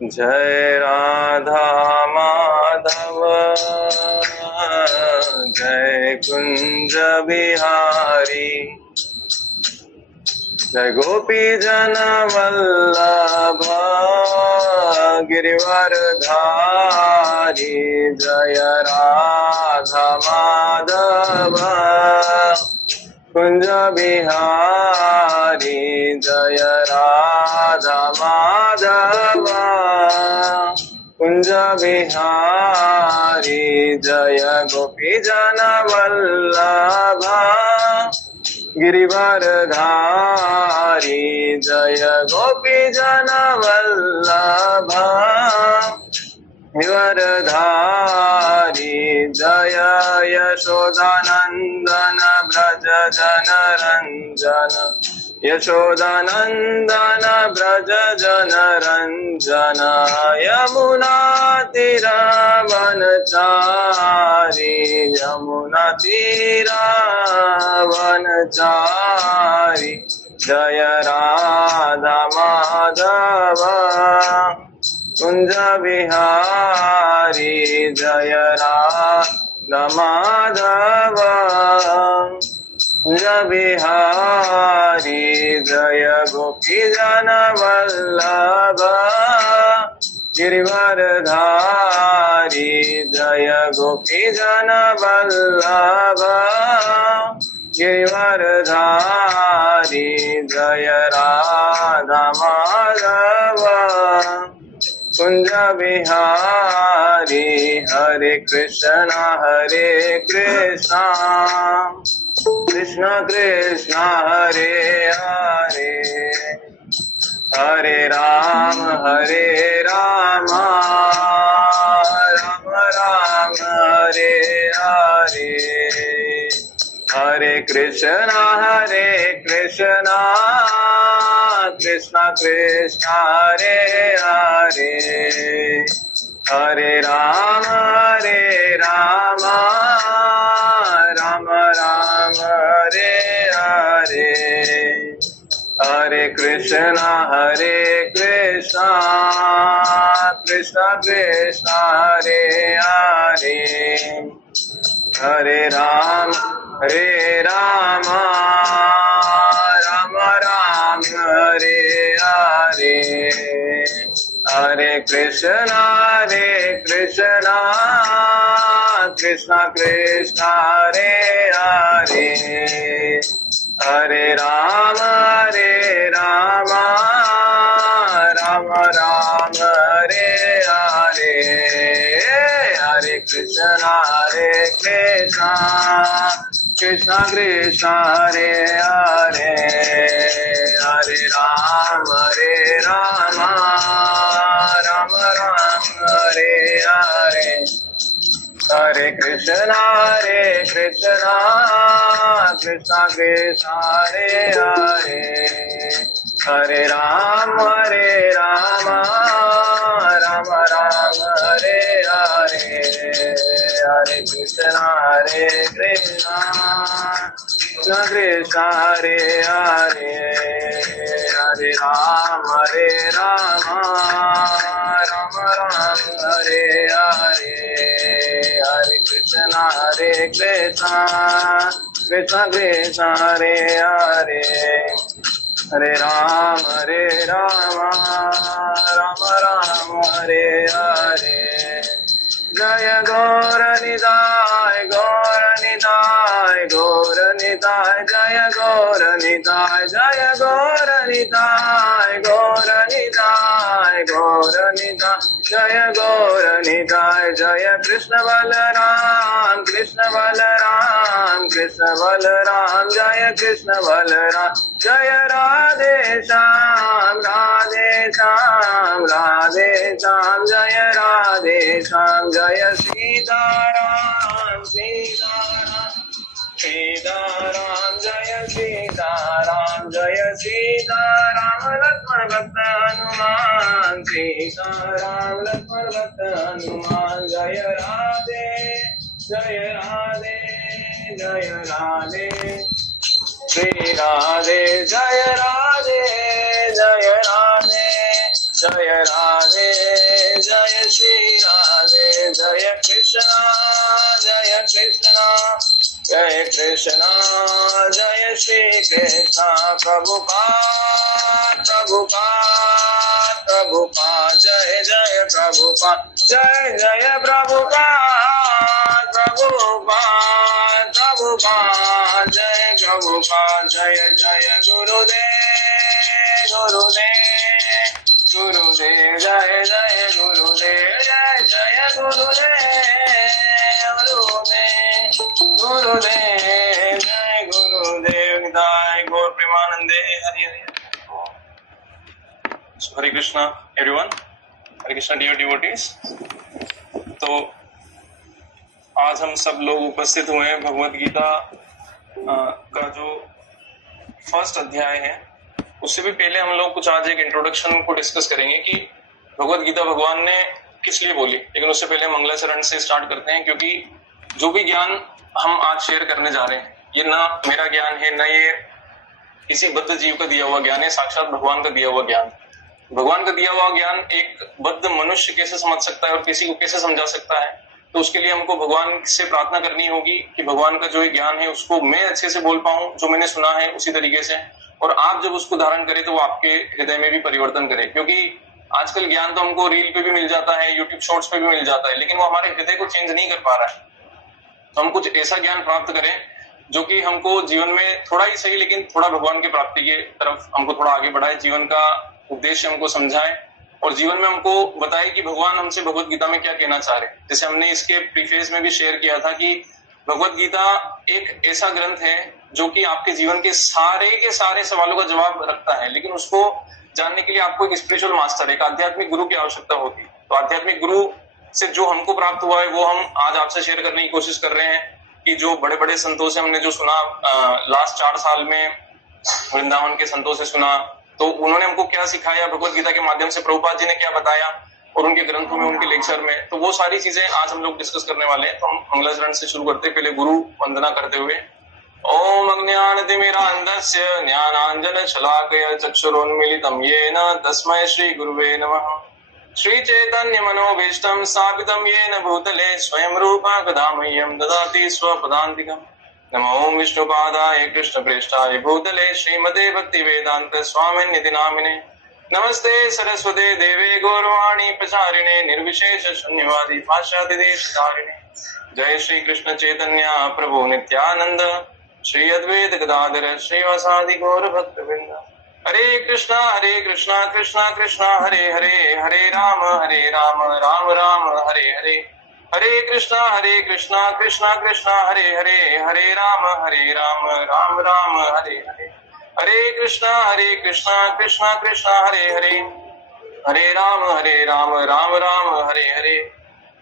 जय राधा माधव जय कुंज बिहारी जय गोपी जन वल्लभ गिरिवरधारी जय राधा माधव कुंज बिहारी जय राधा माधव कुंज बिहारी जय गोपी जन वल्लभ गिरिवरधारी जय गोपी जन वल्लभ गिरिवरधारी जय यशोदानंदन व्रज जनरंजन यशोदानंदन व्रज जनरंजन यमुना तीरावनचारी यमुना तीरावनचारी जय राधा माधव कुंज बिहारी जय राधा माधव कुंज बिहारी जय गोपी जन वल्लभ गिरिवरधारी जय गोपी जन वल्लभ गिरिवरधारी जय राधा माधव कुंज बिहारी हरे कृष्णा कृष्ण कृष्ण हरे हरे हरे राम राम राम हरे हरे हरे कृष्णा कृष्ण कृष्ण हरे हरे हरे राम राम राम हरे हरे हरे कृष्णा कृष्ण कृष्ण हरे हरे हरे राम राम राम हरे हरे हरे कृष्णा कृष्ण कृष्ण हरे हरे हरे राम राम राम हरे हरे हरे कृष्णा कृष्ण कृष्ण हरे हरे हरे राम राम हरे हरे हरे कृष्णा कृष्ण कृष्ण हरे हरे हरे राम राम हरे हरे हरे कृष्णा कृष्ण कृष्ण हरे हरे हरे राम राम हरे हरे हरे कृष्णा कृष्ण कृष्ण हरे हरे हरे राम राम हरे हरे जय गौर निताय गौर निताय गौर निताय जय गौर निताय जय गौर निताय गौर निताय गौर निताय जय गौर निताय जय कृष्ण बलराम जय कृष्ण बलराम जय राधे श्याम जय राधे श्याम जय सीताराम जय सीताराम लक्ष्मण भक्त हनुमान सीताराम लक्ष्मण भक्त हनुमान जय राधे श्री राधे जय राधे जय राधे जय श्री राधे जय कृष्णा जय कृष्णा जय कृष्णा जय श्री कृष्णा प्रभुपाद प्रभुपाद प्रभुपाद जय जय प्रभुपाद जय जय प्रभुपाद प्रभुपाद प्रभुपाद जय प्रभुपाद जय जय गुरुदेव गुरुदेव गुरुदेव जय जय गुरुदेव जय जय गुरुदेव गुरुदेव गुरुदेव जय गुरुदेव दाय गौर प्रेमानंदे हरि हरि। हरे कृष्णा एवरीवन, हरे कृष्णा डियर डिवोटीज। तो आज हम सब लोग उपस्थित हुए हैं भगवत गीता का जो फर्स्ट अध्याय है, उससे भी पहले हम लोग कुछ आज एक इंट्रोडक्शन को डिस्कस करेंगे कि भगवत गीता भगवान ने किस लिए बोली। लेकिन उससे पहले मंगलाचरण से स्टार्ट करते हैं, क्योंकि जो भी ज्ञान हम आज शेयर करने जा रहे हैं ये ना मेरा ज्ञान है, ना ये किसी बद्ध जीव का दिया हुआ ज्ञान है, साक्षात भगवान का दिया हुआ ज्ञान। भगवान का दिया हुआ ज्ञान एक बद्ध मनुष्य कैसे समझ सकता है और किसी को कैसे समझा सकता है, तो उसके लिए हमको भगवान से प्रार्थना करनी होगी कि भगवान का जो ज्ञान है उसको मैं अच्छे से बोल पाऊं, जो मैंने सुना है उसी तरीके से, और आप जब उसको धारण करें तो वो आपके हृदय में भी परिवर्तन करे। क्योंकि आजकल ज्ञान तो हमको रील पे भी मिल जाता है, यूट्यूब शॉर्ट्स पे भी मिल जाता है, लेकिन वो हमारे हृदय को चेंज नहीं कर पा रहा है। तो हम कुछ ऐसा ज्ञान प्राप्त करें जो कि हमको जीवन में थोड़ा ही सही, लेकिन थोड़ा भगवान की प्राप्ति के तरफ हमको थोड़ा आगे बढ़ाए, जीवन का उद्देश्य हमको समझाए और जीवन में हमको बताए कि भगवान हमसे भगवत गीता में क्या कहना चाह रहे। जैसे हमने इसके प्रीफेस में भी शेयर किया था कि भगवत गीता एक ऐसा ग्रंथ है जो कि आपके जीवन के सारे सवालों का जवाब रखता है, लेकिन उसको जानने के लिए आपको एक स्पिरिचुअल मास्टर, एक आध्यात्मिक गुरु की आवश्यकता होती है। तो आध्यात्मिक गुरु से जो हमको प्राप्त हुआ है वो हम आज आपसे शेयर करने की कोशिश कर रहे हैं। कि जो बड़े बड़े संतों से हमने जो सुना लास्ट 4 साल में वृंदावन के संतों से सुना, तो उन्होंने हमको क्या सिखाया भगवत गीता के माध्यम से, प्रभुपाद जी ने क्या बताया और उनके ग्रंथों में, उनके लेक्चर में, तो वो सारी चीजें आज हम लोग डिस्कस करने वाले हैं। तो हम मंगलाचरण से शुरू करते हैं, पहले गुरु वंदना करते हुए। ओम अज्ञानतिमिरान्धस्य ज्ञानांजन शलाकया चक्षुरोन्मीलितं येन तस्मै श्री गुरुवे नमः। श्री चैतन्य मनोभीष्टं स्थापितं येन भूतले स्वयं रूपा कदा मह्यं ददाति स्वपदान्तिकम्। नमो विष्णुपादाय कृष्णप्रेष्ठाय भूतले श्रीमते भक्तिवेदांत स्वामिन्निति नामिने। नमस्ते सरस्वते देवे गौरवाणी प्रचारिणे निर्विशेष शून्यवादी पाश्चात्यदेशधारिणे। जय श्री कृष्ण चैतन्य प्रभु नित्यानंद श्री अद्वैत गदाधर श्रीवासादि गौर भक्तवृंद। हरे कृष्णा कृष्णा कृष्णा हरे हरे, हरे राम राम राम हरे हरे। हरे कृष्णा कृष्णा कृष्णा हरे हरे, हरे राम राम राम हरे हरे। हरे कृष्णा कृष्णा कृष्णा हरे हरे, हरे राम राम राम हरे हरे।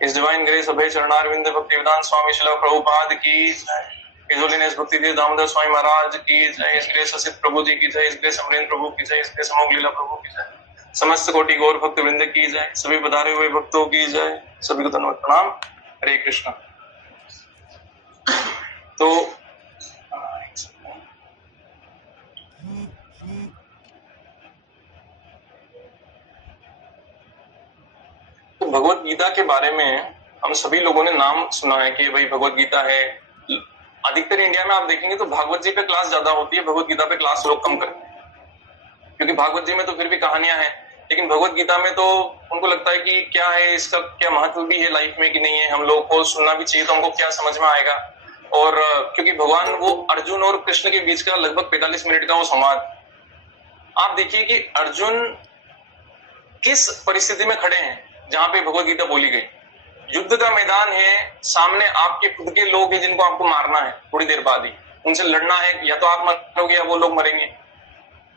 इस डिवाइन ग्रेस अभय चरणारविंद भक्तिवेदांत स्वामी श्रील प्रभुपाद की जय। इस होलीनेस भक्तिदेव दामोदर स्वामी महाराज की जय। इस ग्रेस असित प्रभु जी की जय। इस ग्रेस अमरेंद्र प्रभु की जय। इस ग्रेस अमोघ लीला प्रभु की जय। समस्त कोटि गौर भक्त वृंद की जय। सभी पधारे हुए भक्तों की जय। सभी को धन्यवाद प्रणाम। हरे कृष्णा। तो भगवत गीता के बारे में हम सभी लोगों ने नाम सुना है कि भाई भगवत गीता है। अधिकतर इंडिया में आप देखेंगे तो भागवत जी पे क्लास ज्यादा होती है, भगवत गीता पे क्लास लोग कम करते हैं। क्योंकि भागवत जी में तो फिर भी कहानियां हैं, लेकिन भगवत गीता में तो उनको लगता है कि क्या है, इसका क्या महत्व भी है लाइफ में कि नहीं है, हम लोग को सुनना भी चाहिए, तो हमको क्या समझ में आएगा। और क्योंकि भगवान वो अर्जुन और कृष्ण के बीच का लगभग 45 मिनट का वो संवाद, आप देखिए कि अर्जुन किस परिस्थिति में खड़े हैं जहां पे भगवत गीता बोली गई। युद्ध का मैदान है, सामने आपके खुद के लोग हैं जिनको आपको मारना है थोड़ी देर बाद ही, उनसे लड़ना है, या तो आप मरोगे या वो लोग मरेंगे।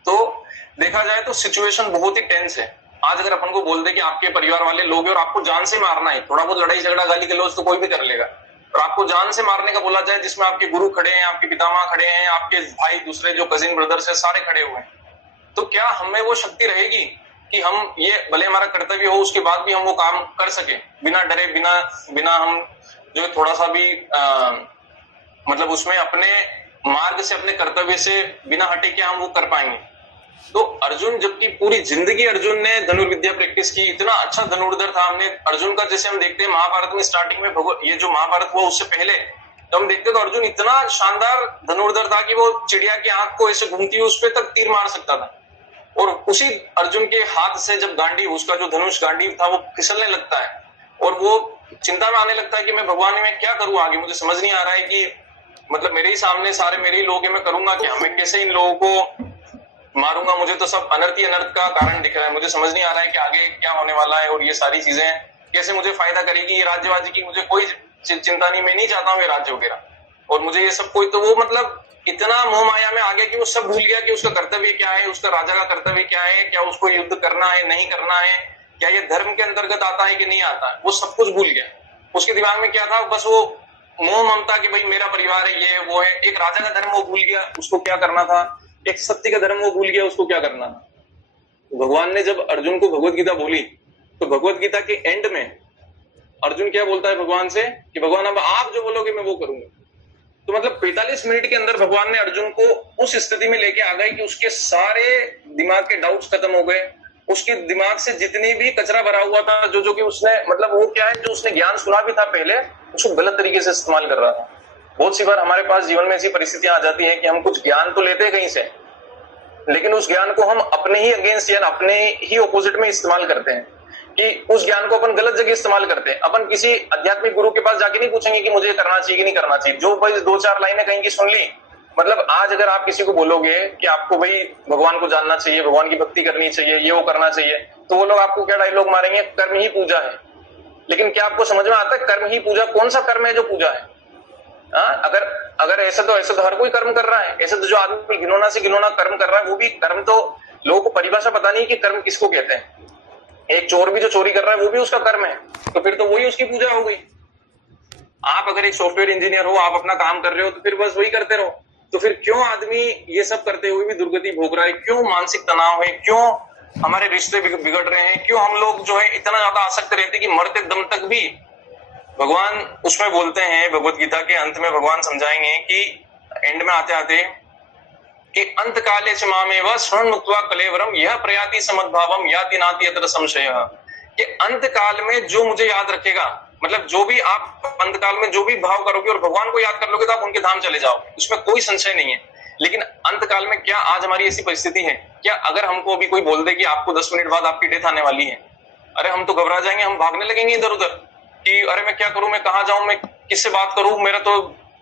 तो देखा जाए तो सिचुएशन बहुत ही टेंस है। आज अगर अपन को बोल दे कि आपके परिवार वाले लोग हैं और आपको जान से मारना है, थोड़ा बहुत लड़ाई झगड़ा गाली गलौज तो कोई भी कर लेगा, और आपको जान से मारने का बोला जाए जिसमें आपके गुरु खड़े हैं, आपके पितामह खड़े हैं, आपके भाई दूसरे जो कजिन ब्रदर्स है सारे खड़े हुए हैं, तो क्या हमें वो शक्ति रहेगी कि हम ये भले हमारा कर्तव्य हो उसके बाद भी हम वो काम कर सके बिना डरे, बिना हम जो थोड़ा सा भी मतलब उसमें अपने मार्ग से, अपने कर्तव्य से बिना हटे, क्या हम वो कर पाएंगे? तो अर्जुन, जबकि पूरी जिंदगी अर्जुन ने धनुर्विद्या प्रैक्टिस की, इतना अच्छा धनुर्धर था। हमने अर्जुन का जैसे हम देखते हैं महाभारत में स्टार्टिंग में, ये जो महाभारत हुआ उससे पहले तो हम देखते तो अर्जुन इतना शानदार धनुर्धर था कि वो चिड़िया की आंख को ऐसे घूमती हुई उस पर तक तीर मार सकता था। और उसी अर्जुन के हाथ से जब गांडीव, उसका जो धनुष गांडीव था वो फिसलने लगता है और वो चिंता में आने लगता है कि मैं भगवान में क्या करूं आगे, मुझे समझ नहीं आ रहा है कि मतलब मेरे ही सामने सारे मेरे ही लोग हैं, मैं करूंगा क्या, मैं कैसे इन लोगों को मारूंगा, मुझे तो सब अनर्थ ही अनर्थ का कारण दिख रहा है, मुझे समझ नहीं आ रहा है कि आगे क्या होने वाला है और ये सारी चीजें कैसे मुझे फायदा करेगी, ये राज्यवाजी की मुझे कोई चिंता नहीं, मैं नहीं चाहता हूँ ये राज्य वगैरह, और मुझे ये सब कोई, तो वो मतलब इतना मोह माया में आ गया कि वो सब भूल गया कि उसका कर्तव्य क्या है, उसका राजा का कर्तव्य क्या है, क्या उसको युद्ध करना है नहीं करना है, क्या ये धर्म के अंतर्गत आता है कि नहीं आता है, वो सब कुछ भूल गया। उसके दिमाग में क्या था, बस वो मोह ममता कि भाई मेरा परिवार है, ये वो है। एक राजा का धर्म वो भूल गया, उसको क्या करना था, एक सत्य का धर्म वो भूल गया, उसको क्या करना था। भगवान ने जब अर्जुन को भगवत गीता बोली तो भगवत गीता के एंड में अर्जुन क्या बोलता है भगवान से कि भगवान अब आप जो बोलोगे मैं वो करूंगा। तो मतलब 45 मिनट के अंदर भगवान ने अर्जुन को उस स्थिति में लेके आ गए कि उसके सारे दिमाग के डाउट्स खत्म हो गए, उसके दिमाग से जितनी भी कचरा भरा हुआ था, जो कि उसने मतलब वो क्या है, जो उसने ज्ञान सुना भी था पहले, उसको गलत तरीके से इस्तेमाल कर रहा था। बहुत सी बार हमारे पास जीवन में ऐसी परिस्थितियां आ जाती हैं कि हम कुछ ज्ञान तो लेते हैं कहीं से, लेकिन उस ज्ञान को हम अपने ही अगेंस्ट या अपने ही ऑपोजिट में इस्तेमाल करते हैं, कि उस ज्ञान को अपन गलत जगह इस्तेमाल करते हैं। अपन किसी आध्यात्मिक गुरु के पास जाके नहीं पूछेंगे कि मुझे करना चाहिए कि नहीं करना चाहिए, जो भाई 2-4 लाइनें कहीं की सुन ली। मतलब आज अगर आप किसी को बोलोगे कि आपको भाई भगवान को जानना चाहिए, भगवान की भक्ति करनी चाहिए, ये वो करना चाहिए, तो वो लोग आपको क्या डायलॉग मारेंगे, कर्म ही पूजा है। लेकिन क्या आपको समझ में आता है कर्म ही पूजा कौन सा कर्म है जो पूजा है? अगर ऐसे तो हर कोई कर्म कर रहा है। ऐसे तो जो आदमी घिनौना से घिनौना कर्म कर रहा है वो भी कर्म, तो लोगों को परिभाषा पता नहीं कि कर्म किसको कहते हैं। एक चोर भी जो चोरी कर रहा है वो भी उसका कर्म है, तो फिर तो वही उसकी पूजा हो गई। आप अगर एक सॉफ्टवेयर इंजीनियर हो, आप अपना काम कर रहे हो, तो फिर बस वही करते रहो। तो फिर क्यों आदमी ये सब करते हुए भी दुर्गति भोग रहा है? क्यों मानसिक तनाव है? क्यों हमारे रिश्ते बिगड़ रहे हैं? क्यों हम लोग जो है इतना ज्यादा आसक्त रहते कि मरते दम तक भी? भगवान उसमें बोलते हैं, भगवत गीता के अंत में भगवान समझाएंगे कि एंड में आते आते कि अंत काले च मामेव शरण मुक्त्वा कलेवरम यह प्रयाति समद्भावम याति नाति अत्र संशयः। कि अंत काल में जो मुझे याद रखेगा, मतलब जो भी आप अंत काल में जो भी भाव करोगे और भगवान को याद कर लोगे तो आप उनके धाम चले जाओगे, उसमें कोई संशय नहीं है। लेकिन अंत काल में क्या आज हमारी ऐसी परिस्थिति है क्या? अगर हमको अभी कोई बोल दे कि आपको 10 मिनट बाद आपकी डेथ आने वाली है, अरे हम तो घबरा जाएंगे, हम भागने लगेंगे इधर उधर कि अरे मैं क्या करूं, मैं कहां जाऊं, मैं किससे बात करूं, मेरा तो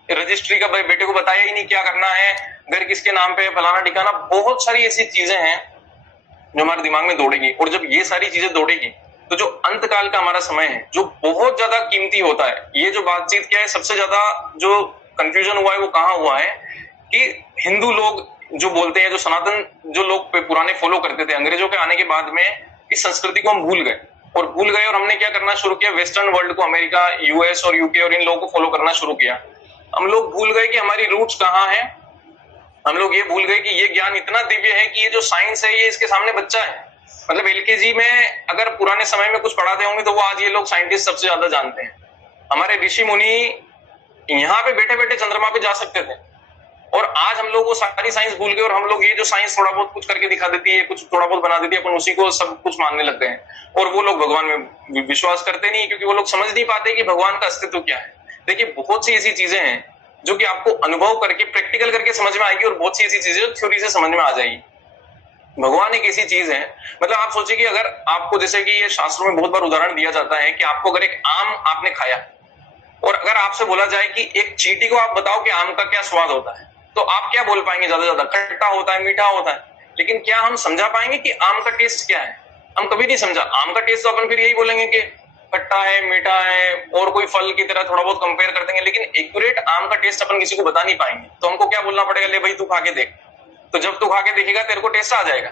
रजिस्ट्री का बेटे को बताया ही नहीं क्या करना है, घर किसके नाम पे, फलाना ठिकाना। बहुत सारी ऐसी चीजें हैं जो हमारे दिमाग में दौड़ेगी, और जब ये सारी चीजें दौड़ेगी तो जो अंत काल का हमारा समय है जो बहुत ज्यादा कीमती होता है। ये जो बातचीत क्या है, सबसे ज्यादा जो कंफ्यूजन हुआ है वो कहाँ हुआ है कि हिंदू लोग जो बोलते हैं, जो सनातन जो लोग पुराने फॉलो करते थे, अंग्रेजों के आने के बाद में इस संस्कृति को हम भूल गए और हमने क्या करना शुरू किया, वेस्टर्न वर्ल्ड को, अमेरिका, यूएस और यूके और इन लोगों को फॉलो करना शुरू किया। हम लोग भूल गए कि हमारी रूट्स कहाँ है। हम लोग ये भूल गए कि ये ज्ञान इतना दिव्य है कि ये जो साइंस है ये इसके सामने बच्चा है। मतलब एलकेजी में अगर पुराने समय में कुछ पढ़ाते होंगे तो वो आज ये लोग साइंटिस्ट सबसे ज्यादा जानते हैं। हमारे ऋषि मुनि यहाँ पे बैठे बैठे चंद्रमा पे जा सकते थे, और आज हम लोग वो सारी साइंस भूल गए, और हम लोग ये जो साइंस थोड़ा बहुत कुछ करके दिखा देती है, कुछ थोड़ा बहुत बना देती है, अपन उसी को सब कुछ मानने लग गए हैं। और वो लोग भगवान में विश्वास करते नहीं, क्योंकि वो लोग समझ नहीं पाते कि भगवान का अस्तित्व क्या है। देखिए बहुत सी ऐसी चीजें हैं जो कि आपको अनुभव करके, प्रैक्टिकल करके समझ में आएगी, और बहुत सी ऐसी चीजें जो थ्योरी से समझ में आ जाएगी। भगवान एक ऐसी चीज है, मतलब आप सोचिए कि अगर आपको, जैसे कि ये शास्त्रों में बहुत बार उदाहरण दिया जाता है कि आपको अगर एक आम आपने खाया और अगर आपसे बोला जाए कि एक चींटी को आप बताओ कि आम का क्या स्वाद होता है, तो आप क्या बोल पाएंगे? ज्यादा ज्यादा खट्टा होता है, मीठा होता है। लेकिन क्या हम समझा पाएंगे कि आम का टेस्ट क्या है? हम कभी नहीं समझा। आम का टेस्ट तो अपन फिर यही बोलेंगे कि खट्टा है, मीठा है, और कोई फल की तरह थोड़ा बहुत कंपेयर कर देंगे, लेकिन एक्यूरेट आम का टेस्ट अपन किसी को बता नहीं पाएंगे। तो हमको क्या बोलना पड़ेगा, ले भाई तू खा के देख। तो जब तू खा के देखेगा तेरे को टेस्ट आ जाएगा।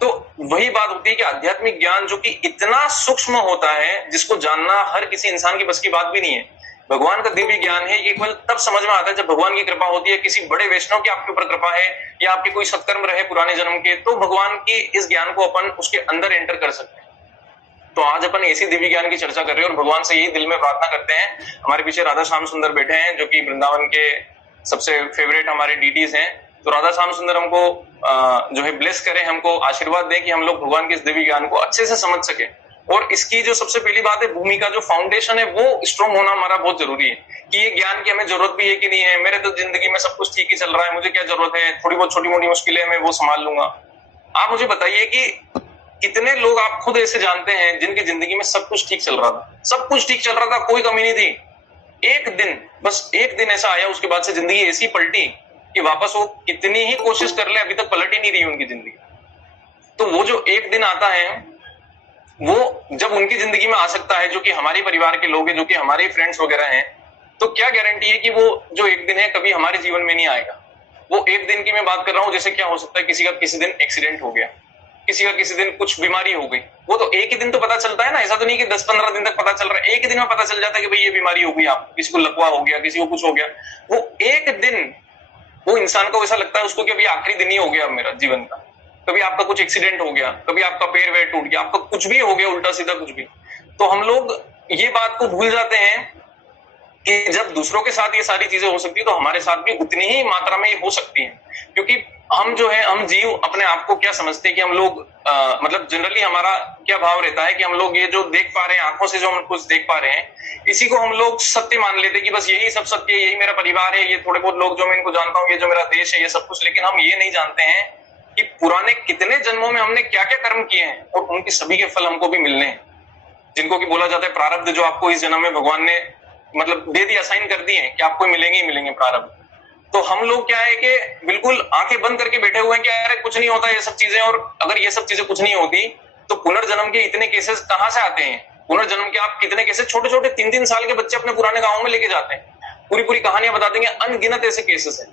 तो वही बात होती है कि आध्यात्मिक ज्ञान जो कि इतना सूक्ष्म होता है, जिसको जानना हर किसी इंसान की बस की बात भी नहीं है। भगवान का दिव्य ज्ञान है, ये केवल तब समझ में आता है जब भगवान की कृपा होती है, किसी बड़े वैष्णव की आपके ऊपर कृपा है, या आपके कोई सत्कर्म रहे पुराने जन्म के, तो भगवान की इस ज्ञान को अपन उसके अंदर एंटर कर सकते हैं। तो आज अपन ऐसी दिव्य ज्ञान की चर्चा कर रहे हैं और भगवान से यही दिल में प्रार्थना करते हैं। हमारे पीछे राधा श्याम सुंदर बैठे हैं जो कि वृंदावन के सबसे फेवरेट हमारे डीटीज हैं, तो राधा श्याम सुंदर हमको जो है ब्लेस करें, हमको आशीर्वाद दें कि हम लोग भगवान के इस दिव्य ज्ञान को अच्छे से समझ सके। और इसकी जो सबसे पहली बात है, भूमि का जो फाउंडेशन है वो स्ट्रॉन्ग होना हमारा बहुत जरूरी है कि ये ज्ञान की हमें जरूरत भी है कि नहीं है, मेरे तो जिंदगी में सब कुछ ठीक ही चल रहा है, मुझे क्या जरूरत है, थोड़ी बहुत छोटी मोटी मुश्किलें मैं वो संभाल लूंगा। आप मुझे बताइए कि कितने लोग आप खुद ऐसे जानते हैं जिनकी जिंदगी में सब कुछ ठीक चल रहा था, सब कुछ ठीक चल रहा था, कोई कमी नहीं थी। एक दिन, बस एक दिन ऐसा आया, उसके बाद से जिंदगी ऐसी पलटी कि वापस वो कितनी ही कोशिश कर ले अभी तक पलट ही नहीं रही उनकी जिंदगी। तो वो जो एक दिन आता है, वो जब उनकी जिंदगी में आ सकता है, जो कि हमारे परिवार के लोग हैं, जो कि हमारे फ्रेंड्स वगैरह हैं, तो क्या गारंटी है कि वो जो एक दिन है कभी हमारे जीवन में नहीं आएगा। वो एक दिन की मैं बात कर रहा हूं, जैसे क्या हो सकता है, किसी का किसी दिन एक्सीडेंट हो गया, किसी का किसी दिन कुछ बीमारी हो गई, वो तो एक ही दिन तो पता चलता है ना, ऐसा तो नहीं कि 10-15 दिन तक पता चल रहा है, एक ही दिन में पता चल जाता है कि भाई ये बीमारी हो गई, आप किसी को लकवा हो गया, किसी को कुछ हो गया। वो एक दिन, वो इंसान को ऐसा लगता है उसको कि अभी आखिरी दिन ही हो गया मेरा जीवन का। कभी आपका कुछ एक्सीडेंट हो गया, कभी आपका पैर वैर टूट गया, आपका कुछ भी हो गया उल्टा सीधा कुछ भी। तो हम लोग ये बात को भूल जाते हैं कि जब दूसरों के साथ ये सारी चीजें हो सकती है तो हमारे साथ भी उतनी ही मात्रा में ये हो सकती है। क्योंकि हम जो है, हम जीव अपने आप को क्या समझते हैं कि हम लोग मतलब जनरली हमारा क्या भाव रहता है कि हम लोग ये जो देख पा रहे हैं, आंखों से जो हम कुछ देख पा रहे हैं, इसी को हम लोग सत्य मान लेते हैं कि बस यही सब सत्य है, यही मेरा परिवार है, ये थोड़े बहुत लोग जो मैं इनको जानता हूँ, ये जो मेरा देश है, ये सब कुछ। लेकिन हम ये नहीं जानते हैं कि पुराने कितने जन्मों में हमने क्या क्या कर्म किए हैं और उनके सभी के फल हमको भी मिलने हैं, जिनको कि बोला जाता है प्रारब्ध, जो आपको इस जन्म में भगवान ने मतलब दे दिया, असाइन कर दिए कि आपको मिलेंगे ही मिलेंगे प्रारब्ध। तो हम लोग क्या है कि बिल्कुल आंखें बंद करके बैठे हुए हैं कि अरे कुछ नहीं होता ये सब चीजें, और अगर ये सब चीजें कुछ नहीं होती तो पुनर्जन्म के इतने केसेस कहां से आते हैं। पुनर्जन्म के आप कितने केसेस, छोटे छोटे 3-3 साल के बच्चे अपने पुराने गांवों में लेके जाते हैं, पूरी पूरी कहानियां बता देंगे, अनगिनत ऐसे केसेस है।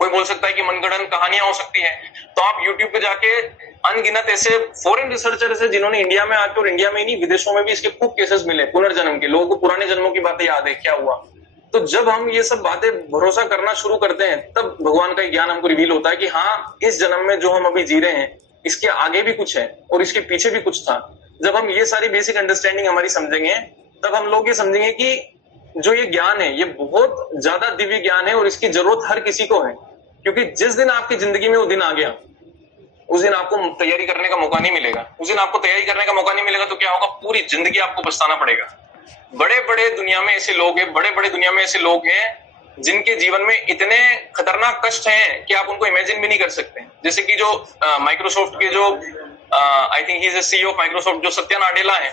कोई बोल सकता है कि मनगढ़ंत कहानियां हो सकती है, तो आप यूट्यूब पे जाके अनगिनत ऐसे फॉरेन रिसर्चर्स है जिन्होंने इंडिया में आके, और इंडिया में ही नहीं विदेशों में भी इसके खूब केसेस मिले पुनर्जन्म के, लोगों को पुराने जन्मों की बातें याद है क्या हुआ। तो जब हम ये सब बातें भरोसा करना शुरू करते हैं, तब भगवान का ज्ञान हमको रिवील होता है कि हाँ, इस जन्म में जो हम अभी जी रहे हैं इसके आगे भी कुछ है और इसके पीछे भी कुछ था। जब हम ये सारी बेसिक अंडरस्टैंडिंग हमारी समझेंगे, तब हम लोग ये समझेंगे कि जो ये ज्ञान है ये बहुत ज्यादा दिव्य ज्ञान है और इसकी जरूरत हर किसी को है। क्योंकि जिस दिन आपकी जिंदगी में वो दिन आ गया, उस दिन आपको तैयारी करने का मौका नहीं मिलेगा। उस दिन आपको तैयारी करने का मौका नहीं मिलेगा तो क्या होगा, पूरी जिंदगी आपको पछताना पड़ेगा। बड़े बड़े दुनिया में ऐसे लोग हैं, बड़े बड़े दुनिया में ऐसे लोग हैं जिनके जीवन में इतने खतरनाक कष्ट हैं कि आप उनको इमेजिन भी नहीं कर सकते। जैसे कि जो माइक्रोसॉफ्ट के जो I think he is CEO of Microsoft, जो सत्या नाडेला है,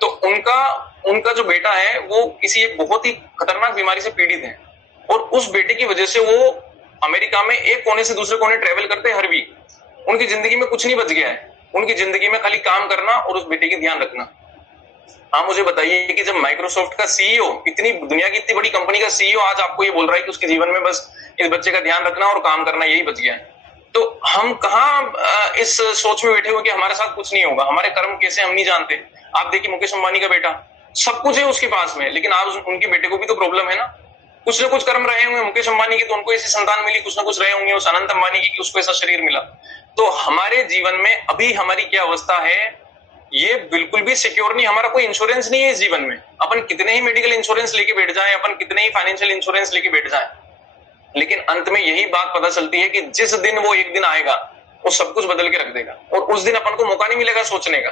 तो उनका जो बेटा है वो किसी एक बहुत ही खतरनाक बीमारी से पीड़ित है, और उस बेटे की वजह से वो अमेरिका में एक कोने से दूसरे कोने ट्रेवल करते हैं हर वीक। उनकी जिंदगी में कुछ नहीं बच गया है, उनकी जिंदगी में खाली काम करना और उस बेटे की ध्यान रखना। आप मुझे बताइए कि जब माइक्रोसॉफ्ट का सीईओ, इतनी दुनिया की इतनी बड़ी कंपनी का सीईओ आज आपको ये बोल रहा है कि उसके जीवन में बस इस बच्चे का ध्यान रखना और काम करना यही बच गया है, तो हम कहाँ इस सोच में बैठे हुए कि हमारे साथ कुछ नहीं होगा, हमारे कर्म कैसे हम नहीं जानते। आप देखिए मुकेश अंबानी का बेटा, सब कुछ है उसके पास में, लेकिन आप उनके बेटे को भी तो प्रॉब्लम है ना, कुछ ना कुछ कर्म रहे होंगे। मुकेश अंबानी के तो उनको ऐसी संतान मिली, कुछ ना कुछ रहे होंगे उस अनंत अंबानी की कि उसको ऐसा शरीर मिला। तो हमारे जीवन में अभी हमारी क्या अवस्था है ये बिल्कुल भी सिक्योर नहीं, हमारा कोई इंश्योरेंस नहीं है इस जीवन में। अपन कितने ही मेडिकल इंश्योरेंस लेके बैठ जाएं, अपन कितने ही फाइनेंशियल इंश्योरेंस लेके बैठ जाएं, लेकिन अंत में यही बात पता चलती है कि जिस दिन वो एक दिन आएगा वो सब कुछ बदल के रख देगा, और उस दिन अपन को मौका नहीं मिलेगा सोचने का।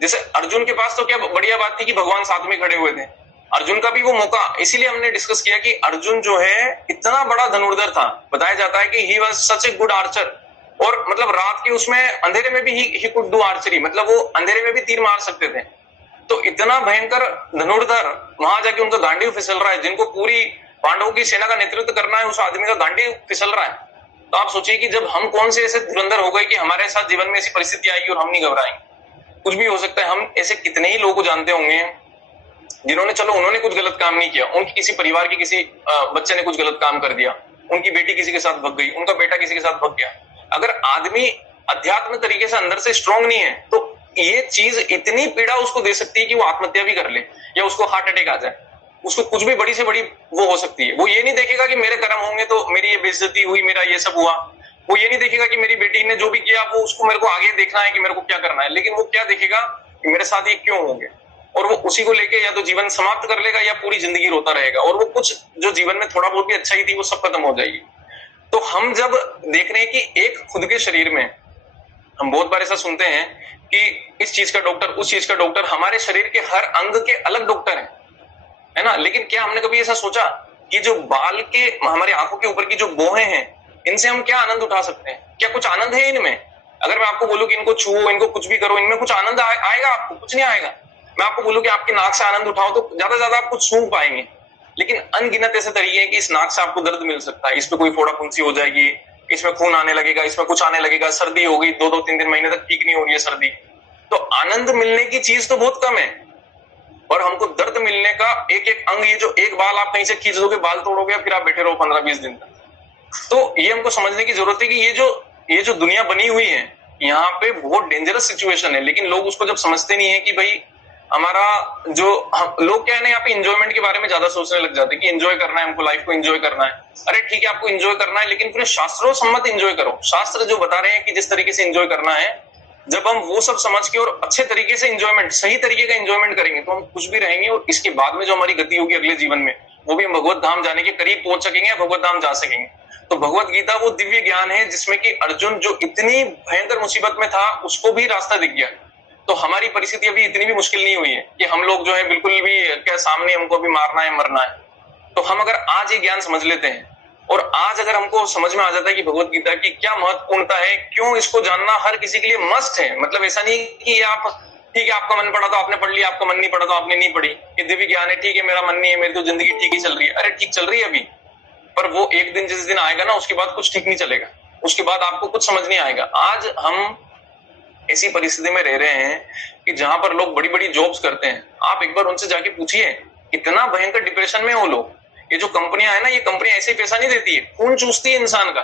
जैसे अर्जुन के पास तो क्या बढ़िया बात थी कि भगवान साथ में खड़े हुए थे, अर्जुन का भी वो मौका, इसीलिए हमने डिस्कस किया कि अर्जुन जो है इतना बड़ा धनुर्धर था। बताया जाता है कि he was such a good Archer, और मतलब रात के उसमें अंधेरे में भी ही कुड डू आर्चरी, मतलब वो अंधेरे में भी तीर मार सकते थे। तो इतना भयंकर धनुर्धर, वहां जाके उनका गांडीव फिसल रहा है, जिनको पूरी पांडवों की सेना का नेतृत्व करना है, उस आदमी का गांडीव फिसल रहा है। तो आप सोचिए कि जब हम कौन से ऐसे धुरंधर हो गए कि हमारे साथ जीवन में ऐसी परिस्थिति आएगी और हम नहीं घबराएंगे। कुछ भी हो सकता है। हम ऐसे कितने ही लोगों को जानते होंगे जिन्होंने, चलो उन्होंने कुछ गलत काम नहीं किया, उनकी किसी परिवार के किसी बच्चे ने कुछ गलत काम कर दिया, उनकी बेटी किसी के साथ भग गई, उनका बेटा किसी के साथ भग गया। अगर आदमी अध्यात्म तरीके से अंदर से स्ट्रांग नहीं है तो ये चीज इतनी पीड़ा उसको दे सकती है कि वो आत्महत्या भी कर ले, या उसको हार्ट अटैक आ जाए, उसको कुछ भी बड़ी से बड़ी वो हो सकती है। वो ये नहीं देखेगा कि मेरे कर्म होंगे तो मेरी ये बेइज्जती हुई, मेरा ये सब हुआ। वो ये नहीं देखेगा कि मेरी बेटी ने जो भी किया वो उसको मेरे को आगे देखना है कि मेरे को क्या करना है, लेकिन वो क्या देखेगा कि मेरे साथ ये क्यों होंगे, और वो उसी को लेके या तो जीवन समाप्त कर लेगा या पूरी जिंदगी रोता रहेगा, और वो कुछ जो जीवन में थोड़ा बहुत भी अच्छाई थी वो सब खत्म हो जाएगी। तो हम जब देख रहे हैं कि एक खुद के शरीर में, हम बहुत बार ऐसा सुनते हैं कि इस चीज का डॉक्टर, उस चीज का डॉक्टर, हमारे शरीर के हर अंग के अलग डॉक्टर हैं, है ना। लेकिन क्या हमने कभी ऐसा सोचा कि जो बाल के, हमारी आंखों के ऊपर की जो बोहें हैं, इनसे हम क्या आनंद उठा सकते हैं? क्या कुछ आनंद है इनमें? अगर मैं आपको बोलूं कि इनको छुओ, इनको कुछ भी करो, इनमें कुछ आनंद आएगा आपको? कुछ नहीं आएगा। मैं आपको बोलूं कि आपकी नाक से आनंद उठाओ, तो ज्यादा ज्यादा आप कुछ सूंघ पाएंगे। लेकिन अनगिनत ऐसे तरीके हैं कि इस नाक से आपको दर्द मिल सकता है, इस पे कोई फोड़ा फुंसी हो जाएगी, इसमें खून आने लगेगा, इसमें कुछ आने लगेगा, सर्दी होगी, 2-2, 3 महीने तक ठीक नहीं हो रही है सर्दी। तो आनंद मिलने की चीज तो बहुत कम है, और हमको दर्द मिलने का एक एक अंग, ये जो एक बाल आप कहीं से खींच दोगे, बाल तोड़ोगे, फिर आप बैठे रहो 15-20 दिन तक। तो ये हमको समझने की जरूरत है कि ये जो दुनिया बनी हुई है, यहाँ पे बहुत डेंजरस सिचुएशन है। लेकिन लोग उसको जब समझते नहीं है कि भाई हमारा जो, लोग क्या है ना, यहाँ पे एंजॉयमेंट के बारे में ज्यादा सोचने लग जाते हैं कि एंजॉय करना है हमको, लाइफ को एंजॉय करना है। अरे ठीक है, आपको एंजॉय करना है, लेकिन फिर शास्त्रों सम्मत एंजॉय करो। शास्त्र जो बता रहे हैं कि जिस तरीके से एंजॉय करना है, जब हम वो सब समझ के और अच्छे तरीके से एंजॉयमेंट, सही तरीके का एंजॉयमेंट करेंगे, तो हम खुश भी रहेंगे, और इसके बाद में जो हमारी गति होगी अगले जीवन में, वो भी हम भगवत धाम जाने के करीब पहुंच सकेंगे, भगवत धाम जा सकेंगे। तो भगवत गीता वो दिव्य ज्ञान है जिसमें कि अर्जुन जो इतनी भयंकर मुसीबत में था, उसको भी रास्ता दिख गया। तो हमारी परिस्थिति अभी इतनी भी मुश्किल नहीं हुई है कि हम लोग जो है बिल्कुल भी क्या सामने हमको अभी मारना है, मरना है। तो हम अगर आज ये ज्ञान समझ लेते हैं, और आज अगर हमको समझ में आ जाता है कि भगवत गीता की क्या महत्वपूर्णता है, क्यों इसको जानना हर किसी के लिए मस्ट है। मतलब ऐसा नहीं कि आप, ठीक है आपका मन पड़ा तो आपने पढ़ लिया, आपका मन नहीं पड़ा तो आपने नहीं पढ़ी, ये दिव्य ज्ञान है, ठीक है मेरा मन नहीं है, मेरी तो जिंदगी ठीक ही चल रही है। अरे ठीक चल रही है अभी, पर वो एक दिन जिस दिन आएगा ना, उसके बाद कुछ ठीक नहीं चलेगा, उसके बाद आपको कुछ समझ नहीं आएगा। आज हम ऐसी परिस्थिति में रह रहे हैं कि जहां पर लोग बड़ी बड़ी जॉब्स करते हैं, आप एक बार उनसे जाके पूछिए, इतना भयंकर डिप्रेशन में हो लोग। ये जो कंपनियां है ना, ये कंपनियां ऐसे पैसा नहीं देती है, खून चूसती है इंसान का,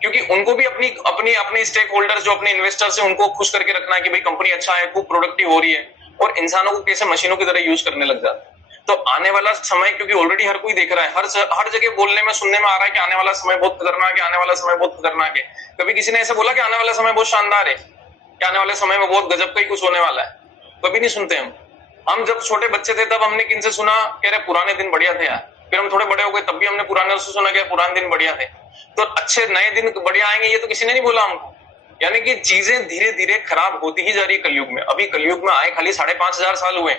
क्योंकि उनको भी अपने स्टेक होल्डर्स, जो अपने इन्वेस्टर्स है, उनको खुश करके रखना है कि भाई कंपनी अच्छा है, खूब प्रोडक्टिव हो रही है, और इंसानों को कैसे मशीनों की तरह यूज करने लग जाते हैं। तो आने वाला समय, क्योंकि ऑलरेडी हर कोई देख रहा है, हर जगह बोलने में, सुनने में आ रहा है कि आने वाला समय बहुत खतरनाक है, आने वाला समय बहुत खतरनाक है। कभी किसी ने ऐसा बोला कि आने वाला समय बहुत शानदार है, कि आने वाले समय में बहुत गजब का ही कुछ होने वाला है? कभी नहीं सुनते हम जब छोटे बच्चे थे तब हमने किनसे सुना, कह रहे पुराने दिन बढ़िया थे यार। फिर हम थोड़े बड़े हो गए, तब भी हमने पुराने से सुना, क्या पुराने दिन बढ़िया थे। तो अच्छे नए दिन बढ़िया आएंगे, ये तो किसी ने नहीं बोला हमको। यानी कि चीजें धीरे धीरे खराब होती ही जा रही है कलयुग में। अभी कलयुग में आए खाली 5,500 साल हुए।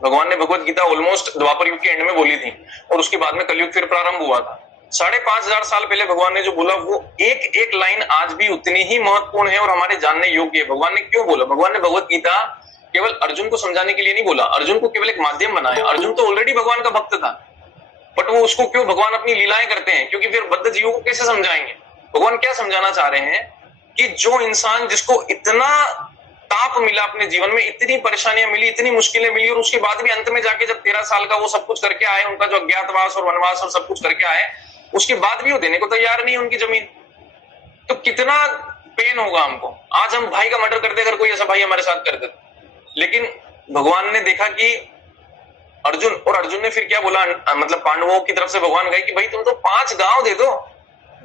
भगवान ने भगवत गीता ऑलमोस्ट द्वापर युग के एंड में बोली थी, और उसके बाद में कलयुग फिर प्रारंभ हुआ था। 5,500 साल पहले भगवान ने जो बोला, वो एक एक लाइन आज भी उतनी ही महत्वपूर्ण है और हमारे जानने योग्य है। भगवान ने क्यों बोला? भगवान ने भगवत गीता केवल अर्जुन को समझाने के लिए नहीं बोला, अर्जुन को केवल एक माध्यम बनाया। अर्जुन तो ऑलरेडी भगवान का भक्त था, बट वो उसको क्यों भगवान अपनी लीलाएं करते हैं? क्योंकि फिर बद्ध जीवों को कैसे समझाएंगे? भगवान क्या समझाना चाह रहे हैं कि जो इंसान, जिसको इतना ताप मिला अपने जीवन में, इतनी परेशानियां मिली, इतनी मुश्किलें मिली, और उसके बाद भी अंत में जाके जब 13 साल का वो सब कुछ करके आए, उनका जो अज्ञातवास और वनवास और सब कुछ करके आए, उसके बाद भी वो देने को तैयार नहीं उनकी जमीन, तो कितना पेन होगा हमको। आज हम भाई का मर्डर करते, अगर कोई ऐसा भाई हमारे साथ कर दे। लेकिन भगवान ने देखा कि अर्जुन, और अर्जुन ने फिर क्या बोला, मतलब पांडवों की तरफ से भगवान गए कि भाई तुम तो 5 गांव दे दो,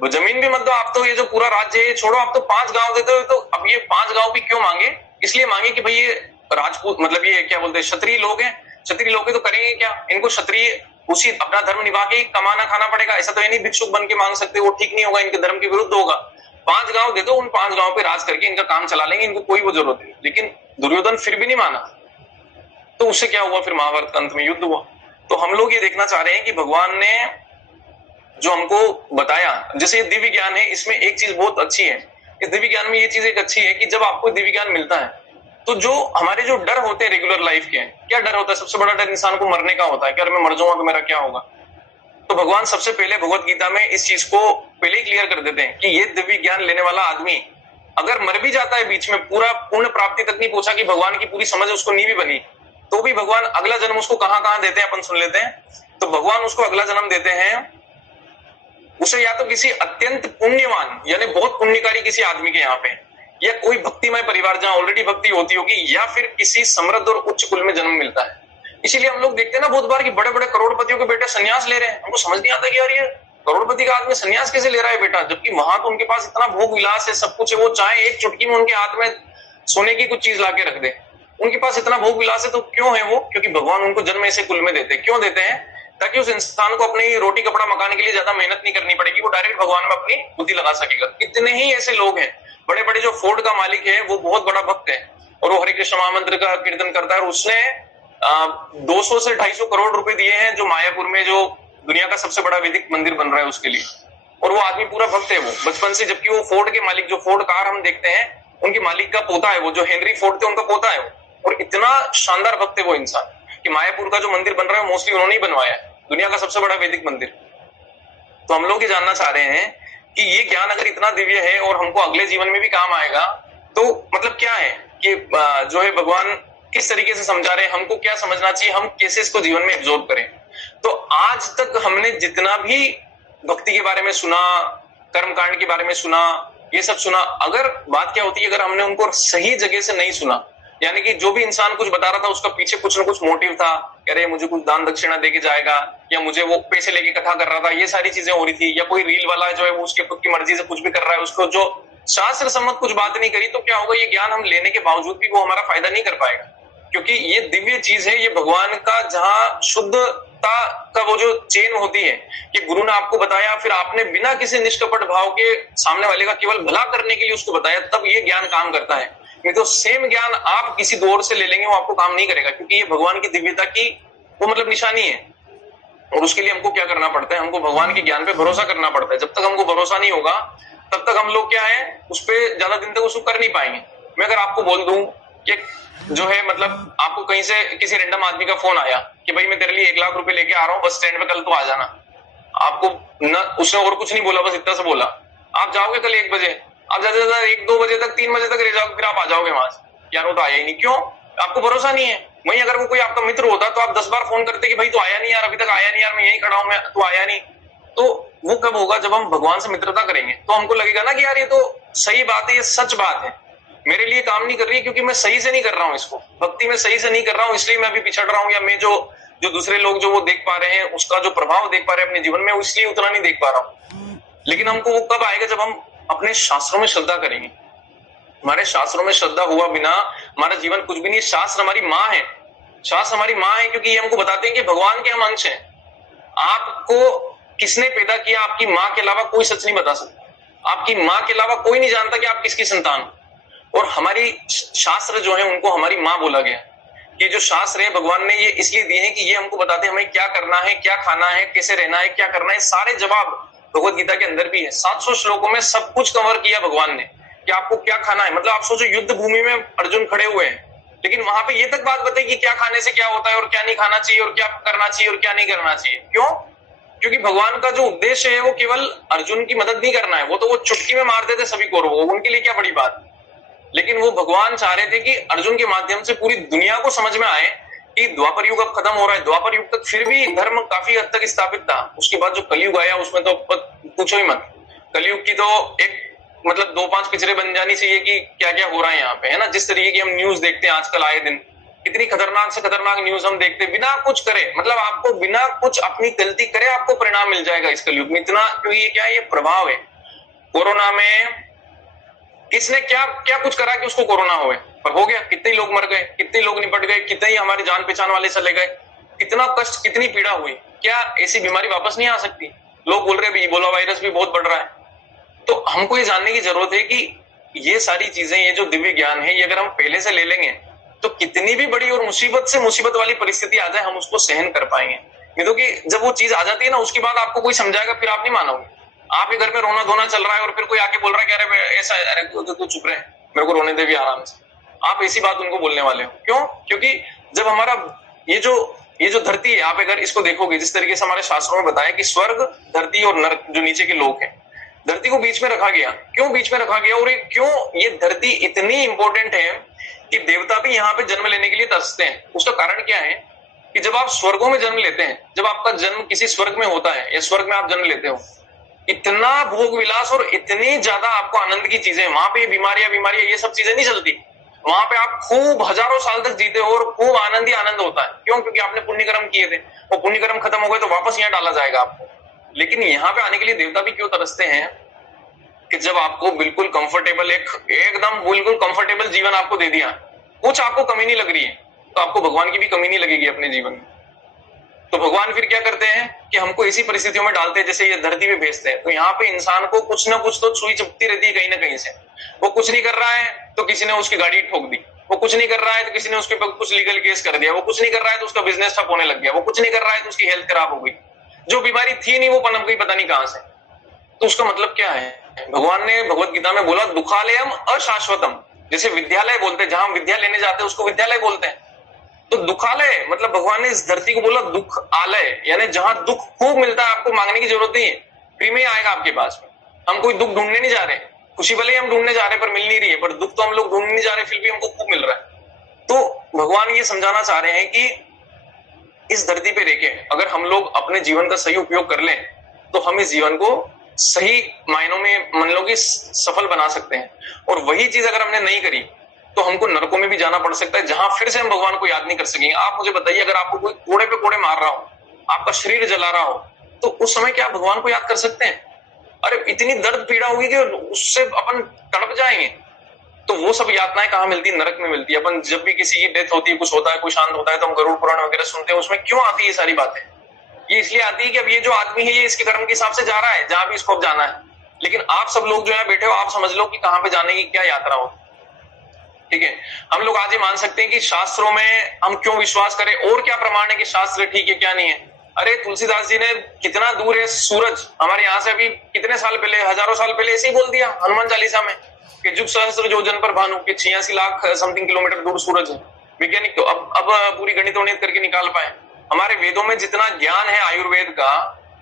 जमीन भी मत दो, आप तो ये जो पूरा राज्य है छोड़ो, आप तो 5 गांव दे दो। तो अब ये 5 गांव भी क्यों मांगे? इसलिए मांगे कि भाई ये राजपूत, मतलब ये क्या बोलते हैं, क्षत्रिय लोग हैं, क्षत्रिय लोग तो करेंगे क्या? इनको क्षत्रिय उसी अपना धर्म निभा के कमाना खाना पड़ेगा। ऐसा तो ये नहीं भिक्षुक बन के मांग सकते, वो ठीक नहीं होगा, इनके धर्म के विरुद्ध होगा। 5 गांव दे दो, उन 5 गांव पे राज करके इनका काम चला लेंगे, इनको कोई वो जरूरत नहीं। लेकिन दुर्योधन फिर भी नहीं माना, तो उससे क्या हुआ? फिर महाभारत का अंत में युद्ध हुआ। तो हम लोग ये देखना चाह रहे हैं कि भगवान ने जो हमको बताया, जैसे ये दिव्य ज्ञान है, इसमें एक चीज बहुत अच्छी है। इस दिव्य ज्ञान में ये चीज एक अच्छी है कि जब आपको दिव्य ज्ञान मिलता है, तो जो हमारे जो डर होते हैं रेगुलर लाइफ के, क्या डर होता है? सबसे बड़ा डर इंसान को मरने का होता है कि अगर मैं मर जाऊंगा तो मेरा क्या होगा। तो भगवान सबसे पहले भगवत गीता में इस चीज को पहले ही क्लियर कर देते हैं कि ये दिव्य ज्ञान लेने वाला आदमी अगर मर भी जाता है बीच में, पूरा पूर्ण प्राप्ति तक नहीं पहुंचा कि भगवान की पूरी समझ उसको नहीं भी बनी, तो भी भगवान अगला जन्म उसको कहां कहां देते हैं, अपन सुन लेते हैं। तो भगवान उसको अगला जन्म देते हैं, उसे या तो किसी अत्यंत पुण्यवान, यानी बहुत पुण्यकारी किसी आदमी के यहाँ पे, या कोई भक्तिमय परिवार जहां ऑलरेडी भक्ति होती होगी, या फिर किसी समृद्ध और उच्च कुल में जन्म मिलता है। इसीलिए हम लोग देखते हैं ना बहुत बार कि बड़े बड़े करोड़पतियों के बेटे संन्यास ले रहे हैं। हमको समझ नहीं आता कि यार ये करोड़पति का आदमी संन्यास कैसे ले रहा है बेटा, जबकि वहां तो उनके पास इतना भोग विलास है, सब कुछ है, वो चाहे एक चुटकी में उनके हाथ में सोने की कुछ चीज ला के रख दे, उनके पास इतना भोग विलास है। तो क्यों है वो? क्योंकि भगवान उनको जन्म ऐसे कुल में देते। क्यों देते हैं? ताकि उस इंसान को अपनी रोटी कपड़ा मकान के लिए ज्यादा मेहनत नहीं करनी पड़ेगी, वो डायरेक्ट भगवान में अपनी बुद्धि लगा सकेगा। कितने ही ऐसे लोग हैं, बड़े बड़े, जो फोर्ड का मालिक है वो बहुत बड़ा भक्त है और वो हरे कृष्ण महामंत्र का कीर्तन करता है, और उसने 200 से 250 करोड़ रुपए दिए हैं जो मायापुर में जो दुनिया का सबसे बड़ा वैदिक मंदिर बन रहा है उसके लिए। और वो आदमी पूरा भक्त है वो बचपन से, जबकि वो फोर्ड के मालिक, जो फोर्ड कार हम देखते हैं उनके मालिक का पोता है वो, जो हेनरी फोर्ड थे उनका पोता है वो। और इतना शानदार भक्त है वो इंसान कि मायापुर का जो मंदिर बन रहा है मोस्टली उन्होंने ही बनवाया है, दुनिया का सबसे बड़ा वैदिक मंदिर। तो हम लोग ये जानना चाह रहे हैं कि ये ज्ञान अगर इतना दिव्य है और हमको अगले जीवन में भी काम आएगा, तो मतलब क्या है कि जो है भगवान किस तरीके से समझा रहे हैं, हमको क्या समझना चाहिए, हम कैसे इसको जीवन में एब्जॉर्ब करें। तो आज तक हमने जितना भी भक्ति के बारे में सुना, कर्मकांड के बारे में सुना, ये सब सुना, अगर बात क्या होती है, अगर हमने उनको सही जगह से नहीं सुना, यानी कि जो भी इंसान कुछ बता रहा था उसका पीछे कुछ ना कुछ मोटिव था, अरे मुझे कुछ दान दक्षिणा देके जाएगा, या मुझे वो पैसे लेके कथा कर रहा था, ये सारी चीजें हो रही थी, या कोई रील वाला जो है वो उसके खुद की मर्जी से कुछ भी कर रहा है, उसको जो शास्त्र सम्मत कुछ बात नहीं करी, तो क्या होगा, ये ज्ञान हम लेने के बावजूद भी वो हमारा फायदा नहीं कर पाएगा। क्योंकि ये दिव्य चीज है, ये भगवान का जहां शुद्धता का वो जो चेन होती है कि गुरु ने आपको बताया, फिर आपने बिना किसी निष्कपट भाव के सामने वाले का केवल भला करने के लिए उसको बताया, तब ये ज्ञान काम करता है। नहीं तो सेम ज्ञान आप किसी दौर से ले लेंगे वो आपको काम नहीं करेगा, क्योंकि ये भगवान की दिव्यता की वो मतलब निशानी है। और उसके लिए हमको क्या करना पड़ता है, हमको भगवान के ज्ञान पे भरोसा करना पड़ता है। जब तक हमको भरोसा नहीं होगा तब तक हम लोग क्या है उस पर ज्यादा दिन तक उसको कर नहीं पाएंगे। मैं अगर आपको बोल दूं कि जो है मतलब आपको कहीं से किसी रैंडम आदमी का फोन आया कि भाई मैं तेरे लिए 1 लाख रुपए लेके आ रहा हूँ, बस स्टैंड पे कल तो आ जाना, आपको न उसने और कुछ नहीं बोला, बस इतना से बोला, आप जाओगे कल 1 बजे, आप ज्यादा से ज्यादा 1-2 बजे तक 3 बजे तक रह जाओगे, फिर आप आ जाओगे वहां से। यार वो तो आया ही नहीं, क्यों? आपको भरोसा नहीं है। वहीं अगर वो कोई आपका मित्र होता तो आप 10 बार फोन करते कि भाई तू आया नहीं यार, अभी तक आया नहीं यार, मैं यहीं खड़ा हूं, मैं तू आया नहीं। तो वो कब होगा, जब हम भगवान से मित्रता करेंगे, तो हमको लगेगा ना कि यार ये तो सही बात है, ये सच बात है, मेरे लिए काम नहीं कर रही है क्योंकि मैं सही से नहीं कर रहा हूँ, इसको भक्ति में सही से नहीं कर रहा हूँ, इसलिए मैं अभी पिछड़ रहा हूँ, या मैं जो दूसरे लोग जो वो देख पा रहे हैं उसका जो प्रभाव देख पा रहे हैं अपने जीवन में, इसलिए उतना नहीं देख पा रहा हूँ। लेकिन हमको वो कब आएगा, जब हम अपने शास्त्रों में श्रद्धा करेंगे। हमारे शास्त्रों में श्रद्धा हुआ बिना हमारा जीवन कुछ भी नहीं। शास्त्र हमारी माँ है, शास्त्र हमारी माँ है, क्योंकि ये हमको बताते हैं कि भगवान के हम अंश हैं। आपको किसने पैदा किया, आपकी माँ के अलावा कोई सच नहीं बता सकता, आपकी माँ के अलावा कोई नहीं जानता कि आप किसकी संतान हो। और हमारी शास्त्र जो है उनको हमारी माँ बोला गया। ये जो शास्त्र है भगवान ने ये इसलिए दिए हैं कि ये हमको बताते हैं हमें क्या करना है, क्या खाना है, कैसे रहना है, क्या करना है। सारे जवाब भगवत गीता के अंदर भी है। 700 श्लोकों में सब कुछ कवर किया भगवान ने कि आपको क्या खाना है। मतलब आप सोचो युद्ध भूमि में अर्जुन खड़े हुए हैं, लेकिन वहां पे ये तक बात बताई कि क्या खाने से क्या होता है और क्या नहीं खाना चाहिए और क्या करना चाहिए और क्या नहीं करना चाहिए। क्यों? क्योंकि भगवान का जो उद्देश्य है वो केवल अर्जुन की मदद नहीं करना है, वो तो वो चुटकी में मार देते सभी कौरवों, उनके लिए क्या बड़ी बात। लेकिन वो भगवान चाह रहे थे कि अर्जुन के माध्यम से पूरी दुनिया को समझ में आए कि द्वापर युग अब खत्म हो रहा है। द्वापर युग तक फिर भी धर्म काफी हद तक स्थापित था, उसके बाद जो कलयुग आया उसमें तो पूछो ही मत। कलयुग की तो एक मतलब 2-5 पिक्चरें बन जानी चाहिए कि क्या क्या हो रहा है यहाँ पे, है ना। जिस तरीके की हम न्यूज देखते हैं आजकल आए दिन, इतनी खतरनाक से खतरनाक न्यूज हम देखते बिना कुछ करे, मतलब आपको बिना कुछ अपनी गलती करे आपको परिणाम मिल जाएगा इस कलयुग में। इतना क्योंकि ये क्या है, ये प्रभाव है। कोरोना में किसने क्या क्या कुछ करा कि उसको कोरोना हुए, पर हो गया। कितने लोग मर गए, कितने लोग निपट गए, कितने ही हमारे जान पहचान वाले चले गए, कितना कष्ट, कितनी पीड़ा हुई। क्या ऐसी बीमारी वापस नहीं आ सकती? लोग बोल रहे हैं इबोला वायरस भी बहुत बढ़ रहा है। तो हमको ये जानने की जरूरत है कि ये सारी चीजें, ये जो दिव्य ज्ञान है, ये अगर हम पहले से ले लेंगे तो कितनी भी बड़ी और मुसीबत से मुसीबत वाली परिस्थिति आ जाए हम उसको सहन कर पाएंगे। नहीं तो कि जब वो चीज आ जाती है ना, उसके बाद आपको कोई समझाएगा फिर आप नहीं मानोगे। आपके घर में रोना धोना चल रहा है और फिर कोई आके बोल रहा है कि अरे ऐसा, अरे तू चुप रहे, मेरे को रोने दे भी आराम से। आप ऐसी बात उनको बोलने वाले हो। क्यों? क्योंकि जब हमारा ये जो धरती है, आप अगर इसको देखोगे जिस तरीके से हमारे शास्त्रों में बताया कि स्वर्ग, धरती और नरक जो नीचे के लोग हैं, धरती को बीच में रखा गया। क्यों बीच में रखा गया? और क्यों ये धरती इतनी इंपॉर्टेंट है कि देवता भी यहाँ पे जन्म लेने के लिए तरसते हैं। उसका कारण क्या है कि जब आप स्वर्गों में जन्म लेते हैं, जब आपका जन्म किसी स्वर्ग में होता है या स्वर्ग में आप जन्म लेते हो, इतना भोग विलास और इतनी ज्यादा आपको आनंद की चीजें, वहां पे बीमारियां ये सब चीजें नहीं चलती। वहां पे आप खूब हजारों साल तक जीते हो और खूब आनंद ही आनंद होता है। क्यों? क्योंकि आपने पुण्य कर्म किए थे, वो पुण्य कर्म खत्म हो गए तो वापस यहाँ डाला जाएगा आपको। लेकिन यहाँ पे आने के लिए देवता भी क्यों तरसते हैं कि जब आपको बिल्कुल कंफर्टेबल, एकदम बिल्कुल कंफर्टेबल जीवन आपको दे दिया, कुछ आपको कमी नहीं लग रही है, तो आपको भगवान की भी कमी नहीं लगेगी अपने जीवन में। तो भगवान फिर क्या करते हैं कि हमको ऐसी परिस्थितियों में डालते हैं, जैसे ये धरती पे भेजते हैं। तो यहाँ पे इंसान को कुछ ना कुछ तो सुई चुभती रहती है कहीं ना कहीं से। वो कुछ नहीं कर रहा है तो किसी ने उसकी गाड़ी ठोक दी, वो कुछ नहीं कर रहा है तो किसी ने उसके ऊपर कुछ लीगल केस कर दिया, वो कुछ नहीं कर रहा है तो उसका बिजनेस ठप होने लग गया, वो कुछ नहीं कर रहा है तो उसकी हेल्थ खराब हो गई, जो बीमारी थी नहीं वो पनप गई पता नहीं कहां से। तो उसका मतलब क्या है? भगवान ने भगवत गीता में बोला दुखालयम अशाश्वतम। जैसे विद्यालय बोलते हैं, जहां हम विद्या लेने जाते हैं उसको विद्यालय बोलते हैं। तो दुखालय मतलब भगवान ने इस धरती को बोला दुख आलय, यानी जहां दुख खूब मिलता है, आपको मांगने की जरूरत नहीं है, फ्री में आएगा आपके पास में। हम कोई दुख ढूंढने नहीं जा रहे, खुशी भले ही हम ढूंढने जा रहे पर मिल नहीं रही है, पर दुख तो हम लोग ढूंढने नहीं जा रहे फिर भी हमको खूब मिल रहा है। तो भगवान ये समझाना चाह रहे हैं कि इस धरती पे रह के अगर हम लोग अपने जीवन का सही उपयोग कर लें तो हम इस जीवन को सही मायनों में मान लो कि सफल बना सकते हैं। और वही चीज अगर हमने नहीं करी तो हमको नरकों में भी जाना पड़ सकता है, जहां फिर से हम भगवान को याद नहीं कर सकेंगे। आप मुझे बताइए, अगर आपको कोई कोड़े पे कोड़े मार रहा हो, आपका शरीर जला रहा हो, तो उस समय क्या भगवान को याद कर सकते हैं? अरे इतनी दर्द पीड़ा होगी कि उससे अपन तड़प जाएंगे। तो वो सब यातनाएं कहाँ मिलती है? नरक में मिलती है। अपन जब भी किसी की डेथ होती है, कुछ होता है, कोई शांत होता है, तो हम गरुड़ पुराण वगैरह सुनते हैं। उसमें क्यों आती है ये सारी बातें? ये इसलिए आती है कि अब ये जो आदमी है ये इसके कर्म के हिसाब से जा रहा है जहां भी इसको अब जाना है। लेकिन आप सब लोग जो है बैठे हो, आप समझ लो कि कहां पे जाने की क्या यात्रा हो। ठीक है, हम लोग आज ही मान सकते हैं कि शास्त्रों में हम क्यों विश्वास करें, और क्या प्रमाण है कि शास्त्र ठीक है क्या नहीं है। अरे तुलसीदास जी ने कितना दूर है सूरज, हमारे यहाँ से अभी कितने साल पहले, हजारों साल पहले ऐसे ही बोल दिया हनुमान चालीसा में कि जुग सहस्त्र योजन पर भानु, के 86 लाख समथिंग किलोमीटर दूर सूरज है। वैज्ञानिक तो अब पूरी गणित वणित करके निकाल पाए। हमारे वेदों में जितना ज्ञान है आयुर्वेद का,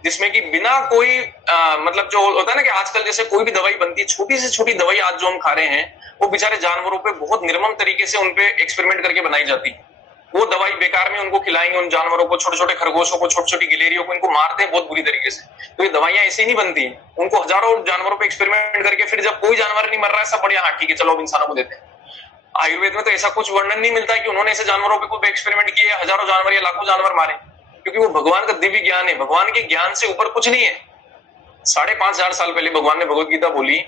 जिसमें कि बिना कोई मतलब जो होता है ना कि आजकल जैसे कोई भी दवाई बनती है, छोटी से छोटी दवाई आज जो हम खा रहे हैं वो बेचारे जानवरों पे बहुत निर्मम तरीके से उनपे एक्सपेरिमेंट करके बनाई जाती है। वो दवाई बेकार में उनको खिलाएंगे, उन जानवरों को, छोटे छोटे खरगोशों को, छोटी छोटी गिलेरियों को, इनको मारते हैं बहुत बुरी तरीके से। तो ये दवाइयां ऐसे ही नहीं बनती, उनको हजारों जानवरों पे एक्सपेरिमेंट करके फिर जब कोई जानवर नहीं मर रहा है सब बढ़िया, हाँ ठीक है चलो अब इंसानों को देते हैं। आयुर्वेद में तो ऐसा कुछ वर्णन नहीं मिलता है कि उन्होंने ऐसे जानवरों पे कोई एक्सपेरिमेंट किए, हजारों जानवर या लाखों जानवर मारे, क्योंकि वो भगवान का दिव्य ज्ञान है। भगवान के ज्ञान से ऊपर कुछ नहीं है। 5,500 साल पहले भगवान ने भगवत गीता बोली,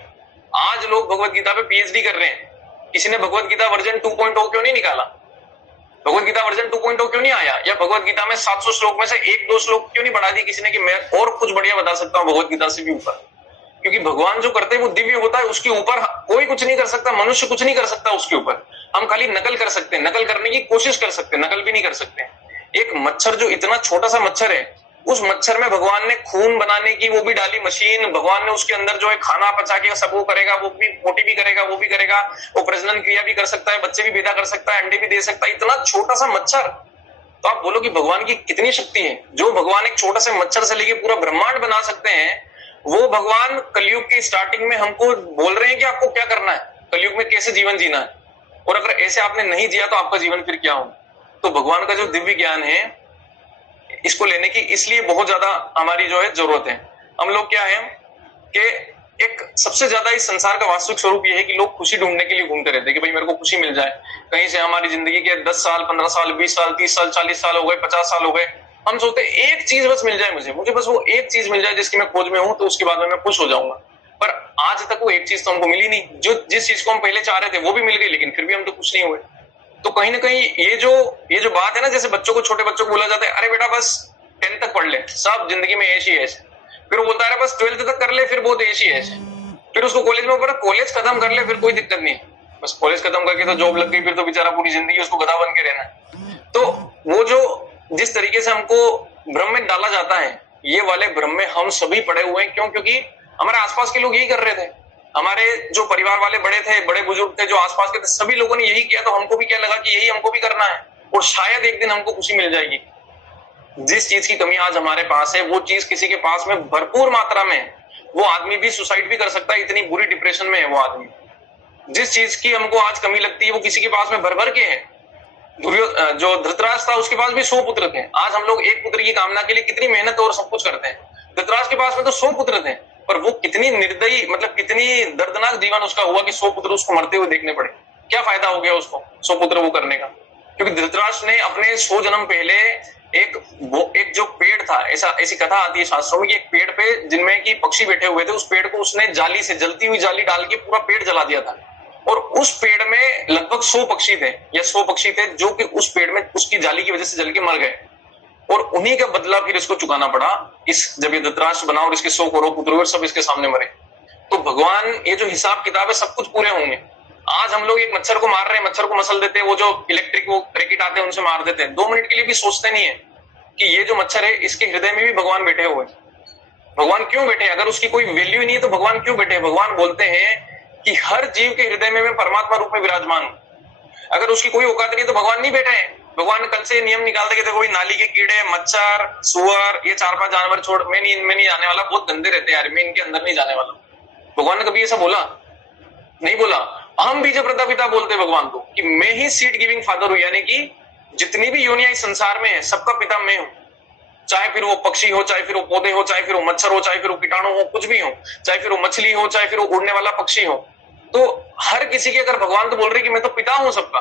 आज लोग भगवत गीता पे पीएचडी कर रहे हैं। किसी ने भगवत गीता वर्जन 2.0 क्यों नहीं निकाला? भगवत गीता वर्जन 2.0 क्यों नहीं आया? या भगवत गीता में 700 श्लोक में से 1-2 श्लोक क्यों नहीं बढ़ा दी किसी ने कि मैं और कुछ बढ़िया बता सकता हूं भगवत गीता से भी ऊपर? क्योंकि भगवान जो करते हैं वो दिव्य होता है, उसके ऊपर कोई कुछ नहीं कर सकता, मनुष्य कुछ नहीं कर सकता उसके ऊपर। हम खाली नकल कर सकते हैं, नकल करने की कोशिश कर सकते हैं, नकल भी नहीं कर सकते। एक मच्छर जो इतना छोटा सा मच्छर है, उस मच्छर में भगवान ने खून बनाने की वो भी डाली मशीन, भगवान ने उसके अंदर जो है खाना पचा के सब वो करेगा, वो भी पोटी भी करेगा, वो भी करेगा, वो प्रजनन क्रिया भी कर सकता है, बच्चे भी पैदा कर सकता है, अंडे भी दे सकता है, इतना छोटा सा मच्छर। तो आप बोलो कि भगवान की कितनी शक्ति है। जो भगवान एक छोटा सा मच्छर से लेके पूरा ब्रह्मांड बना सकते हैं, वो भगवान कलयुग की स्टार्टिंग में हमको बोल रहे हैं कि आपको क्या करना है, कलयुग में कैसे जीवन जीना है, और अगर ऐसे आपने नहीं जिया तो आपका जीवन फिर क्या हो। तो भगवान का जो दिव्य ज्ञान है, इसको लेने की इसलिए बहुत ज्यादा हमारी जो है जरूरत है। हम लोग क्या है कि एक सबसे ज्यादा इस संसार का वास्तविक स्वरूप यह है कि लोग खुशी ढूंढने के लिए घूमते रहते हैं कि भाई मेरे को खुशी मिल जाए कहीं से। हमारी जिंदगी के 10 साल, 15 साल, 20 साल, 30 साल, 40 साल हो गए, 50 साल हो गए, हम सोचते एक चीज बस मिल जाए, मुझे बस वो एक चीज मिल जाए जिसकी मैं खोज में हूं, तो उसके बाद में मैं खुश हो जाऊंगा। पर आज तक वो एक चीज तो हमको मिली नहीं। जो जिस चीज को हम पहले चाह रहे थे वो भी मिल गई, लेकिन फिर भी हम तो खुश नहीं हुए। तो कहीं ना कहीं ये जो बात है ना, जैसे बच्चों को, छोटे बच्चों को बोला जाता है अरे बेटा बस 10th तक पढ़ ले, सब जिंदगी में ऐश ही ऐश। फिर वो बोलता है बस 12th तक कर ले, फिर बहुत ऐश ही ऐश। फिर उसको कॉलेज में पढ़ा, कॉलेज खत्म कर ले, फिर कोई दिक्कत नहीं, बस कॉलेज खत्म करके तो जॉब लग गई, फिर तो बेचारा पूरी जिंदगी उसको गधा बन के रहना है। तो वो जो जिस तरीके से हमको भ्रम में डाला जाता है, ये वाले भ्रम में हम सभी पड़े हुए हैं। क्यों? क्योंकि हमारे आसपास के लोग यही कर रहे थे, हमारे जो परिवार वाले बड़े थे, बड़े बुजुर्ग थे जो आसपास के थे, सभी लोगों ने यही किया, तो हमको भी क्या लगा कि यही हमको भी करना है और शायद एक दिन हमको खुशी मिल जाएगी। जिस चीज की कमी आज हमारे पास है वो चीज किसी के पास में भरपूर मात्रा में है। वो आदमी भी सुसाइड भी कर सकता है, इतनी बुरी डिप्रेशन में है वो आदमी। जिस चीज की हमको आज कमी लगती है वो किसी के पास में भर भर के है। जो धृतराष्ट्र था उसके पास भी 100 पुत्र थे। आज हम लोग एक पुत्र की कामना के लिए कितनी मेहनत और सब कुछ करते हैं। धृतराष्ट्र के पास में तो 100 पुत्र थे, पर वो कितनी निर्दयी, मतलब कितनी दर्दनाक जीवन उसका हुआ कि 100 पुत्र उसको मरते हुए देखने पड़े। क्या फायदा हो गया उसको 100 पुत्र वो करने का? क्योंकि धृतराष्ट्र ने अपने 100 जन्म पहले एक जो पेड़ था, ऐसी कथा आती है शास्त्रों में कि एक पेड़ पे जिनमें कि पक्षी बैठे हुए थे, उस पेड़ को उसने जाली से, जलती हुई जाली डाल के पूरा पेड़ जला दिया था। और उस पेड़ में लगभग 100 पक्षी थे, या 100 पक्षी थे जो कि उस पेड़ में उसकी जाली की वजह से जल के मर गए। और उन्हीं का बदला फिर इसको चुकाना पड़ा। जब ये धृतराष्ट्र बना और इसके 100 करोड़ पुत्र हुए, सब इसके सामने मरे। तो भगवान, ये जो हिसाब किताब है सब कुछ पूरे होंगे। आज हम लोग एक मच्छर को मार रहे हैं, मच्छर को मसल देते हैं, वो जो इलेक्ट्रिक वो रैकेट आते हैं उनसे मार देते हैं, 2 मिनट के लिए भी सोचते नहीं है कि ये जो मच्छर है इसके हृदय में भी भगवान बैठे हुए। भगवान क्यों बैठे? अगर उसकी कोई वैल्यू ही नहीं है तो भगवान क्यों बैठे? भगवान बोलते हैं कि हर जीव के हृदय में मैं परमात्मा रूप में विराजमान हूं। अगर उसकी कोई औकात नहीं है तो भगवान नहीं बैठे हैं। भगवान कल से नियम निकाल देंगे, देखो नाली के कीड़े, मच्छर, सुअर, ये 4-5 जानवर छोड़, मैं नहीं जाने वाला, बहुत गंदे रहते हैं यार, मैं इनके अंदर नहीं जाने वाला। भगवान ने कभी ऐसा बोला? नहीं बोला। अहम बीज प्रदापिता बोलते भगवान को कि मैं ही सीड गिविंग फादर हूं, यानी कि जितनी भी योनियां इस संसार में है सबका पिता मैं हूं। चाहे फिर वो पक्षी हो, चाहे फिर वो पौधे हो, चाहे फिर वो मच्छर हो, चाहे फिर वो कीटाणु हो, कुछ भी हो, चाहे फिर वो मछली हो, चाहे फिर वो उड़ने वाला पक्षी हो, तो हर किसी के अगर भगवान तो बोल रहे कि मैं तो पिता हूं सबका,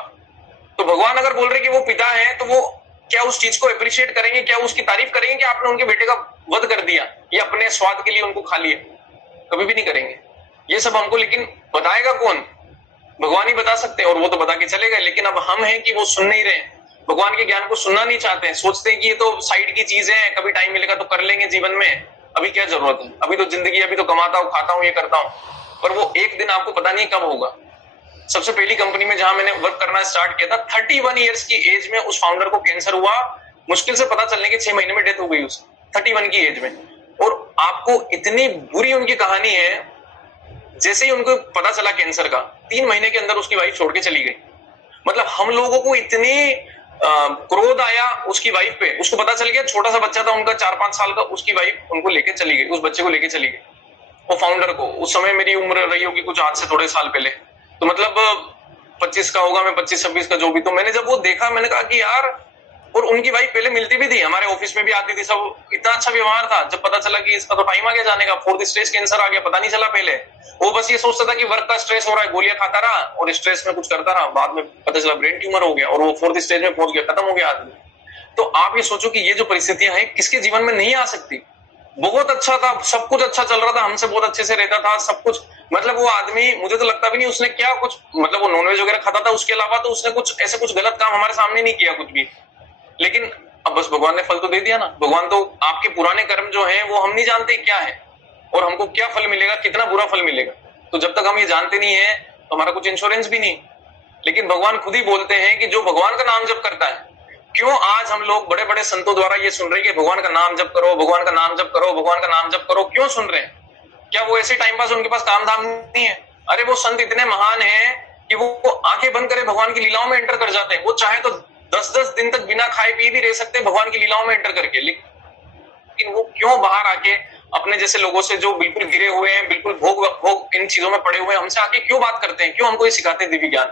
तो भगवान अगर बोल रहे कि वो पिता है तो वो क्या उस चीज को अप्रिशिएट करेंगे? क्या उसकी तारीफ करेंगे कि आपने उनके बेटे का वध कर दिया या अपने स्वाद के लिए उनको खा लिया? कभी भी नहीं करेंगे। ये सब हमको लेकिन बताएगा कौन? भगवान ही बता सकते हैं, और वो तो बता के चले गए। लेकिन अब हम हैं कि वो सुन नहीं रहे, भगवान के ज्ञान को सुनना नहीं चाहते हैं, सोचते हैं कि ये तो साइड की चीज है, कभी टाइम मिलेगा तो कर लेंगे जीवन में, अभी क्या जरूरत है, अभी तो जिंदगी, अभी तो कमाता हूं, खाता हूं, ये करता हूं। पर वो एक दिन आपको पता नहीं कब होगा। सबसे पहली कंपनी में जहां मैंने वर्क करना स्टार्ट किया था, 31 ईयर्स की एज में उस फाउंडर को कैंसर हुआ। मुश्किल से पता चलने के 6 महीने में डेथ हो गई उसकी, 31 की एज में। और आपको इतनी बुरी उनकी कहानी है, जैसे ही उनको पता चला कैंसर का, 3 महीने के अंदर उसकी वाइफ छोड़ के चली गई। मतलब हम लोगों को इतनी क्रोध आया उसकी वाइफ पे, उसको पता चल गया, छोटा सा बच्चा था उनका 4-5 साल का, उसकी वाइफ उनको लेके चली गई, उस बच्चे को लेके चली गई, वो फाउंडर को। उस समय मेरी उम्र रही होगी कुछ आज से थोड़े साल पहले, तो मतलब 25 का होगा, मैं 25-26 का जो भी। तो मैंने जब वो देखा, मैंने कहा कि यार, और उनकी वाइफ पहले मिलती भी थी, हमारे ऑफिस में भी आती थी, सब इतना अच्छा व्यवहार था। जब पता चला कि इसका तो टाइम आ गया जाने का, 4th स्टेज कैंसर आ गया, पता नहीं चला पहले। वो बस ये सोचता था कि वर्क का स्ट्रेस हो रहा है, गोलियां खाता रहा और स्ट्रेस में कुछ करता रहा, बाद में पता चला ब्रेन ट्यूमर हो गया और वो 4th स्टेज में पहुंच गया, खत्म हो गया आदमी। तो आप ये सोचो कि ये जो परिस्थितियां हैं किसके जीवन में नहीं आ सकती। बहुत अच्छा था, सब कुछ अच्छा चल रहा था, हमसे बहुत अच्छे से रहता था, सब कुछ। मतलब वो आदमी, मुझे तो लगता भी नहीं उसने क्या कुछ, मतलब वो नॉनवेज वगैरह खाता था, उसके अलावा तो उसने कुछ ऐसे कुछ गलत काम हमारे सामने नहीं किया कुछ भी। लेकिन अब बस भगवान ने फल तो दे दिया ना। भगवान तो, आपके पुराने कर्म जो हैं वो हम नहीं जानते क्या है और हमको क्या फल मिलेगा, कितना बुरा फल मिलेगा। तो जब तक हम ये जानते नहीं है तो हमारा कुछ इंश्योरेंस भी नहीं। लेकिन भगवान खुद ही बोलते हैं कि जो भगवान का नाम जप करता है, क्यों आज हम लोग बड़े बड़े संतों द्वारा ये सुन रहे हैं कि भगवान का नाम जप करो, भगवान का नाम जप करो, भगवान का नाम जप करो, क्यों सुन रहे हैं? क्या वो ऐसे टाइम पास, उनके पास काम धाम नहीं है? अरे वो संत इतने महान हैं कि वो आंखें बंद करे भगवान की लीलाओं में एंटर कर जाते हैं। वो चाहे तो 10-10 दिन तक बिना खाए पिए भी रह सकते हैं भगवान की लीलाओं में एंटर करके। लेकिन वो क्यों बाहर आके अपने जैसे लोगों से जो बिल्कुल गिरे हुए हैं, बिल्कुल भोग इन चीजों में पड़े हुए हैं, हमसे आके क्यों बात करते हैं? क्यों हमको ये सिखाते हैं दिव्य ज्ञान?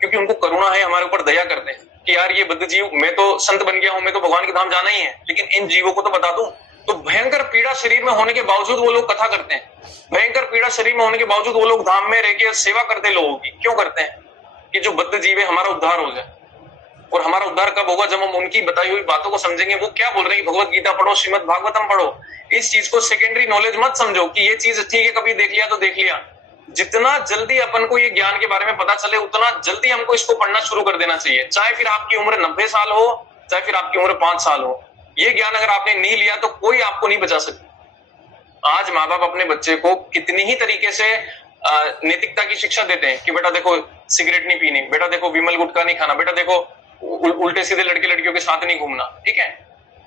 क्योंकि उनको करुणा है, हमारे ऊपर दया करते हैं कि यार ये बद्ध जीव, मैं तो संत बन गया हूं, मैं तो भगवान के धाम जाना ही है, लेकिन इन जीवों को तो बता दूं। तो भयंकर पीड़ा शरीर में होने के बावजूद वो लोग कथा करते हैं, भयंकर पीड़ा शरीर में होने के बावजूद वो लोग धाम में रह के सेवा करते लोगों की। क्यों करते हैं? कि जो बद्ध जीव है हमारा उद्धार हो जाए। और हमारा उद्धार कब होगा? जब हम उनकी बताई हुई बातों को समझेंगे। वो क्या बोल रहे हैं? भगवत गीता पढ़ो, श्रीमद भागवतम पढ़ो। इस चीज को सेकेंडरी नॉलेज मत समझो कि ये चीज ठीक है, कभी देख लिया तो देख लिया। जितना जल्दी अपन को ये ज्ञान के बारे में पता चले, उतना जल्दी हमको इसको पढ़ना शुरू कर देना चाहिए। चाहे फिर आपकी उम्र 90 साल हो, चाहे फिर आपकी उम्र 5 साल हो, ये ज्ञान अगर आपने नहीं लिया तो कोई आपको नहीं बचा सकता। आज माँ बाप अपने बच्चे को कितनी ही तरीके से नैतिकता की शिक्षा देते हैं कि बेटा देखो सिगरेट नहीं पीनी, बेटा देखो विमल गुटखा नहीं खाना, बेटा देखो उल्टे सीधे लड़के लड़कियों के साथ नहीं घूमना। ठीक है,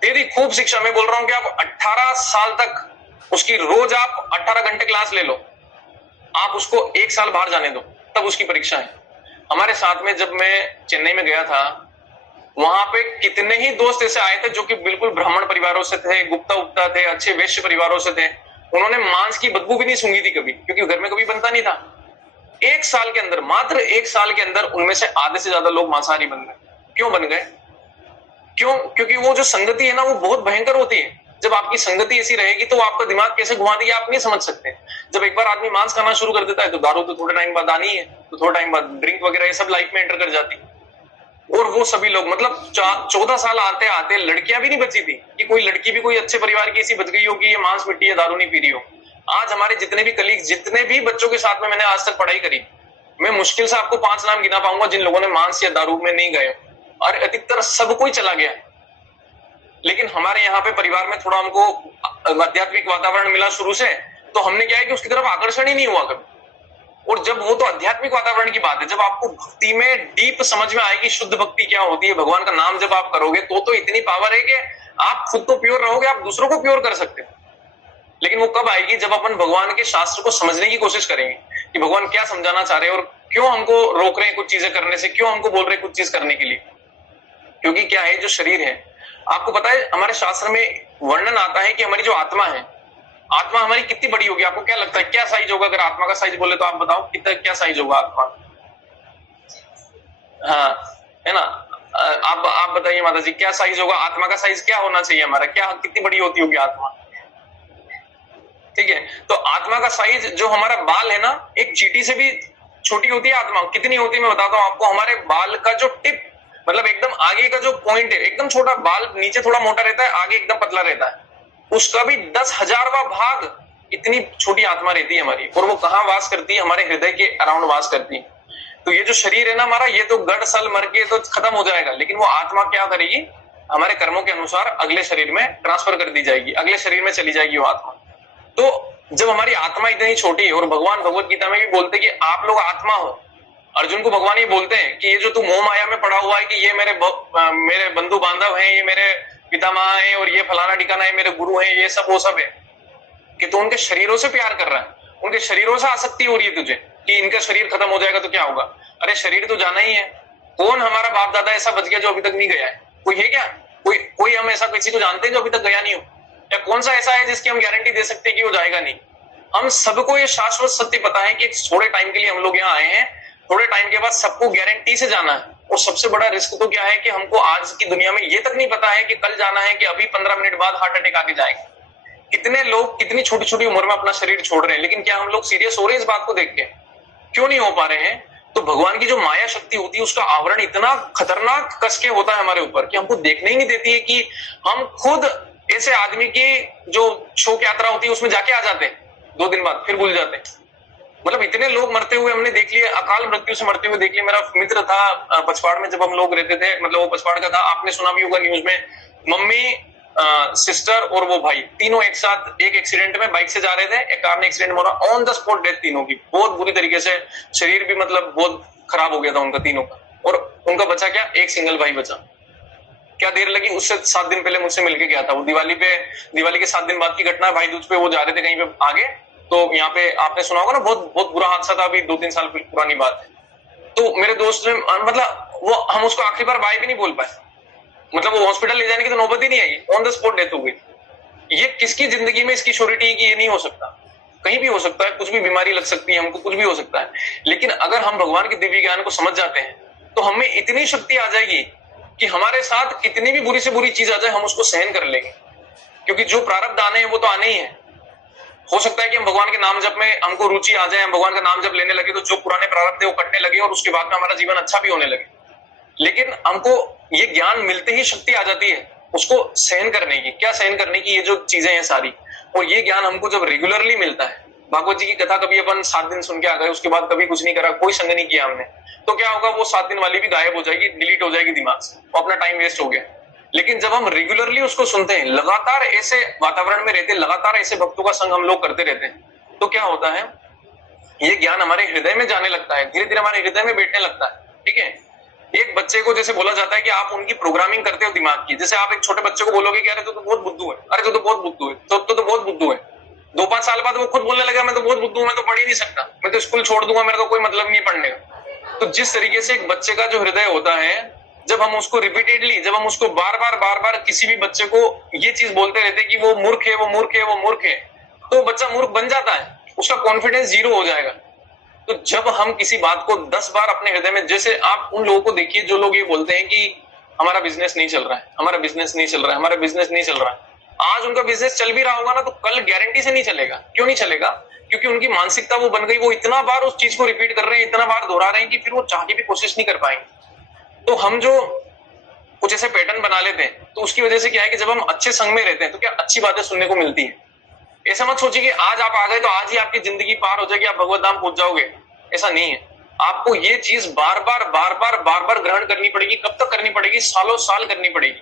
तेरी खूब शिक्षा। मैं बोल रहा हूं कि आप 18 साल तक उसकी रोज आप 18 घंटे क्लास ले लो, आप उसको 1 साल बाहर जाने दो, तब उसकी परीक्षा है। हमारे साथ में जब मैं चेन्नई में गया था, वहां पे कितने ही दोस्त ऐसे आए थे जो कि बिल्कुल ब्राह्मण परिवारों से थे, गुप्ता उपता थे, अच्छे वैश्य परिवारों से थे। उन्होंने मांस की बदबू भी नहीं सूंघी थी कभी, क्योंकि घर में कभी बनता नहीं था। 1 साल के अंदर, मात्र 1 साल के अंदर उनमें से आधे से ज्यादा लोग मांसाहारी बन गए। क्यों बन गए? क्यों? क्योंकि वो जो संगति है ना, वो बहुत भयंकर होती है। जब आपकी संगति ऐसी रहेगी तो आपका दिमाग कैसे घुमा देगी आप नहीं समझ सकते। जब एक बार आदमी मांस खाना शुरू कर देता है तो दारू तो थोड़े टाइम बाद आनी है, तो थोड़ा टाइम बाद ड्रिंक वगैरह ये सब लाइफ में एंटर कर जाती। और वो सभी लोग, मतलब 14 साल आते आते लड़कियां भी नहीं बची थी कि कोई लड़की भी कोई अच्छे परिवार की ऐसी बच गई हो कि ये मांस मिट्टी या दारू नहीं पी रही हो। आज हमारे जितने भी कलीग, जितने भी बच्चों के साथ में मैंने आज तक पढ़ाई करी, मैं मुश्किल से आपको 5 नाम गिना पाऊंगा जिन लोगों ने मांस या दारू में नहीं गए, और अधिकतर सब कोई चला गया। लेकिन हमारे यहाँ पे परिवार में थोड़ा हमको आध्यात्मिक वातावरण मिला शुरू से, तो हमने क्या है कि उसकी तरफ आकर्षण ही नहीं हुआ कभी। और जब वो तो आध्यात्मिक वातावरण की बात है, जब आपको भक्ति में डीप समझ में आएगी शुद्ध भक्ति क्या होती है, भगवान का नाम जब आप करोगे तो इतनी पावर है कि आप खुद तो प्योर रहोगे, आप दूसरों को प्योर कर सकते हो। लेकिन वो कब आएगी, जब अपन भगवान के शास्त्र को समझने की कोशिश करेंगे कि भगवान क्या समझाना चाह रहे हैं और क्यों हमको रोक रहे हैं कुछ चीजें करने से, क्यों हमको बोल रहे हैं कुछ चीज करने के लिए। क्योंकि क्या है, जो शरीर है, आपको पता है हमारे शास्त्र में वर्णन आता है कि हमारी जो आत्मा है, आत्मा हमारी कितनी बड़ी होगी। आपको क्या लगता है क्या साइज होगा? अगर आत्मा का साइज बोले तो आप बताओ कितना, क्या साइज होगा आत्मा? हाँ, है ना? आप बताइए माता जी, क्या साइज होगा आत्मा का? साइज क्या होना चाहिए हमारा? क्या कितनी बड़ी होती होगी आत्मा? ठीक है, तो आत्मा का साइज, जो हमारा बाल है ना, एक चींटी से भी छोटी होती है आत्मा। कितनी होती है मैं बताता हूं आपको। हमारे बाल का जो टिप, मतलब एकदम आगे का जो पॉइंट है, एकदम छोटा बाल, नीचे थोड़ा मोटा रहता है, आगे एकदम पतला रहता है, उसका भी 10,000वां भाग इतनी छोटी आत्मा रहती है हमारी। और वो कहाँ वास करती है? हमारे हृदय के अराउंड वास करती है। तो ये जो शरीर है ना हमारा, ये तो गड़ सल मर के तो खत्म हो जाएगा, लेकिन वो आत्मा क्या करेगी? हमारे कर्मों के अनुसार अगले शरीर में ट्रांसफर कर दी जाएगी, अगले शरीर में चली जाएगी वो आत्मा। तो जब हमारी आत्मा इतनी छोटी है, और भगवान भगवत गीता में भी बोलते हैं कि आप लोग आत्मा हो। अर्जुन को भगवान ये बोलते हैं कि ये जो तू मोह माया में पड़ा हुआ है कि ये मेरे बंधु बांधव हैं, ये मेरे पितामह है, और ये फलाना ठिकाना है, मेरे गुरु हैं, ये सब वो सब है, कि तू उनके शरीरों से प्यार कर रहा है, उनके शरीरों से आसक्ति हो रही है तुझे कि इनका शरीर खत्म हो जाएगा तो क्या होगा। अरे शरीर तो जाना ही है। कौन हमारा बाप दादा ऐसा बच गया जो अभी तक नहीं गया है? कोई है क्या? कोई हम ऐसा किसी को जानते हैं जो अभी तक गया नहीं हो? या कौन सा ऐसा है जिसकी हम गारंटी दे सकते हैं कि वो जाएगा नहीं? हम सबको ये शाश्वत सत्य पता है कि थोड़े टाइम के लिए हम लोग यहाँ आए हैं, थोड़े टाइम के बाद सबको गारंटी से जाना है। और सबसे बड़ा रिस्क तो क्या है कि हमको आज की दुनिया में ये तक नहीं पता है कि कल जाना है, कि अभी 15 मिनट बाद हार्ट अटैक आके जाएगा। कितने लोग कितनी छोटी छोटी उम्र में अपना शरीर छोड़ रहे हैं, लेकिन क्या हम लोग सीरियस हो रहे हैं इस बात को देख के? क्यों नहीं हो पा रहे हैं? तो भगवान की जो माया शक्ति होती है, उसका आवरण इतना खतरनाक कस के होता है हमारे ऊपर कि हमको देखने ही नहीं देती है कि हम खुद ऐसे आदमी की जो शोक यात्रा होती है उसमें जाके आ जाते हैं, 2 दिन बाद फिर भूल जाते हैं। मतलब इतने लोग मरते हुए हमने देख लिए, अकाल मृत्यु से मरते हुए देख लिए। मेरा मित्र था पचपाड़ में, जब हम लोग रहते थे, मतलब वो पचपाड़ का था, आपने सुना भी होगा न्यूज में, मम्मी, सिस्टर और वो भाई, तीनों एक साथ एक एक्सीडेंट में बाइक से जा रहे थे, एक कार ने एक्सीडेंट मारा, ऑन द स्पॉट डेथ तीनों की, बहुत बुरी तरीके से। शरीर भी मतलब बहुत खराब हो गया था उनका तीनों का। और उनका बचा क्या? एक सिंगल भाई बचा। क्या देर लगी, उससे 7 दिन पहले मुझसे मिलके गया था वो। दिवाली के 7 दिन बाद की घटना। भाई दूज पे वो जा रहे थे कहीं पे आगे, तो यहाँ पे आपने सुना होगा ना, बहुत बहुत बुरा हादसा था, अभी 2-3 साल पुरानी बात है। तो मेरे दोस्त ने, मतलब वो, हम उसको आखिरी बार बाय भी नहीं बोल पाए, मतलब वो हॉस्पिटल ले जाने की तो नौबत ही नहीं आई, ऑन द स्पॉट डेथ हो गई। ये किसकी जिंदगी में इसकी श्योरिटी है कि ये नहीं हो सकता? कहीं भी हो सकता है, कुछ भी बीमारी लग सकती है हमको, कुछ भी हो सकता है। लेकिन अगर हम भगवान के दिव्य ज्ञान को समझ जाते हैं तो हमें इतनी शक्ति आ जाएगी कि हमारे साथ कितनी भी बुरी से बुरी चीज आ जाए, हम उसको सहन कर लेंगे। क्योंकि जो प्रारब्ध आने हैं वो तो आने ही है। हो सकता है कि हम भगवान के नाम जप में हमको रुचि आ जाए, हम भगवान का नाम जप लेने लगे तो जो पुराने प्रारब्ध है वो कटने लगे, और उसके बाद में हमारा जीवन अच्छा भी होने लगे। लेकिन हमको ये ज्ञान मिलते ही शक्ति आ जाती है उसको सहन करने की। क्या सहन करने की? ये जो चीजें हैं सारी। और ये ज्ञान हमको जब रेगुलरली मिलता है, भागवत जी की कथा कभी अपन 7 दिन सुन के आ गए, उसके बाद कभी कुछ नहीं करा, कोई संग नहीं किया हमने, तो क्या होगा? वो 7 दिन वाली भी गायब हो जाएगी, डिलीट हो जाएगी दिमाग से, वो अपना टाइम वेस्ट हो गया। लेकिन जब हम रेगुलरली उसको सुनते हैं, लगातार ऐसे वातावरण में रहते हैं, लगातार ऐसे भक्तों का संग हम लोग करते रहते हैं, तो क्या होता है? ये ज्ञान हमारे हृदय में जाने लगता है, धीरे धीरे हमारे हृदय में बैठने लगता है। ठीक है, एक बच्चे को जैसे बोला जाता है कि आप उनकी प्रोग्रामिंग करते हो दिमाग की। जैसे आप एक छोटे बच्चे को बोलोगे कि अरे तू तो बहुत बुद्धू है, अरे तू तो बहुत बुद्धू है, तो बहुत बुद्धू है। 2-5 साल बाद वो खुद बोलने लगा मैं तो बहुत बुद्धू हूं, मैं तो पढ़ ही नहीं सकता, मैं तो स्कूल छोड़ दूंगा, मेरा तो कोई मतलब नहीं पढ़ने का। तो जिस तरीके से एक बच्चे का जो हृदय होता है, जब हम उसको रिपीटेडली, जब हम उसको बार बार किसी भी बच्चे को ये चीज बोलते रहते कि वो मूर्ख है, वो मूर्ख है, वो मूर्ख है, तो बच्चा मूर्ख बन जाता है, उसका कॉन्फिडेंस 0 हो जाएगा। तो जब हम किसी बात को 10 बार अपने हृदय में, जैसे आप उन लोगों को देखिए जो लोग ये बोलते हैं कि हमारा बिजनेस नहीं चल रहा है, हमारा बिजनेस नहीं चल रहा है, हमारा बिजनेस नहीं चल रहा है। आज उनका बिजनेस चल भी रहा होगा ना, तो कल गारंटी से नहीं चलेगा। क्यों नहीं चलेगा? क्योंकि उनकी मानसिकता वो बन गई, वो इतना बार उस चीज को रिपीट कर रहे हैं, इतना बार दोहरा रहे हैं कि फिर वो चाह के भी कोशिश नहीं कर पाएंगे। तो हम जो कुछ ऐसे पैटर्न बना लेते हैं, तो उसकी वजह से क्या है कि जब हम अच्छे संग में रहते हैं तो क्या अच्छी बातें सुनने को मिलती है। ऐसा मत सोचिए कि आज आप आ गए तो आज ही आपकी जिंदगी पार हो जाएगी, आप भगवत धाम पहुंच जाओगे। ऐसा नहीं है। आपको ये चीज बार बार ग्रहण करनी पड़ेगी। कब तक करनी पड़ेगी? सालों साल करनी पड़ेगी।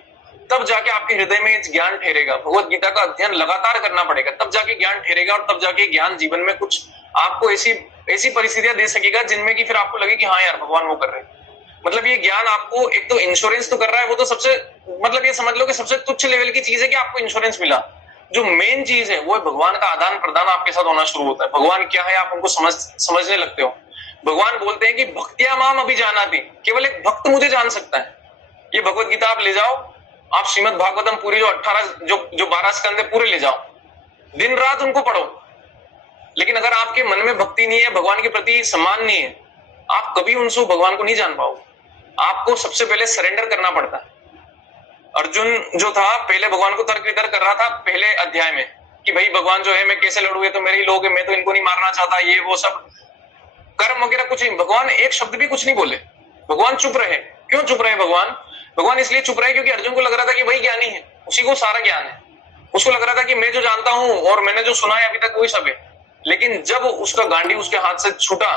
तब जाके आपके हृदय में ज्ञान ठहरेगा। भगवत गीता का अध्ययन लगातार करना पड़ेगा, तब जाके ज्ञान ठहरेगा, और तब जाके ज्ञान जीवन में कुछ आपको ऐसी ऐसी परिस्थितियां दे सकेगा जिनमें कि फिर आपको लगे कि हाँ यार भगवान वो कर रहे हैं। मतलब ये ज्ञान आपको एक तो इंश्योरेंस तो कर रहा है, वो तो सबसे मतलब ये समझ लो कि सबसे तुच्छ लेवल की चीज है कि आपको इंश्योरेंस मिला। जो मेन चीज है वो है भगवान का आदान प्रदान आपके साथ होना शुरू होता है। भगवान क्या है आप उनको समझने लगते हो। भगवान बोलते हैं कि भक्तिया माम अभिजानाति, केवल एक भक्त मुझे जान सकता है। ये भगवत गीता आप ले जाओ, आप श्रीमद भागवतम पूरी जो 12 स्कंद है पूरे ले जाओ, दिन रात उनको पढ़ो, लेकिन अगर आपके मन में भक्ति नहीं है, भगवान के प्रति सम्मान नहीं है, आप कभी उनसे भगवान को नहीं जान पाओगे। आपको सबसे पहले सरेंडर करना पड़ता है। अर्जुन जो था पहले भगवान को तर्क वितर्क कर रहा था पहले अध्याय में कि भाई भगवान जो है मैं कैसे लड़ू, ये तो मेरे ही लोग हैं, मैं तो इनको नहीं मारना चाहता, ये वो सब कर्म वगैरह कुछ नहीं। भगवान एक शब्द भी कुछ नहीं बोले, भगवान चुप रहे। क्यों चुप रहे भगवान? भगवान इसलिए चुप रहे क्योंकि अर्जुन को लग रहा था कि वही ज्ञानी है, उसी को सारा ज्ञान है। उसको लग रहा था कि मैं जो जानता हूं और मैंने जो सुना है अभी तक वही सब है। लेकिन जब उसका गांडी उसके हाथ से छूटा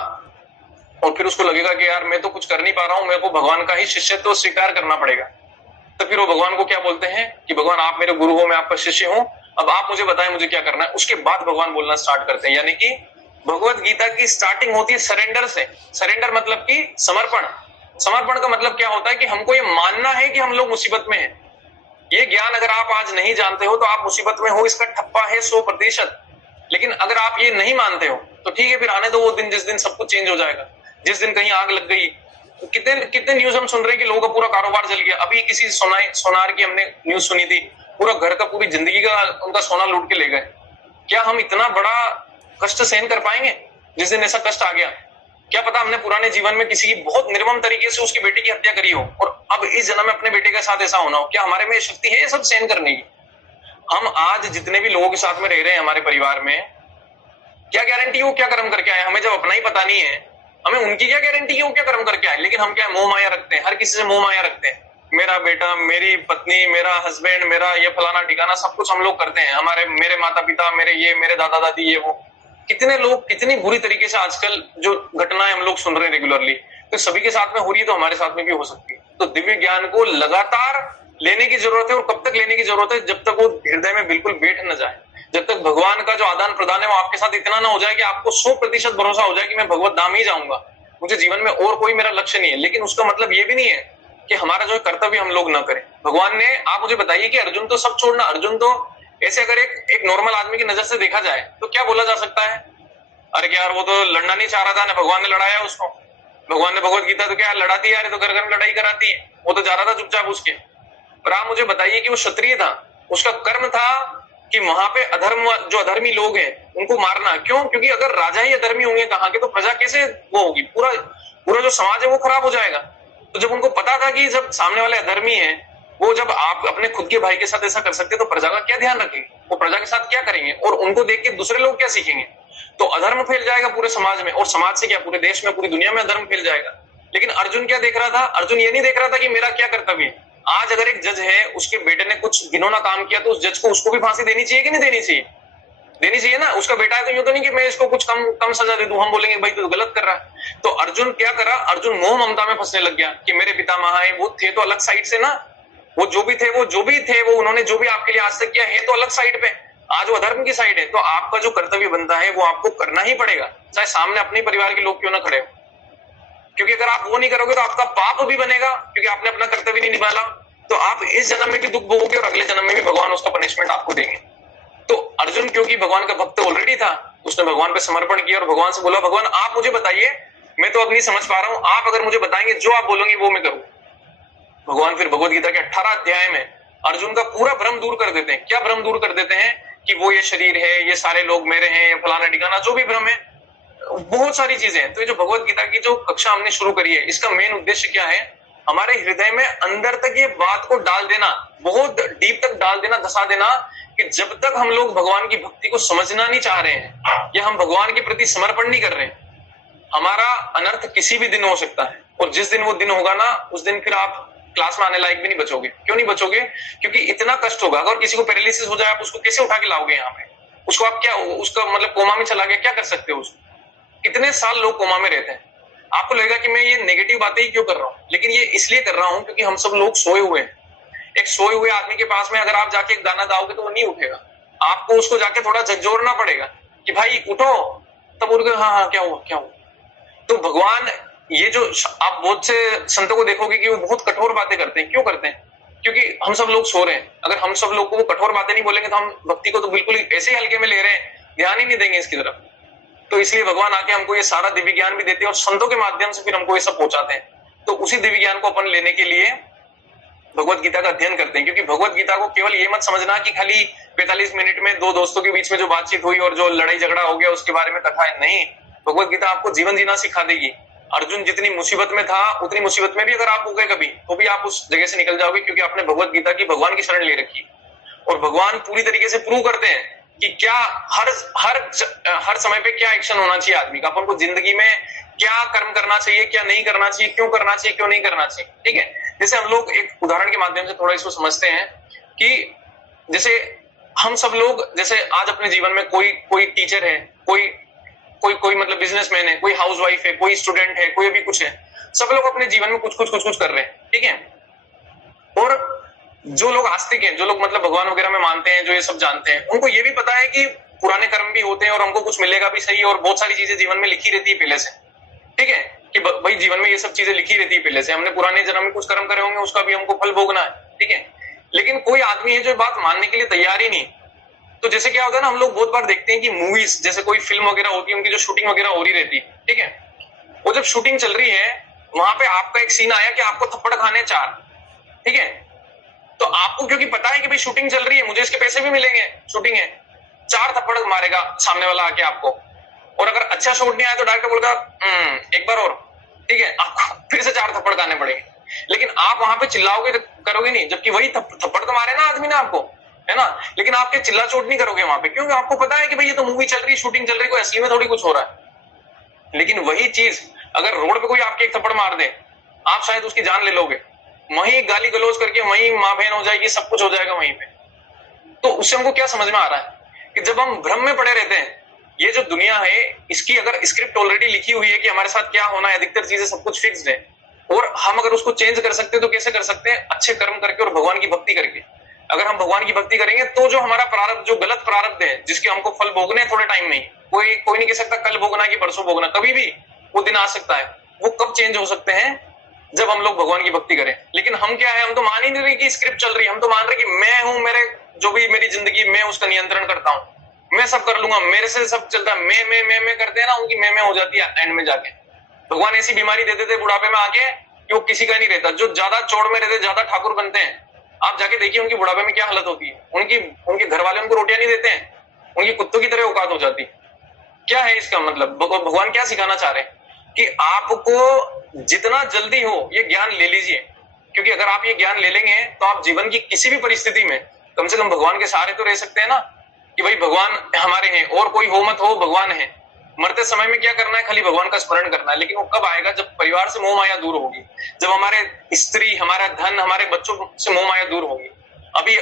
और फिर उसको लगेगा कि यार मैं तो कुछ कर नहीं पा रहा हूं, मेरे को भगवान का ही शिष्यत्व स्वीकार करना पड़ेगा, तो फिर वो भगवान को क्या बोलते हैं कि भगवान आप मेरे गुरु हो, मैं आपका शिष्य हूं, अब आप मुझे बताएं मुझे क्या करना है। उसके बाद भगवान बोलना स्टार्ट करते हैं। यानी कि भगवत गीता की स्टार्टिंग होती है सरेंडर से। सरेंडर मतलब कि समर्पण। समर्पण का मतलब क्या होता है कि हमको ये मानना है कि हम लोग मुसीबत में हैं। ये ज्ञान अगर आप आज नहीं जानते हो तो आप मुसीबत में हो, इसका ठप्पा है 100%। लेकिन अगर आप ये नहीं मानते हो तो ठीक है, फिर आने दो वो दिन जिस दिन सब कुछ चेंज हो जाएगा, जिस दिन कहीं आग लग गई। कितने कितने न्यूज हम सुन रहे हैं कि लोगों का पूरा कारोबार जल गया। अभी किसी सोनार की हमने न्यूज सुनी थी, पूरा घर का पूरी जिंदगी का उनका सोना लूट के ले गए। क्या हम इतना बड़ा कष्ट सहन कर पाएंगे जिस दिन ऐसा कष्ट आ गया? क्या पता हमने पुराने जीवन में किसी की बहुत निर्मम तरीके से उसकी बेटी की हत्या करी हो और अब इस जन्म में अपने बेटे के साथ ऐसा होना हो। क्या हमारे में शक्ति है ये सब सहन करने की? हम आज जितने भी लोगों के साथ में रह रहे हैं हमारे परिवार में, क्या गारंटी वो क्या कर्म करके आए? हमें जब अपना ही पता नहीं है, हमें उनकी क्या गारंटी है वो क्या कर्म करके आए? लेकिन हम क्या मोह माया रखते हैं, हर किसी से मोह माया रखते हैं। मेरा बेटा, मेरी पत्नी, मेरा हस्बैंड, मेरा ये फलाना ठिकाना, सब कुछ हम लोग करते हैं। मेरे माता पिता, मेरे दादा दादी, ये वो कितने लोग कितनी बुरी तरीके से आजकल जो घटनाएं हम लोग सुन रहे हैं रेगुलरली, तो सभी के साथ में हो रही है तो हमारे साथ में भी हो सकती है। तो दिव्य ज्ञान को लगातार लेने की जरूरत है। और कब तक लेने की जरूरत है? जब तक वो हृदय में बिल्कुल बैठ न जाए, जब तक भगवान का जो आदान प्रदान है वो आपके साथ इतना ना हो जाए कि आपको 100% भरोसा हो जाए कि मैं भगवत धाम ही जाऊंगा, मुझे जीवन में और कोई मेरा लक्ष्य नहीं है। लेकिन उसका मतलब ये भी नहीं है कि हमारा जो कर्तव्य हम लोग ना करें। भगवान ने, आप मुझे बताइए कि अर्जुन तो सब छोड़ना, अर्जुन तो ऐसे अगर एक नॉर्मल आदमी की नजर से देखा जाए तो क्या बोला जा सकता है? अरे यार वो तो लड़ना नहीं चाह रहा था ना, भगवान ने लड़ाया उसको। भगवान ने भगवत गीता तो क्या लड़ाती है यार, तो घर घर में लड़ाई कराती है। वो तो जा रहा था चुपचाप उसके। पर आप मुझे बताइए कि वो क्षत्रिय था, उसका कर्म था कि वहां पे जो अधर्मी लोग हैं उनको मारना। क्यों? क्योंकि अगर राजा ही अधर्मी होंगे कहाँ के, तो प्रजा कैसे वो होगी? पूरा पूरा जो समाज है वो खराब हो जाएगा। तो जब उनको पता था कि जब सामने वाले अधर्मी है, वो जब आप अपने खुद के भाई के साथ ऐसा कर सकते तो प्रजा का क्या ध्यान रखेंगे, वो प्रजा के साथ क्या करेंगे और उनको देख के दूसरे लोग क्या सीखेंगे? तो अधर्म फैल जाएगा पूरे समाज में, और समाज से क्या पूरे देश में, पूरी दुनिया में अधर्म फैल जाएगा। लेकिन अर्जुन क्या देख रहा था? अर्जुन ये नहीं देख रहा था कि मेरा क्या कर्तव्य है। आज अगर एक जज है, उसके बेटे ने कुछ घिनौना काम किया तो उस जज को उसको भी फांसी देनी चाहिए कि नहीं देनी चाहिए? देनी चाहिए ना। उसका बेटा है तो यूं तो नहीं कि मैं इसको कुछ कम सजा दे दूं, हम बोलेंगे भाई तू तो गलत कर रहा है। तो अर्जुन क्या करा? अर्जुन मोह ममता में फंसने लग गया कि मेरे पितामह है, वो थे तो अलग साइड से ना, वो जो भी थे वो उन्होंने जो भी आपके लिए आज तक किया है तो अलग साइड पे, आज वो अधर्म की साइड है। तो आपका जो कर्तव्य बनता है वो आपको करना ही पड़ेगा, चाहे सामने अपने परिवार के लोग क्यों ना खड़े हो। क्योंकि अगर आप वो नहीं करोगे तो आपका पाप भी बनेगा, क्योंकि आपने अपना कर्तव्य नहीं निभाला। तो आप इस जन्म में भी दुख भोगोगे और अगले जन्म में भी भगवान उसका पनिशमेंट आपको देंगे। तो अर्जुन क्योंकि भगवान का भक्त ऑलरेडी था, उसने भगवान पे समर्पण किया और भगवान से बोला, भगवान आप मुझे बताइए, मैं तो अब नहीं समझ पा रहा हूं, आप अगर मुझे बताएंगे जो आप बोलोगे वो मैं करूं। भगवान फिर भगवत गीता के 18 अध्याय में अर्जुन का पूरा भ्रम दूर कर देते हैं। क्या भ्रम दूर कर देते हैं? कि वो ये शरीर है, ये सारे लोग मेरे हैं, फलाना ठिकाना, जो भी भ्रम है, बहुत सारी चीजें हैं। तो ये जो भगवत गीता की जो कक्षा हमने शुरू करी है, इसका मेन उद्देश्य क्या है? हमारे हृदय में अंदर तक ये बात को डाल देना, बहुत डीप तक डाल देना, धसा देना, कि जब तक हम लोग भगवान की भक्ति को समझना नहीं चाह रहे हैं या हम भगवान के प्रति समर्पण नहीं कर रहे हैं, हमारा अनर्थ किसी भी दिन हो सकता है। और जिस दिन वो दिन होगा ना, उस दिन फिर आप क्लास में आने लायक भी नहीं बचोगे। क्यों नहीं बचोगे? क्योंकि इतना कष्ट होगा। अगर किसी को पैरालिसिस हो जाए, आप उसको कैसे उठा के लाओगे यहाँ पे? उसको आप क्या, उसका मतलब कोमा में चला गया, क्या कर सकते हो उसको? कितने साल लोग कोमा में रहते हैं। आपको लगेगा कि मैं ये नेगेटिव बातें ही क्यों कर रहा हूँ, लेकिन ये इसलिए कर रहा हूँ क्योंकि हम सब लोग सोए हुए हैं। एक सोए हुए आदमी के पास में अगर आप जाके एक दाना दाओगे तो वो नहीं उठेगा, आपको उसको जाके थोड़ा झकझोरना पड़ेगा कि भाई उठो, तब उठ गए, हाँ हाँ क्या हुआ क्या हुआ। तो भगवान ये जो आप बहुत से संतों को देखोगे कि वो बहुत कठोर बातें करते हैं। क्यों करते हैं? क्योंकि हम सब लोग सो रहे हैं। अगर हम सब लोग को वो कठोर बातें नहीं बोलेंगे तो हम भक्ति को तो बिल्कुल ही ऐसे ही हल्के में ले रहे हैं, ध्यान ही नहीं देंगे इसकी तरफ। तो इसलिए भगवान आके हमको ये सारा दिव्य ज्ञान भी देते हैं और संतों के माध्यम से फिर हमको ये सब पहुंचाते हैं। तो उसी दिव्य ज्ञान को अपन लेने के लिए भगवत गीता का अध्ययन करते हैं। क्योंकि भगवत गीता को केवल ये मत समझना कि खाली 45 मिनट में दो दोस्तों के बीच में जो बातचीत हुई और जो लड़ाई झगड़ा हो गया उसके बारे में कथा है, नहीं। भगवत गीता आपको जीवन जीना सिखा देगी। अर्जुन जितनी मुसीबत में था उतनी मुसीबत में भी अगर आप हो गए कभी, तो भी आप उस जगह से निकल जाओगे, क्योंकि आपने भगवत गीता की भगवान की शरण ले रखी। और भगवान पूरी तरीके से प्रूव करते हैं कि क्या हर समय पे क्या एक्शन होना चाहिए आदमी का, अपन को जिंदगी में क्या कर्म करना चाहिए, क्या नहीं करना चाहिए, क्यों करना चाहिए, क्यों नहीं करना चाहिए। ठीक है, जैसे हम लोग एक उदाहरण के माध्यम से थोड़ा इसको समझते हैं कि जैसे हम सब लोग, जैसे आज अपने जीवन में कोई टीचर है, कोई मतलब बिजनेसमैन है, कोई हाउसवाइफ है, कोई स्टूडेंट है, कोई भी कुछ है। सब लोग अपने जीवन में कुछ कर रहे हैं। ठीक है, और जो लोग आस्तिक हैं, जो लोग मतलब भगवान वगैरह में मानते हैं, जो ये सब जानते हैं, उनको ये भी पता है कि पुराने कर्म भी होते हैं और हमको कुछ मिलेगा भी सही, और बहुत सारी चीजें जीवन में लिखी रहती है पहले से। ठीक है, कि भाई जीवन में ये सब चीजें लिखी रहती है पहले से, हमने पुराने जन्म में कुछ कर्म करे होंगे, उसका भी हमको फल भोगना है। ठीक है, लेकिन कोई आदमी है जो बात मानने के लिए तैयार ही नहीं। तो जैसे क्या होता है ना, हम लोग बहुत बार देखते हैं कि मूवीज, जैसे कोई फिल्म वगैरह होती है, उनकी जो शूटिंग वगैरह हो रही रहती है। ठीक है, वो जब शूटिंग चल रही है, वहां पे आपका एक सीन आया कि आपको थप्पड़ खाने 4। ठीक है, तो आपको क्योंकि पता है कि भाई शूटिंग चल रही है, मुझे इसके पैसे भी मिलेंगे, शूटिंग है, 4 थप्पड़ मारेगा सामने वाला आके आपको। और अगर अच्छा शॉट नहीं आया तो डायरेक्टर बोलता एक बार और। ठीक है, आपको फिर से 4 थप्पड़ खाने पड़ेंगे। लेकिन आप वहां पे चिल्लाओगे तो करोगे नहीं, जबकि वही थप्पड़ तो मारे ना आदमी ने आपको, है ना, लेकिन आपके चिल्ला चोट नहीं करोगे वहां पे, क्योंकि आपको पता है कि भाई ये तो मूवी चल रही है, शूटिंग चल रही है, कोई असली में थोड़ी कुछ हो रहा है। लेकिन वही चीज अगर रोड पे कोई आपके एक थप्पड़ मार दे, आप शायद उसकी जान ले लोगे, वहीं गाली गलौज करके वहीं माँ बहन हो जाएगी, सब कुछ हो जाएगा वहीं पे। तो उससे हमको क्या समझ में आ रहा है कि जब हम भ्रम में पड़े रहते हैं, ये जो दुनिया है इसकी अगर स्क्रिप्ट ऑलरेडी लिखी हुई है कि हमारे साथ क्या होना है, अधिकतर चीजें सब कुछ फिक्स्ड है, और हम अगर उसको चेंज कर सकते हैं तो कैसे कर सकते हैं? अच्छे कर्म करके और भगवान की भक्ति करके। अगर हम भगवान की भक्ति करेंगे तो जो हमारा प्रारब्ध, जो गलत प्रारब्ध है, जिसके हमको फल भोगने थोड़े टाइम में ही, कोई नहीं कह सकता कल भोगना कि परसों भोगना, कभी भी वो दिन आ सकता है। वो कब चेंज हो सकते हैं? जब हम लोग भगवान की भक्ति करें। लेकिन हम क्या है, हम तो मान ही नहीं रहे कि स्क्रिप्ट चल रही है, हम तो मान रहे कि मैं हूं, मेरे जो भी मेरी जिंदगी, मैं उसका नियंत्रण करता हूं, मैं सब कर लूंगा, मेरे से सब चलता है, मैं करते हैं ना, उनकी मैं हो जाती है एंड में जाके। भगवान ऐसी बीमारी दे देते बुढ़ापे में आके कि वो किसी का नहीं रहता। जो ज्यादा चौड़ में रहते, ज्यादा ठाकुर बनते हैं, आप जाके देखिए उनकी बुढ़ापे में क्या हालत होती है। उनके घर वाले उनको रोटियां नहीं देते हैं, उनकी कुत्तों की तरह औकात हो जाती। क्या है इसका मतलब? भगवान क्या सिखाना चाह रहे हैं कि आपको जितना जल्दी हो ये ज्ञान ले लीजिए, क्योंकि अगर आप ये ज्ञान ले लेंगे तो आप जीवन की किसी भी परिस्थिति में कम से कम भगवान के सहारे तो रह सकते हैं ना, कि भाई भगवान हमारे हैं, और कोई हो मत हो, भगवान है। मरते समय में क्या करना है? खाली भगवान का स्मरण करना है। लेकिन वो कब आएगा? जब परिवार से मोह माया दूर होगी, जब हमारे स्त्री, हमारा धन, हमारे बच्चों से मोह माया दूर होगी।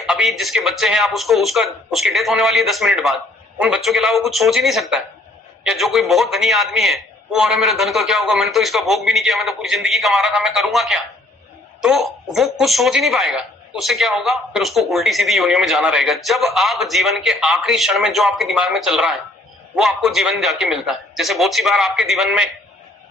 अभी जिसके बच्चे हैं, आप उसकी डेथ होने वाली है 10 मिनट बाद, उन बच्चों के अलावा कुछ सोच ही नहीं सकता है। या जो कोई बहुत धनी आदमी है, वो अरे मेरे धन का क्या होगा, मैंने तो इसका भोग भी नहीं किया, मैं तो पूरी जिंदगी कमा रहा था, मैं करूंगा क्या? तो वो कुछ सोच ही नहीं पाएगा। तो उससे क्या होगा? फिर उसको उल्टी सीधी योनियों में जाना रहेगा। जब आप जीवन के आखिरी क्षण में जो आपके दिमाग में चल रहा है वो आपको जीवन जाके मिलता है। जैसे बहुत सी बार आपके जीवन में,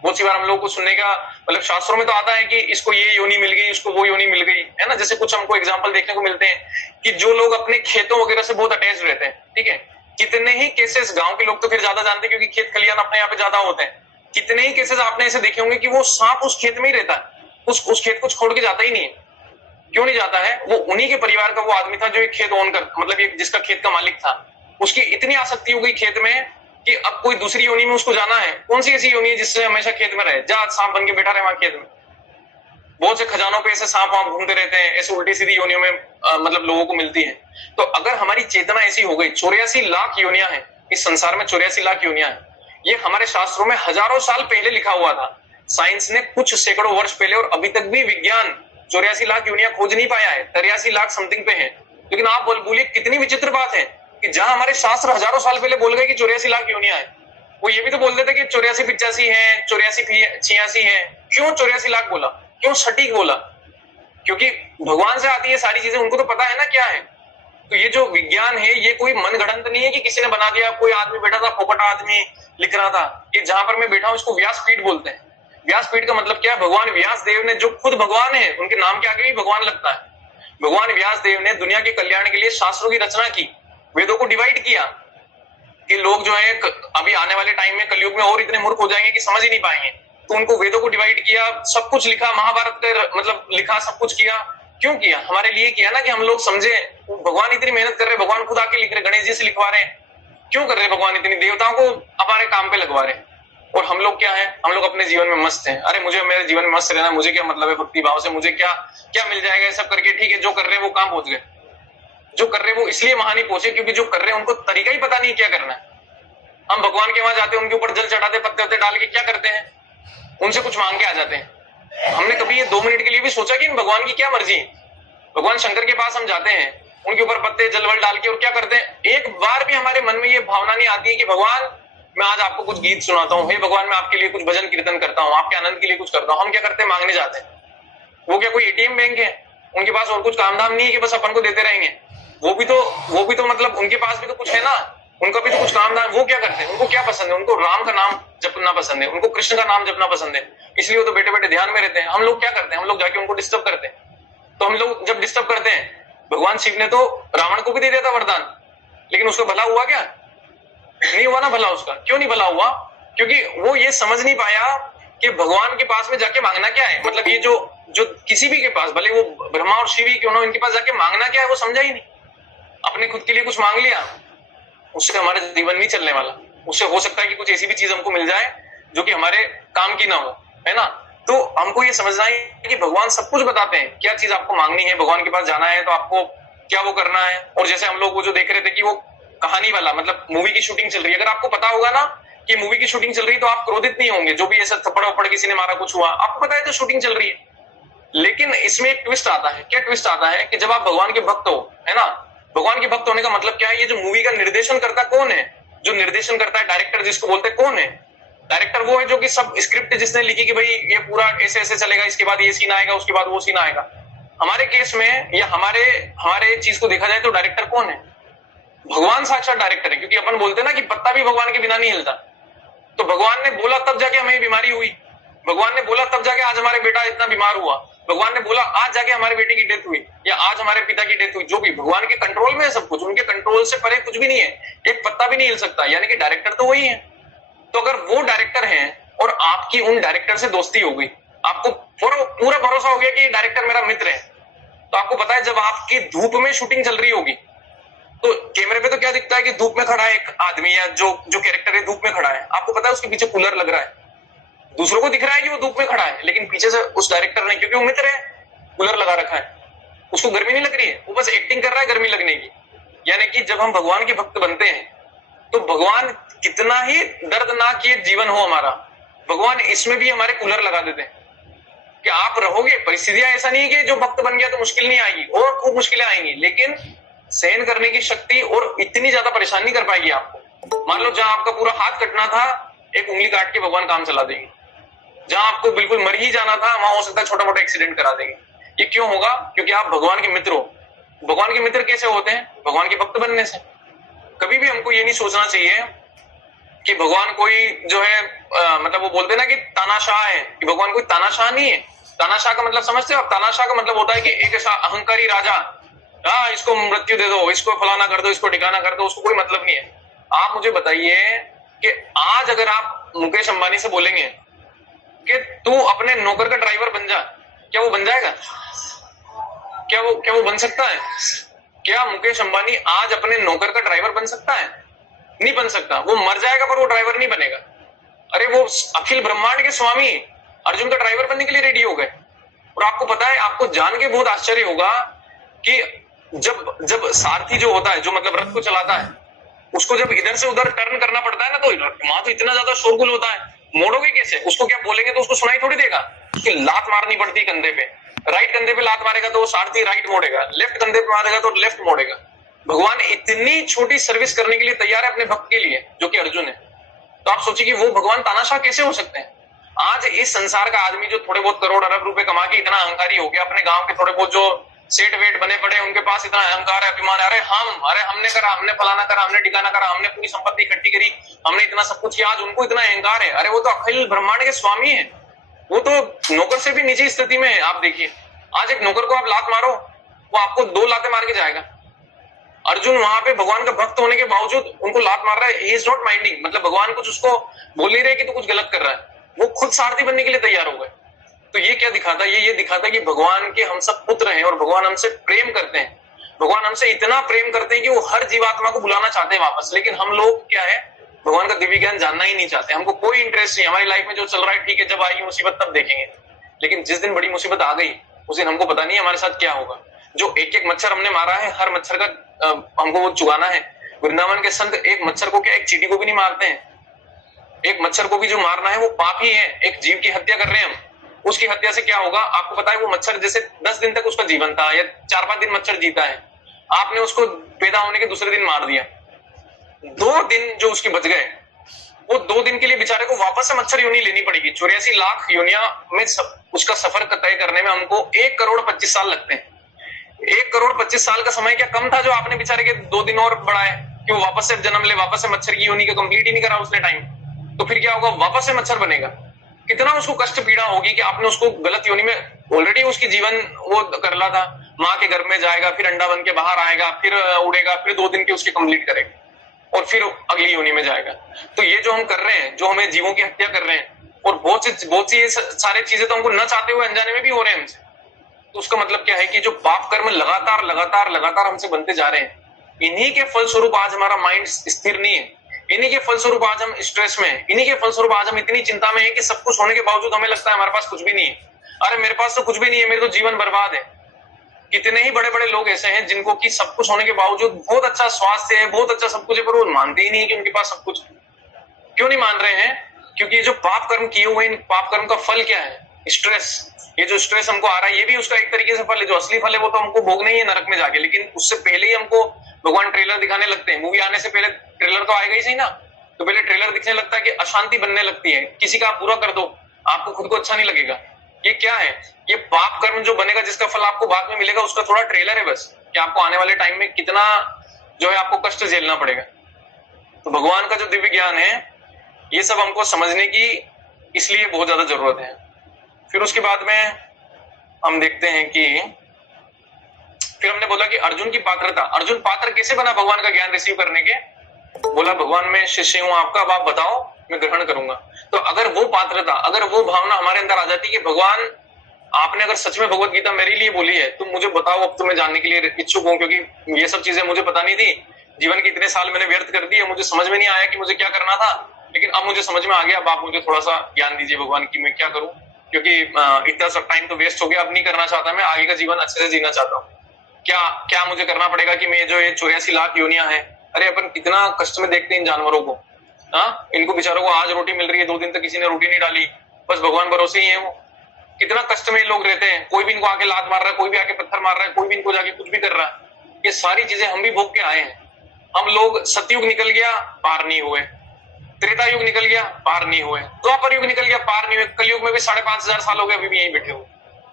बहुत सी बार हम लोग को सुनने का मतलब शास्त्रों में तो आता है कि इसको ये योनि मिल गई, इसको वो योनि मिल गई, है ना। जैसे कुछ हमको एग्जाम्पल देखने को मिलते हैं कि जो लोग अपने खेतों वगैरह से बहुत अटैच रहते हैं, ठीक है, कितने ही केसेस, गांव के लोग तो फिर ज्यादा जानते हैं क्योंकि खेत खलियान अपने यहाँ पे ज्यादा होते हैं, कितने ही केसेस आपने ऐसे देखे होंगे कि वो सांप उस खेत में ही रहता है, उस खेत को छोड़ के जाता ही नहीं है। क्यों नहीं जाता है? वो उन्हीं के परिवार का वो आदमी था जो एक खेत ओन कर, मतलब एक जिसका खेत का मालिक था, उसकी इतनी आसक्ति हो गई खेत में कि अब कोई दूसरी योनि में उसको जाना है। कौन सी ऐसी योनि है जिससे हमेशा खेत में रहे? जा सांप बन के बैठा रहे वहां खेत में। बहुत से खजानों पे ऐसे सांप वहां घूमते रहते हैं, ऐसे उल्टी सीधी योनियों में मतलब लोगों को मिलती है। तो अगर हमारी चेतना ऐसी हो गई, 84 लाख योनियां हैं इस संसार में, 84 लाख योनियां हैं, ये हमारे शास्त्रों में हजारों साल पहले लिखा हुआ था। साइंस ने कुछ सैकड़ों वर्ष पहले, और अभी तक भी विज्ञान 84 लाख योनियां खोज नहीं पाया है, 83 लाख समथिंग पे है। लेकिन आप बोलिए कितनी विचित्र बात है कि जहां हमारे शास्त्र हजारों साल पहले बोल गए कि 84 लाख योनियां हैं, वो ये भी तो बोल देते कि 84 85 है, 84 86 है। क्यों 84 लाख बोला? क्यों सटीक बोला? क्योंकि भगवान से आती है सारी चीजें, उनको तो पता है ना क्या है। तो ये जो विज्ञान है ये कोई मनगढ़ंत नहीं है कि किसी ने बना दिया, कोई आदमी बैठा था, पोपट आदमी लिख रहा था। कि जहां पर मैं बैठा हूं इसको व्यासपीठ बोलते हैं। व्यासपीठ का मतलब क्या है? भगवान व्यास देव ने, जो खुद भगवान है, उनके नाम के आगे भी भगवान लगता है। भगवान व्यास देव ने दुनिया के कल्याण के लिए शास्त्रों की रचना की, वेदों को डिवाइड किया कि लोग जो है अभी आने वाले टाइम में कलयुग में और इतने मूर्ख हो जाएंगे कि समझ ही नहीं पाएंगे। तो उनको वेदों को डिवाइड किया, सब कुछ लिखा, महाभारत का मतलब लिखा, सब कुछ किया। क्यों किया? हमारे लिए किया ना, कि हम लोग समझे भगवान इतनी मेहनत कर रहे, भगवान खुद आके लिख रहे, गणेश जी से लिखवा रहे हैं। क्यों कर रहे भगवान इतनी? देवताओं को हमारे काम पे लगवा रहे। और हम लोग क्या है? हम लोग अपने जीवन में मस्त हैं। अरे मुझे मेरे जीवन में मस्त रहना, मुझे क्या मतलब है भक्ति भाव से, मुझे क्या क्या मिल जाएगा ये सब करके। ठीक है, जो कर रहे हैं वो कहां पहुंच गए? जो कर रहे हैं वो इसलिए वहां नहीं पहुंचे क्योंकि जो कर रहे हैं उनको तरीका ही पता नहीं क्या करना है। हम भगवान के वहां जाते हैं, उनके ऊपर जल चढ़ाते, पत्ते वत्ते डाल के क्या करते हैं? उनसे कुछ मांग के आ जाते हैं। हमने कभी ये 2 मिनट के लिए भी सोचा कि भगवान की क्या मर्जी है? भगवान शंकर के पास हम जाते हैं, उनके ऊपर पत्ते जलवल डाल के, और क्या करते हैं? एक बार भी हमारे मन में ये भावना नहीं आती है कि भगवान मैं आज आपको कुछ गीत सुनाता हूँ, हे भगवान मैं आपके लिए कुछ भजन कीर्तन करता हूँ, आपके आनंद के लिए कुछ करता हूँ। हम क्या करते हैं? मांगने जाते हैं। वो क्या कोई एटीएम बैंक है? उनके पास और कुछ काम धाम नहीं है कि बस अपन को देते रहेंगे? वो भी तो मतलब उनके पास भी तो कुछ है ना, उनका भी तो कुछ काम धाम। वो क्या करते हैं? उनको क्या पसंद है? उनको राम का नाम जपना पसंद है, उनको कृष्ण का नाम जपना पसंद है, इसलिए वो तो बैठे बैठे ध्यान में रहते हैं। हम लोग क्या करते हैं? हम लोग जाके उनको डिस्टर्ब करते हैं। तो हम लोग जब डिस्टर्ब करते हैं, भगवान शिव ने तो रावण को भी दे दिया था वरदान, लेकिन उसका भला हुआ क्या? नहीं हुआ ना भला उसका। क्यों नहीं भला हुआ? क्योंकि वो ये समझ नहीं पाया कि भगवान के पास में जाके मांगना क्या है। मतलब ये जो किसी भी के पास, भले वो ब्रह्मा और शिव ही क्यों ना, इनके पास जाके मांगना क्या है वो समझा ही नहीं। अपने खुद के लिए कुछ मांग लिया, उससे हमारा जीवन नहीं चलने वाला। उससे हो सकता है कि कुछ ऐसी भी चीज हमको मिल जाए जो कि हमारे काम की ना हो, है ना। तो हमको ये समझना है कि भगवान सब कुछ बताते हैं, क्या चीज आपको मांगनी है, भगवान के पास जाना है तो आपको क्या वो करना है। और जैसे हम लोग वो जो देख रहे थे कि वो कहानी वाला, मतलब मूवी की शूटिंग चल रही है, अगर आपको पता होगा ना कि मूवी की शूटिंग चल रही है तो आप क्रोधित नहीं होंगे। जो भी ऐसा थप्पड़ वप्पड़ किसी ने मारा, कुछ हुआ, आपको पता है तो शूटिंग चल रही है। लेकिन इसमें एक ट्विस्ट आता है। क्या ट्विस्ट आता है? कि जब आप भगवान के भक्त हो, है ना, भगवान के भक्त होने का मतलब क्या है? ये जो मूवी का निर्देशन करता कौन है? जो निर्देशन करता है, डायरेक्टर जिसको बोलते हैं, कौन है? डायरेक्टर वो है जो कि सब स्क्रिप्ट जिसने लिखी कि भाई ये पूरा ऐसे ऐसे चलेगा, इसके बाद ये सीन आएगा, उसके बाद वो सीन आएगा। हमारे केस में या हमारे चीज को देखा जाए तो डायरेक्टर कौन है? भगवान साक्षात डायरेक्टर है। क्योंकि अपन बोलते हैं ना कि पत्ता भी भगवान के बिना नहीं हिलता। तो भगवान ने बोला तब जाके हमें बीमारी हुई, भगवान ने बोला तब जाके आज हमारे बेटा इतना बीमार हुआ, भगवान ने बोला आज जाके हमारे बेटे की डेथ हुई, या आज हमारे पिता की डेथ हुई। जो भी भगवान के कंट्रोल में है सब कुछ, उनके कंट्रोल से परे कुछ भी नहीं है, एक पत्ता भी नहीं हिल सकता। यानी कि डायरेक्टर तो वही है। तो अगर वो डायरेक्टर हैं और आपकी उन डायरेक्टर से दोस्ती हो गई, आपको पूरा भरोसा हो गया कि ये डायरेक्टर मेरा मित्र है, तो आपको पता है जब आपकी धूप में शूटिंग चल रही होगी तो कैमरे पे तो क्या दिखता है कि धूप में खड़ा है एक आदमी, या जो कैरेक्टर है धूप में खड़ा है। आपको पता है उसके पीछे कूलर लग रहा है, दूसरों को दिख रहा है कि वो धूप में खड़ा है, लेकिन पीछे से उस डायरेक्टर ने, क्योंकि वो मित्र है, कूलर लगा रखा है, उसको गर्मी नहीं लग रही है, वो बस एक्टिंग कर रहा है गर्मी लगने की। यानी कि जब हम भगवान के भक्त बनते हैं तो भगवान कितना ही दर्दनाक ये जीवन हो हमारा, भगवान इसमें भी हमारे कूलर लगा देते हैं कि आप रहोगे। परिस्थितियां ऐसा नहीं है कि जो भक्त बन गया तो मुश्किल नहीं आएगी, और खूब मुश्किलें आएंगी, लेकिन सहन करने की शक्ति और इतनी ज्यादा परेशानी नहीं कर पाएगी आपको। मान लो जहां आपका पूरा हाथ कटना था, एक उंगली काट के भगवान काम चला देंगे। जहां आपको बिल्कुल मर ही जाना था, वहां हो सकता है छोटा मोटा एक्सीडेंट करा देंगे। ये क्यों होगा? क्योंकि आप भगवान के मित्र हो। भगवान के मित्र कैसे होते हैं? भगवान के भक्त बनने से। कभी भी हमको ये नहीं सोचना चाहिए कि भगवान कोई जो है मतलब वो बोलते ना कि तानाशाह है, कि भगवान कोई तानाशाह नहीं है। तानाशाह का मतलब समझते हो आप? तानाशाह का मतलब होता है कि एक ऐसा अहंकारी राजा, हाँ इसको मृत्यु दे दो, इसको फलाना कर दो, इसको ठिकाना कर दो, उसको कोई मतलब नहीं है। आप मुझे बताइए कि आज अगर आप मुकेश अंबानी से बोलेंगे कि तू अपने नौकर का ड्राइवर बन जा, क्या वो बन जाएगा? क्या वो बन सकता है? क्या मुकेश अंबानी आज अपने नौकर का ड्राइवर बन सकता है? नहीं बन सकता। वो मर जाएगा पर वो ड्राइवर नहीं बनेगा। अरे वो अखिल ब्रह्मांड के स्वामी अर्जुन का ड्राइवर बनने के लिए रेडी हो गए। और आपको पता है, आपको जान के बहुत आश्चर्य होगा कि जब सारथी जो होता है, जो मतलब रथ को चलाता है, उसको जब इधर से उधर टर्न करना पड़ता है ना, तो वहां तो इतना ज्यादा शोरगुल होता है, मोड़ोगे कैसे? उसको क्या बोलेंगे तो उसको सुनाई थोड़ी देगा। उसकी लात मारनी पड़ती है कंधे पे, राइट कंधे पे लात मारेगा तो वो सारथी राइट मोड़ेगा, लेफ्ट कंधे पे मारेगा तो लेफ्ट मोड़ेगा। भगवान इतनी छोटी सर्विस करने के लिए तैयार है अपने भक्त के लिए, जो कि अर्जुन है। तो आप सोचिए कि वो भगवान तानाशाह कैसे हो सकते हैं? आज इस संसार का आदमी जो थोड़े बहुत करोड़ अरब रुपए कमा के इतना अहंकारी हो गया, अपने गांव के थोड़े बहुत जो सेठ वेट बने पड़े उनके पास इतना अहंकार है, अभिमान है, अरे हमने करा, हमने फलाना करा, हमने ठिकाना करा, हमने पूरी संपत्ति इकट्ठी करी, हमने इतना सब कुछ किया, आज उनको इतना अहंकार है। अरे वो तो अखिल ब्रह्मांड के स्वामी है, वो तो नौकर से भी निजी स्थिति में है। आप देखिए, आज एक नौकर को आप लात मारो, वो आपको 2 लातें मार के जाएगा। अर्जुन वहां पे भगवान का भक्त होने के बावजूद उनको लात मार रहा है, ही इज नॉट माइंडिंग, मतलब भगवान कुछ उसको बोल नहीं रहे कि तू कुछ गलत कर रहा है, वो खुद सारथी बनने के लिए तैयार हो गए। तो ये क्या दिखाता है? ये दिखाता है कि भगवान के हम सब पुत्र हैं और भगवान हमसे प्रेम करते हैं। भगवान हमसे इतना प्रेम करते हैं कि वो हर जीवात्मा को बुलाना चाहते हैं वापस। लेकिन हम लोग क्या है, भगवान का दिव्य ज्ञान जानना ही नहीं चाहते, हमको कोई इंटरेस्ट नहीं। हमारी लाइफ में जो चल रहा है ठीक है, जब आएगी मुसीबत तब देखेंगे, लेकिन जिस दिन बड़ी मुसीबत आ गई उस दिन हमको पता नहीं हमारे साथ क्या होगा। जो एक एक मच्छर हमने मारा है, हर मच्छर का हमको वो चुगाना है। वृंदावन के संत एक मच्छर को क्या, एक चींटी को भी नहीं मारते हैं। एक मच्छर को भी जो मारना है वो पाप ही है। एक जीव की हत्या कर रहे हैं हम, उसकी हत्या से क्या होगा आपको पता है? वो मच्छर जैसे 10 दिन तक उसका जीवन था या 4-5 दिन मच्छर जीता है, आपने उसको पैदा होने के दूसरे दिन मार दिया। 2 दिन जो उसके बच गए, वो 2 दिन के लिए बेचारे को वापस से मच्छर योनि लेनी पड़ेगी। 84 लाख योनिया में उसका सफर तय करने में हमको 1 करोड़ 25 साल लगते हैं। 1 करोड़ 25 साल का समय क्या कम था जो आपने बेचारे के 2 दिन और बढ़ाए कि वो वापस से जन्म ले, वापस से मच्छर की योनि का कंप्लीट ही नहीं करा उसने टाइम, तो फिर क्या होगा? वापस से मच्छर बनेगा। कितना उसको कष्ट पीड़ा होगी कि आपने उसको गलत योनि में, ऑलरेडी उसकी जीवन वो कर ला था, माँ के गर्भ में जाएगा, फिर अंडा बन के बाहर आएगा, फिर उड़ेगा, फिर 2 दिन के उसके कंप्लीट करेगा और फिर अगली योनि में जाएगा। तो ये जो हम कर रहे हैं, जो हमें जीवों की हत्या कर रहे हैं और बहुत सी ये सारी चीजें तो हमको न चाहते हुए अनजाने में भी हो रहे हैं हमसे, तो उसका मतलब क्या है कि जो पाप कर्म लगातार लगातार लगातार हमसे बनते जा रहे हैं, इन्हीं के फलस्वरूप आज हमारा माइंड स्थिर नहीं है, इन्हीं के फलस्वरूप आज हम स्ट्रेस में हैं, इन्हीं के फलस्वरूप आज हम इतनी चिंता में हैं कि सब कुछ होने के बावजूद हमें लगता है हमारे पास कुछ भी नहीं है। अरे मेरे पास तो कुछ भी नहीं है, मेरे तो जीवन बर्बाद है। कितने ही बड़े बड़े लोग ऐसे हैं जिनको कि सब कुछ होने के बावजूद बहुत अच्छा स्वास्थ्य है, बहुत अच्छा सब कुछ है, पर वो मानते ही नहीं है कि उनके पास सब कुछ। क्यों नहीं मान रहे हैं? क्योंकि जो पाप कर्म किए हुए, इन पाप कर्म का फल क्या है? स्ट्रेस। ये जो स्ट्रेस हमको आ रहा है, ये भी उसका एक तरीके से फल है। जो असली फल है वो तो हमको भोगना ही है नरक में जाके, लेकिन उससे पहले ही हमको भगवान ट्रेलर दिखाने लगते हैं। मूवी आने से पहले ट्रेलर तो आएगा ही सही ना, तो पहले ट्रेलर दिखने लगता है कि अशांति बनने लगती है, किसी का आप बुरा कर दो आपको खुद को अच्छा नहीं लगेगा। ये क्या है? ये पाप कर्म जो बनेगा, जिसका फल आपको बाद में मिलेगा, उसका थोड़ा ट्रेलर है बस, कि आपको आने वाले टाइम में कितना जो है आपको कष्ट झेलना पड़ेगा। तो भगवान का जो दिव्य ज्ञान है, ये सब हमको समझने की इसलिए बहुत ज्यादा जरूरत है। फिर उसके बाद में हम देखते हैं कि फिर हमने बोला कि अर्जुन की पात्रता, अर्जुन पात्र कैसे बना भगवान का ज्ञान रिसीव करने के? बोला भगवान मैं शिष्य हूं आपका, अब आप बताओ मैं ग्रहण करूंगा। तो अगर वो पात्रता, अगर वो भावना हमारे अंदर आ जाती कि भगवान आपने अगर सच में भगवत गीता मेरे लिए बोली है, तुम मुझे बताओ, अब तो मैं जानने के लिए इच्छुक हूं, क्योंकि ये सब चीजें मुझे पता नहीं थी। जीवन के इतने साल मैंने व्यर्थ कर दिए, मुझे समझ में नहीं आया कि मुझे क्या करना था, लेकिन अब मुझे समझ में आ गया। अब आप मुझे थोड़ा सा ज्ञान दीजिए भगवान की मैं क्या करूं, क्योंकि इतना सब टाइम तो वेस्ट हो गया, अब नहीं करना चाहता, मैं आगे का जीवन अच्छे से जीना चाहता हूँ। क्या क्या मुझे करना पड़ेगा कि मैं जो ये 84 लाख योनियां हैं, अरे अपन कितना कष्ट में देखते हैं इन जानवरों को, हाँ, इनको बेचारों को आज रोटी मिल रही है, 2 दिन तक किसी ने रोटी नहीं डाली, बस भगवान भरोसे ही है वो। कितना कष्ट में लोग रहते हैं, कोई भी इनको आके लात मार रहा है, कोई भी आके पत्थर मार रहा है, कोई भी इनको जाके कुछ भी कर रहा है। ये सारी चीजें हम भी भोग के आए हैं। हम लोग, सतयुग निकल गया पार नहीं हुए, त्रेता युग निकल गया पार नहीं हुए, द्वापर युग निकल गया पार नहीं हुए, कलयुग में भी 5,500 साल हो गए, अभी भी यहीं बैठे हुए।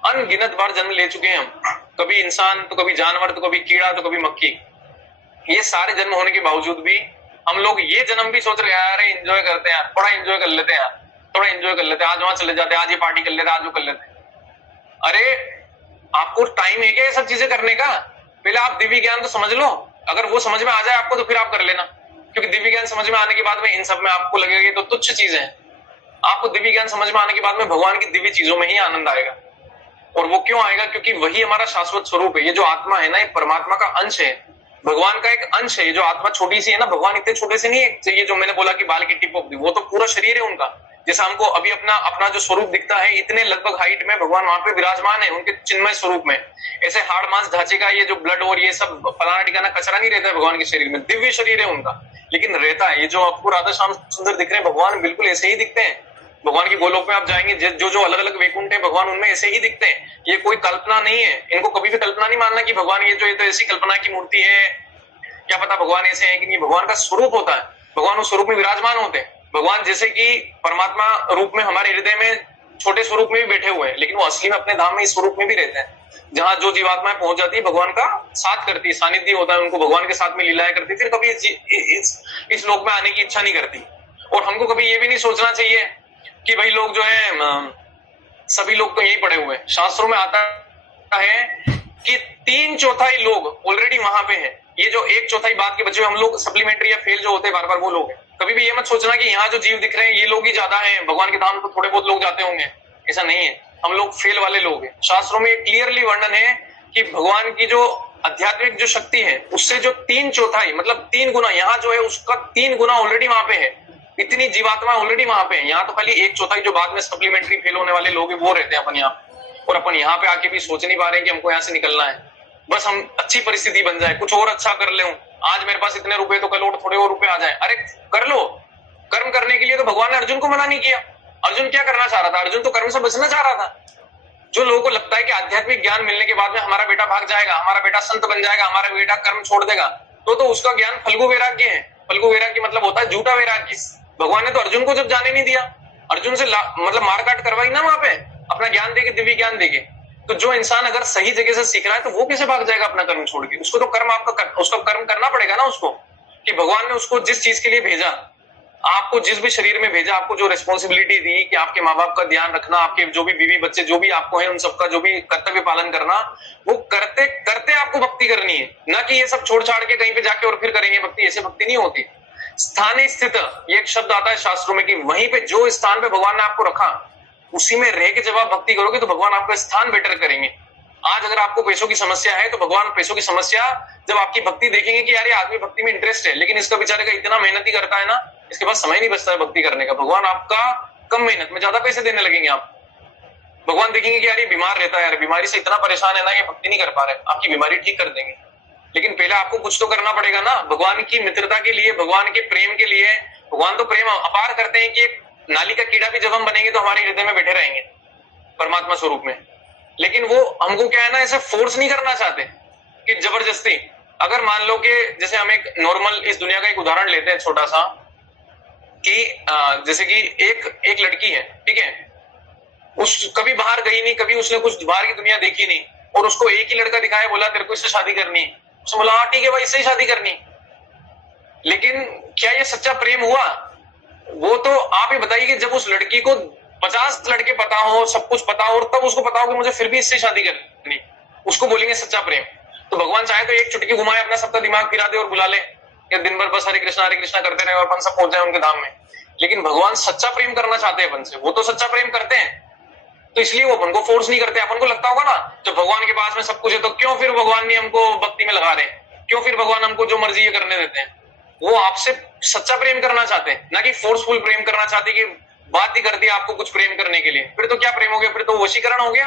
अनगिनत बार जन्म ले चुके हैं हम, कभी इंसान तो कभी जानवर तो कभी कीड़ा तो कभी मक्खी। ये सारे जन्म होने के बावजूद भी हम लोग ये जन्म भी सोच रहे हैं यार एंजॉय करते हैं, थोड़ा एंजॉय कर लेते हैं, थोड़ा एंजॉय कर लेते हैं, आज वहां चले जाते हैं, आज ये पार्टी कर लेते हैं, आज वो कर लेते हैं। अरे आपको टाइम है क्या ये सब चीजें करने का? पहले आप दिव्य ज्ञान तो समझ लो, अगर वो समझ में आ जाए आपको तो फिर आप कर लेना, क्योंकि दिव्य ज्ञान समझ में आने के बाद में इन सब में आपको लगेगा ये तो तुच्छ चीजें हैं। आपको दिव्य ज्ञान समझ में आने के बाद में भगवान की दिव्य चीजों में ही आनंद आएगा। और वो क्यों आएगा? क्योंकि वही हमारा शाश्वत स्वरूप है। ये जो आत्मा है ना, ये परमात्मा का अंश है, भगवान का एक अंश है। ये जो आत्मा छोटी सी है ना, भगवान इतने छोटे से नहीं है। ये जो मैंने बोला कि बाल की टिप ऑफ दी, वो तो पूरा शरीर है उनका। जैसा हमको अभी अपना जो स्वरूप दिखता है, इतने लगभग हाइट में भगवान वहां पे विराजमान है उनके चिन्मय स्वरूप में। ऐसे हाड़ मांस ढांचे का ये जो ब्लड और ये सब फलाना टिकाना कचरा नहीं रहता है भगवान के शरीर में, दिव्य शरीर है उनका, लेकिन रहता है। ये जो आपको राधा श्याम सुंदर दिख रहे हैं, भगवान बिल्कुल ऐसे ही दिखते हैं। भगवान की गोलोक में आप जाएंगे, जो जो अलग अलग वैकुंठ है, भगवान उनमें ऐसे ही दिखते हैं। ये कोई कल्पना नहीं है, इनको कभी भी कल्पना नहीं मानना कि भगवान ये तो ऐसी कल्पना की मूर्ति है, क्या पता भगवान ऐसे है कि नहीं। भगवान का स्वरूप होता है, भगवान उस स्वरूप में विराजमान होते हैं। भगवान जैसे कि परमात्मा रूप में हमारे हृदय में छोटे स्वरूप में भी बैठे हुए हैं, लेकिन वो असली में अपने धाम में इस स्वरूप में भी रहते हैं, जहां जो जीवात्माएं पहुंच जाती है भगवान का साथ करती है, सानिध्य होता है, उनको भगवान के साथ में लीलाएं करती है, फिर कभी इस लोक में आने की इच्छा नहीं करती। और हमको कभी ये भी नहीं सोचना चाहिए कि भाई लोग जो है सभी लोग तो यही पड़े हुए हैं। शास्त्रों में आता है कि 3/4 लोग ऑलरेडी वहां पे है। ये जो 1/4 बात के बचे हुए हम लोग सप्लीमेंट्री या फेल जो होते हैं बार बार, वो लोग हैं। कभी भी ये मत सोचना कि यहाँ जो जीव दिख रहे हैं ये लोग ही ज्यादा हैं, भगवान के धाम तो थोड़े बहुत लोग जाते होंगे, ऐसा नहीं है। हम लोग फेल वाले लोग हैं। शास्त्रों में क्लियरली वर्णन है कि भगवान की जो आध्यात्मिक जो शक्ति है उससे जो 3/4 मतलब 3 गुना यहाँ जो है उसका 3 गुना ऑलरेडी वहां पे है। इतनी जीवात्मा ऑलरेडी वहां पे है। यहाँ तो खाली 1/4 जो बाद में सप्लीमेंट्री फेल होने वाले लोग हैं वो रहते हैं अपन यहाँ। और अपन यहाँ पे आके भी सोच नहीं पा रहे हैं कि हमको यहाँ से निकलना है। बस हम अच्छी परिस्थिति बन जाए, कुछ और अच्छा कर ले। आज मेरे पास इतने रुपए तो कल और थोड़े और रुपए आ जाए। अरे कर लो। कर्म करने के लिए तो भगवान ने अर्जुन को मना नहीं किया। अर्जुन क्या करना चाह रहा था? अर्जुन तो कर्म से बचना चाह रहा था। जो लोगों को लगता है कि आध्यात्मिक ज्ञान मिलने के बाद में हमारा बेटा भाग जाएगा, हमारा बेटा संत बन जाएगा, हमारा बेटा कर्म छोड़ देगा, तो उसका ज्ञान फल्गु वैराग्य है। फल्गु वैराग्य मतलब होता है झूठा वैराग्य। भगवान ने तो अर्जुन को जब जाने नहीं दिया, अर्जुन से मतलब मारकाट करवाई ना वहां पे, अपना ज्ञान देके, दिव्य ज्ञान देके। तो जो इंसान अगर सही जगह से सीख रहा है तो वो कैसे भाग जाएगा अपना कर्म छोड़ के? उसको तो कर्म उसका कर्म करना पड़ेगा ना उसको, कि भगवान ने उसको जिस चीज के लिए भेजा, आपको जिस भी शरीर में भेजा, आपको जो रिस्पॉन्सिबिलिटी दी कि आपके माँ बाप का ध्यान रखना, आपके जो भी बीवी बच्चे जो भी आपको है उन सबका जो भी कर्तव्य पालन करना, वो करते करते आपको भक्ति करनी है। ना कि ये सब छोड़ छाड़ के कहीं पे जाके और फिर करेंगे भक्ति। ऐसे भक्ति नहीं होती। स्थाने स्थित ये एक शब्द आता है शास्त्रों में कि वहीं पे जो स्थान पे भगवान ने आपको रखा उसी में रह के जब आप भक्ति करोगे तो भगवान आपका स्थान बेटर करेंगे। आज अगर आपको पैसों की समस्या है तो भगवान पैसों की समस्या जब आपकी भक्ति देखेंगे कि यार ये आदमी भक्ति में इंटरेस्ट है, लेकिन इसका बेचारे का इतना मेहनत ही करता है ना, इसके पास समय नहीं बचता है भक्ति करने का, भगवान आपका कम मेहनत में ज्यादा पैसे देने लगेंगे। आप भगवान देखेंगे कि यार ये बीमार रहता है, यार बीमारी से इतना परेशान है ना, ये भक्ति नहीं कर पा रहे, आपकी बीमारी ठीक कर देंगे। लेकिन पहले आपको कुछ तो करना पड़ेगा ना, भगवान की मित्रता के लिए, भगवान के प्रेम के लिए। भगवान तो प्रेम अपार करते हैं कि एक नाली का कीड़ा भी जब हम बनेंगे तो हमारे हृदय में बैठे रहेंगे परमात्मा स्वरूप में। लेकिन वो हमको क्या है ना, ऐसे फोर्स नहीं करना चाहते कि जबरदस्ती। अगर मान लो कि जैसे हम एक नॉर्मल इस दुनिया का एक उदाहरण लेते हैं छोटा सा, कि जैसे कि एक लड़की है, ठीक है, उस कभी बाहर गई नहीं, कभी उसने कुछ बाहर की दुनिया देखी नहीं, और उसको एक ही लड़का दिखाया, बोला तेरे को इससे शादी करनी है। उसने बोला हाँ ठीक है भाई, इससे ही शादी करनी। लेकिन क्या ये सच्चा प्रेम हुआ? वो तो आप ही बताइए कि जब उस लड़की को 50 लड़के पता हो, सब कुछ पता हो, और तब उसको पता हो कि मुझे फिर भी इससे शादी करनी, उसको बोलेंगे सच्चा प्रेम? तो भगवान चाहे तो एक चुटकी घुमाए, अपना सबका दिमाग फिरा दे और बुला ले कि दिन भर बस हरे कृष्णा करते रहे और अपन सब पहुंच जाए उनके धाम में। लेकिन भगवान सच्चा प्रेम करना चाहते हैं अपन से, वो तो सच्चा प्रेम करते हैं, तो इसलिए वो अपन को फोर्स नहीं करते। अपन को लगता होगा ना जब भगवान के पास में सब कुछ है तो क्यों फिर भगवान ने हमको भक्ति में लगा रहे हैं, क्यों फिर भगवान हमको जो मर्जी ये करने देते हैं? वो आपसे सच्चा प्रेम करना चाहते हैं, ना कि फोर्सफुल प्रेम करना चाहते कि बात ही कर दी आपको कुछ प्रेम करने के लिए। फिर तो क्या प्रेम हो गया? फिर तो वशीकरण हो गया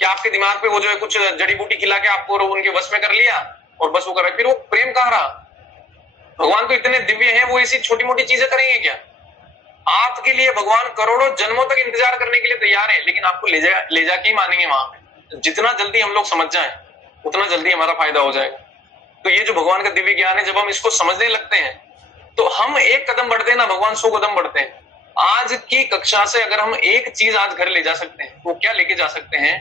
कि आपके दिमाग पे वो जो है कुछ जड़ी बूटी खिला के आपको उनके वश में कर लिया और बस वो कर रहे। फिर वो प्रेम कहाँ रहा? भगवान तो इतने दिव्य हैं, वो ऐसी छोटी मोटी चीजें करेंगे क्या? आपके लिए भगवान करोड़ों जन्मों तक इंतजार करने के लिए तैयार है, लेकिन आपको ले जाके ही मानेंगे वहां पे। जितना जल्दी हम लोग समझ जाएं उतना जल्दी हमारा फायदा हो जाएगा। तो ये जो भगवान का दिव्य ज्ञान है, जब हम इसको समझने लगते हैं तो हम एक कदम बढ़ते हैं ना, भगवान 100 कदम बढ़ते हैं। आज की कक्षा से अगर हम एक चीज आज घर ले जा सकते हैं, वो क्या लेके जा सकते हैं?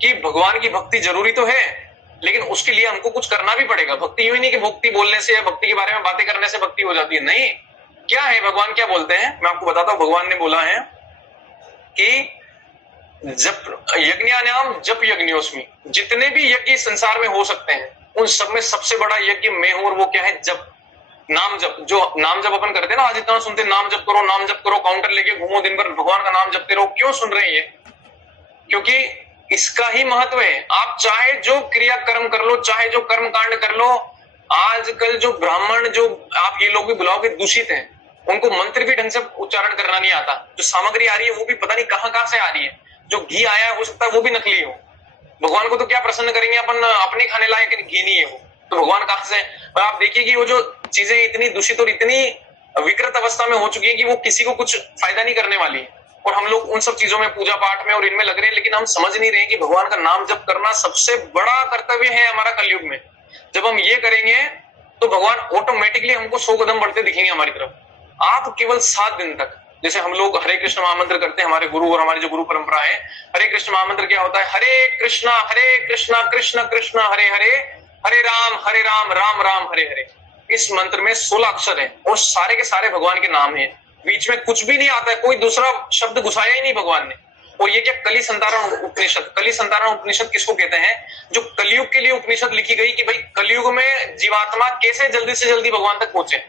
कि भगवान की भक्ति जरूरी तो है, लेकिन उसके लिए हमको कुछ करना भी पड़ेगा। भक्ति यूं ही नहीं कि भक्ति बोलने से या भक्ति के बारे में बातें करने से भक्ति हो जाती है, नहीं। क्या है भगवान क्या बोलते हैं, मैं आपको बताता हूं। भगवान ने बोला है कि जप यज्ञानाम जप यज्ञोस्मि, जितने भी यज्ञ संसार में हो सकते हैं उन सब में सबसे बड़ा यज्ञ मैं हूं, और वो क्या है? जप, नाम जप। जो नाम जप अपन करते हैं ना, आज इतना सुनते, नाम जप करो, नाम जप करो, काउंटर लेके घूमो दिन भर, भगवान का नाम जपते रहो। क्यों सुन रहे हैं ये? क्योंकि इसका ही महत्व है। आप चाहे जो क्रिया कर्म कर लो, चाहे जो कर्म कांड कर लो, आजकल जो ब्राह्मण, जो आप ये लोग भी बुलाओगे दूषित हैं, उनको मंत्र भी ढंग से उच्चारण करना नहीं आता। जो सामग्री आ रही है वो भी पता नहीं कहां से आ रही है। जो घी आया है हो सकता है वो भी नकली हो। भगवान को तो क्या प्रसन्न करेंगे अपन? अपने खाने लायक घी नहीं है वो, तो भगवान कहां से? और आप देखिए कि वो जो चीजें इतनी दूषित और इतनी विकृत अवस्था में हो चुकी है कि वो किसी को कुछ फायदा नहीं करने वाली है। और हम लोग उन सब चीजों में, पूजा पाठ में और इनमें लग रहे हैं, लेकिन हम समझ नहीं रहे कि भगवान का नाम जप करना सबसे बड़ा कर्तव्य है हमारा कलयुग में। जब हम ये करेंगे तो भगवान ऑटोमेटिकली हमको 100 कदम बढ़ते दिखेंगे हमारी तरफ। आप केवल 7 दिन तक, जैसे हम लोग हरे कृष्ण महामंत्र करते हैं, हमारे गुरु और हमारी जो गुरु परंपरा है, हरे कृष्ण महामंत्र क्या होता है? हरे कृष्ण कृष्ण कृष्ण हरे हरे, हरे राम राम राम हरे हरे। इस मंत्र में 16 अक्षर हैं और सारे के सारे भगवान के नाम हैं, बीच में कुछ भी नहीं आता है, कोई दूसरा शब्द घुसाया ही नहीं भगवान ने। और ये क्या कली संतारण उपनिषद, कली संतारण उपनिषद किसको कहते हैं? जो कलयुग के लिए उपनिषद लिखी गई कि भाई कलयुग में जीवात्मा कैसे जल्दी से जल्दी भगवान तक पहुंचे।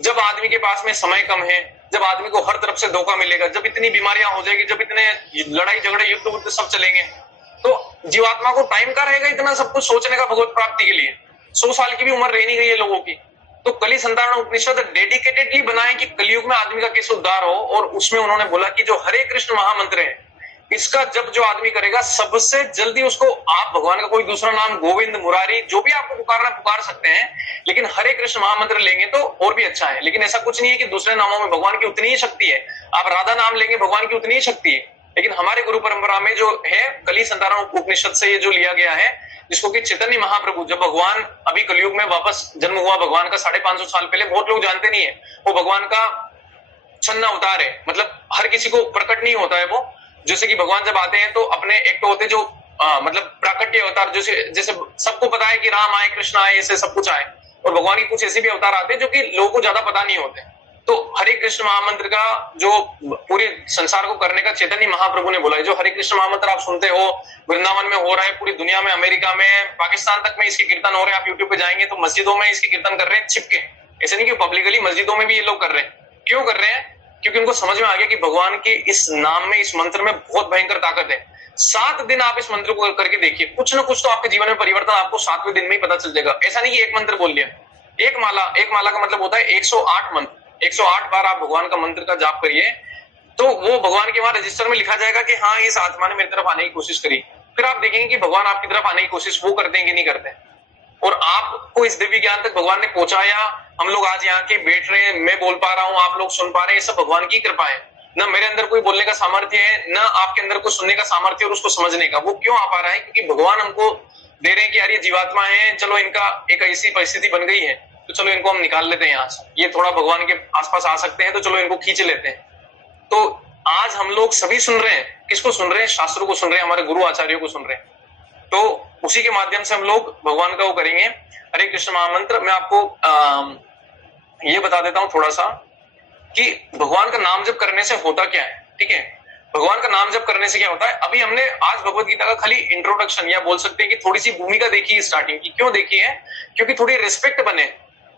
जब आदमी के पास में समय कम है, जब आदमी को हर तरफ से धोखा मिलेगा, जब इतनी बीमारियां हो जाएगी, जब इतने लड़ाई झगड़े युद्ध सब चलेंगे, तो जीवात्मा को टाइम का रहेगा इतना सब कुछ सोचने का भगवत प्राप्ति के लिए? 100 साल की भी उम्र रह नहीं गई है लोगों की। तो कली संतारण उपनिषद डेडिकेटेडली बनाए कि कलयुग में आदमी का कैसे उद्धार हो, और उसमें उन्होंने बोला कि जो हरे कृष्ण महामंत्र है, इसका जब जो आदमी करेगा सबसे जल्दी उसको, आप भगवान का कोई दूसरा नाम गोविंद मुरारी जो भी आपको पुकारना पुकार सकते हैं, लेकिन हरे कृष्ण महामंत्र लेंगे तो और भी अच्छा है। लेकिन ऐसा कुछ नहीं है कि दूसरे नामों में भगवान की उतनी ही शक्ति है, आप राधा नाम लेंगे भगवान की उतनी ही शक्ति है। लेकिन हमारे गुरु परंपरा में जो है कली संतारण उपनिषद से ये जो लिया गया है, जिसको कि चैतन्य महाप्रभु, जब भगवान अभी कलयुग में वापस जन्म हुआ भगवान का 550 साल पहले, बहुत लोग जानते नहीं है, वो भगवान का छन्न अवतार है, मतलब हर किसी को प्रकट नहीं होता है वो। जैसे कि भगवान जब आते हैं तो अपने एक तो होते जो मतलब प्राकट्य अवतार, जैसे जैसे सबको पता है कि राम आए, कृष्ण आए, ऐसे सब कुछ आए, और भगवान के कुछ ऐसे भी अवतार आते हैं जो कि लोगों को ज्यादा पता नहीं होते। तो हरे कृष्ण महामंत्र का जो पूरे संसार को करने का चैतन्य महाप्रभु ने बोला है, जो हरे कृष्ण महामंत्र आप सुनते हो, वृंदावन में हो रहा है, पूरी दुनिया में, अमेरिका में, पाकिस्तान तक में इसके कीर्तन हो रहे हैं। आप यूट्यूब पे जाएंगे तो मस्जिदों में इसके कीर्तन कर रहे हैं छिपके, ऐसे नहीं कि पब्लिकली, मस्जिदों में भी ये लोग कर रहे हैं। क्यों कर रहे हैं? क्योंकि उनको समझ में आ गया कि भगवान के इस नाम में, इस मंत्र में बहुत भयंकर ताकत है। 7 दिन आप इस मंत्र को करके देखिए, कुछ ना कुछ तो आपके जीवन में परिवर्तन आपको 7वें दिन में ही पता चल जाएगा। ऐसा नहीं कि एक मंत्र बोल लिया, एक माला का मतलब होता है 108 मंत्र, 108 बार आप भगवान का मंत्र का जाप करिए, तो वो भगवान के वहां रजिस्टर में लिखा जाएगा कि हाँ, इस आत्मा ने मेरी तरफ आने की कोशिश करी। फिर आप देखेंगे कि भगवान आपकी तरफ आने की कोशिश वो करते हैं कि नहीं करते, और आपको इस दिव्य ज्ञान तक भगवान ने पहुंचाया। हम लोग आज यहाँ के बैठ रहे हैं, मैं बोल पा रहा हूँ, आप लोग सुन पा रहे हैं, ये सब भगवान की कृपा है। न मेरे अंदर कोई बोलने का सामर्थ्य है, न आपके अंदर कोई सुनने का सामर्थ्य और उसको समझने का। वो क्यों आ पा रहा है? क्योंकि भगवान हमको दे रहे हैं कि यार ये जीवात्मा है, चलो इनका एक ऐसी परिस्थिति बन गई है, तो चलो इनको हम निकाल लेते हैं यहाँ से, ये थोड़ा भगवान के आसपास आ सकते हैं, तो चलो इनको खींच लेते हैं। तो आज हम लोग सभी सुन रहे हैं, किसको सुन रहे हैं? शास्त्रों को सुन रहे हैं, हमारे गुरु आचार्यों को सुन रहे हैं। तो उसी के माध्यम से हम लोग भगवान का वो करेंगे। हरे कृष्ण महामंत्र मैं आपको ये बता देता हूं थोड़ा सा कि भगवान का नाम जप करने से होता क्या है। ठीक है, भगवान का नाम जप करने से क्या होता है? अभी हमने आज भगवत गीता का खाली इंट्रोडक्शन, या बोल सकते हैं कि थोड़ी सी भूमिका देखी है स्टार्टिंग की। क्यों देखी है? क्योंकि थोड़ी रिस्पेक्ट बने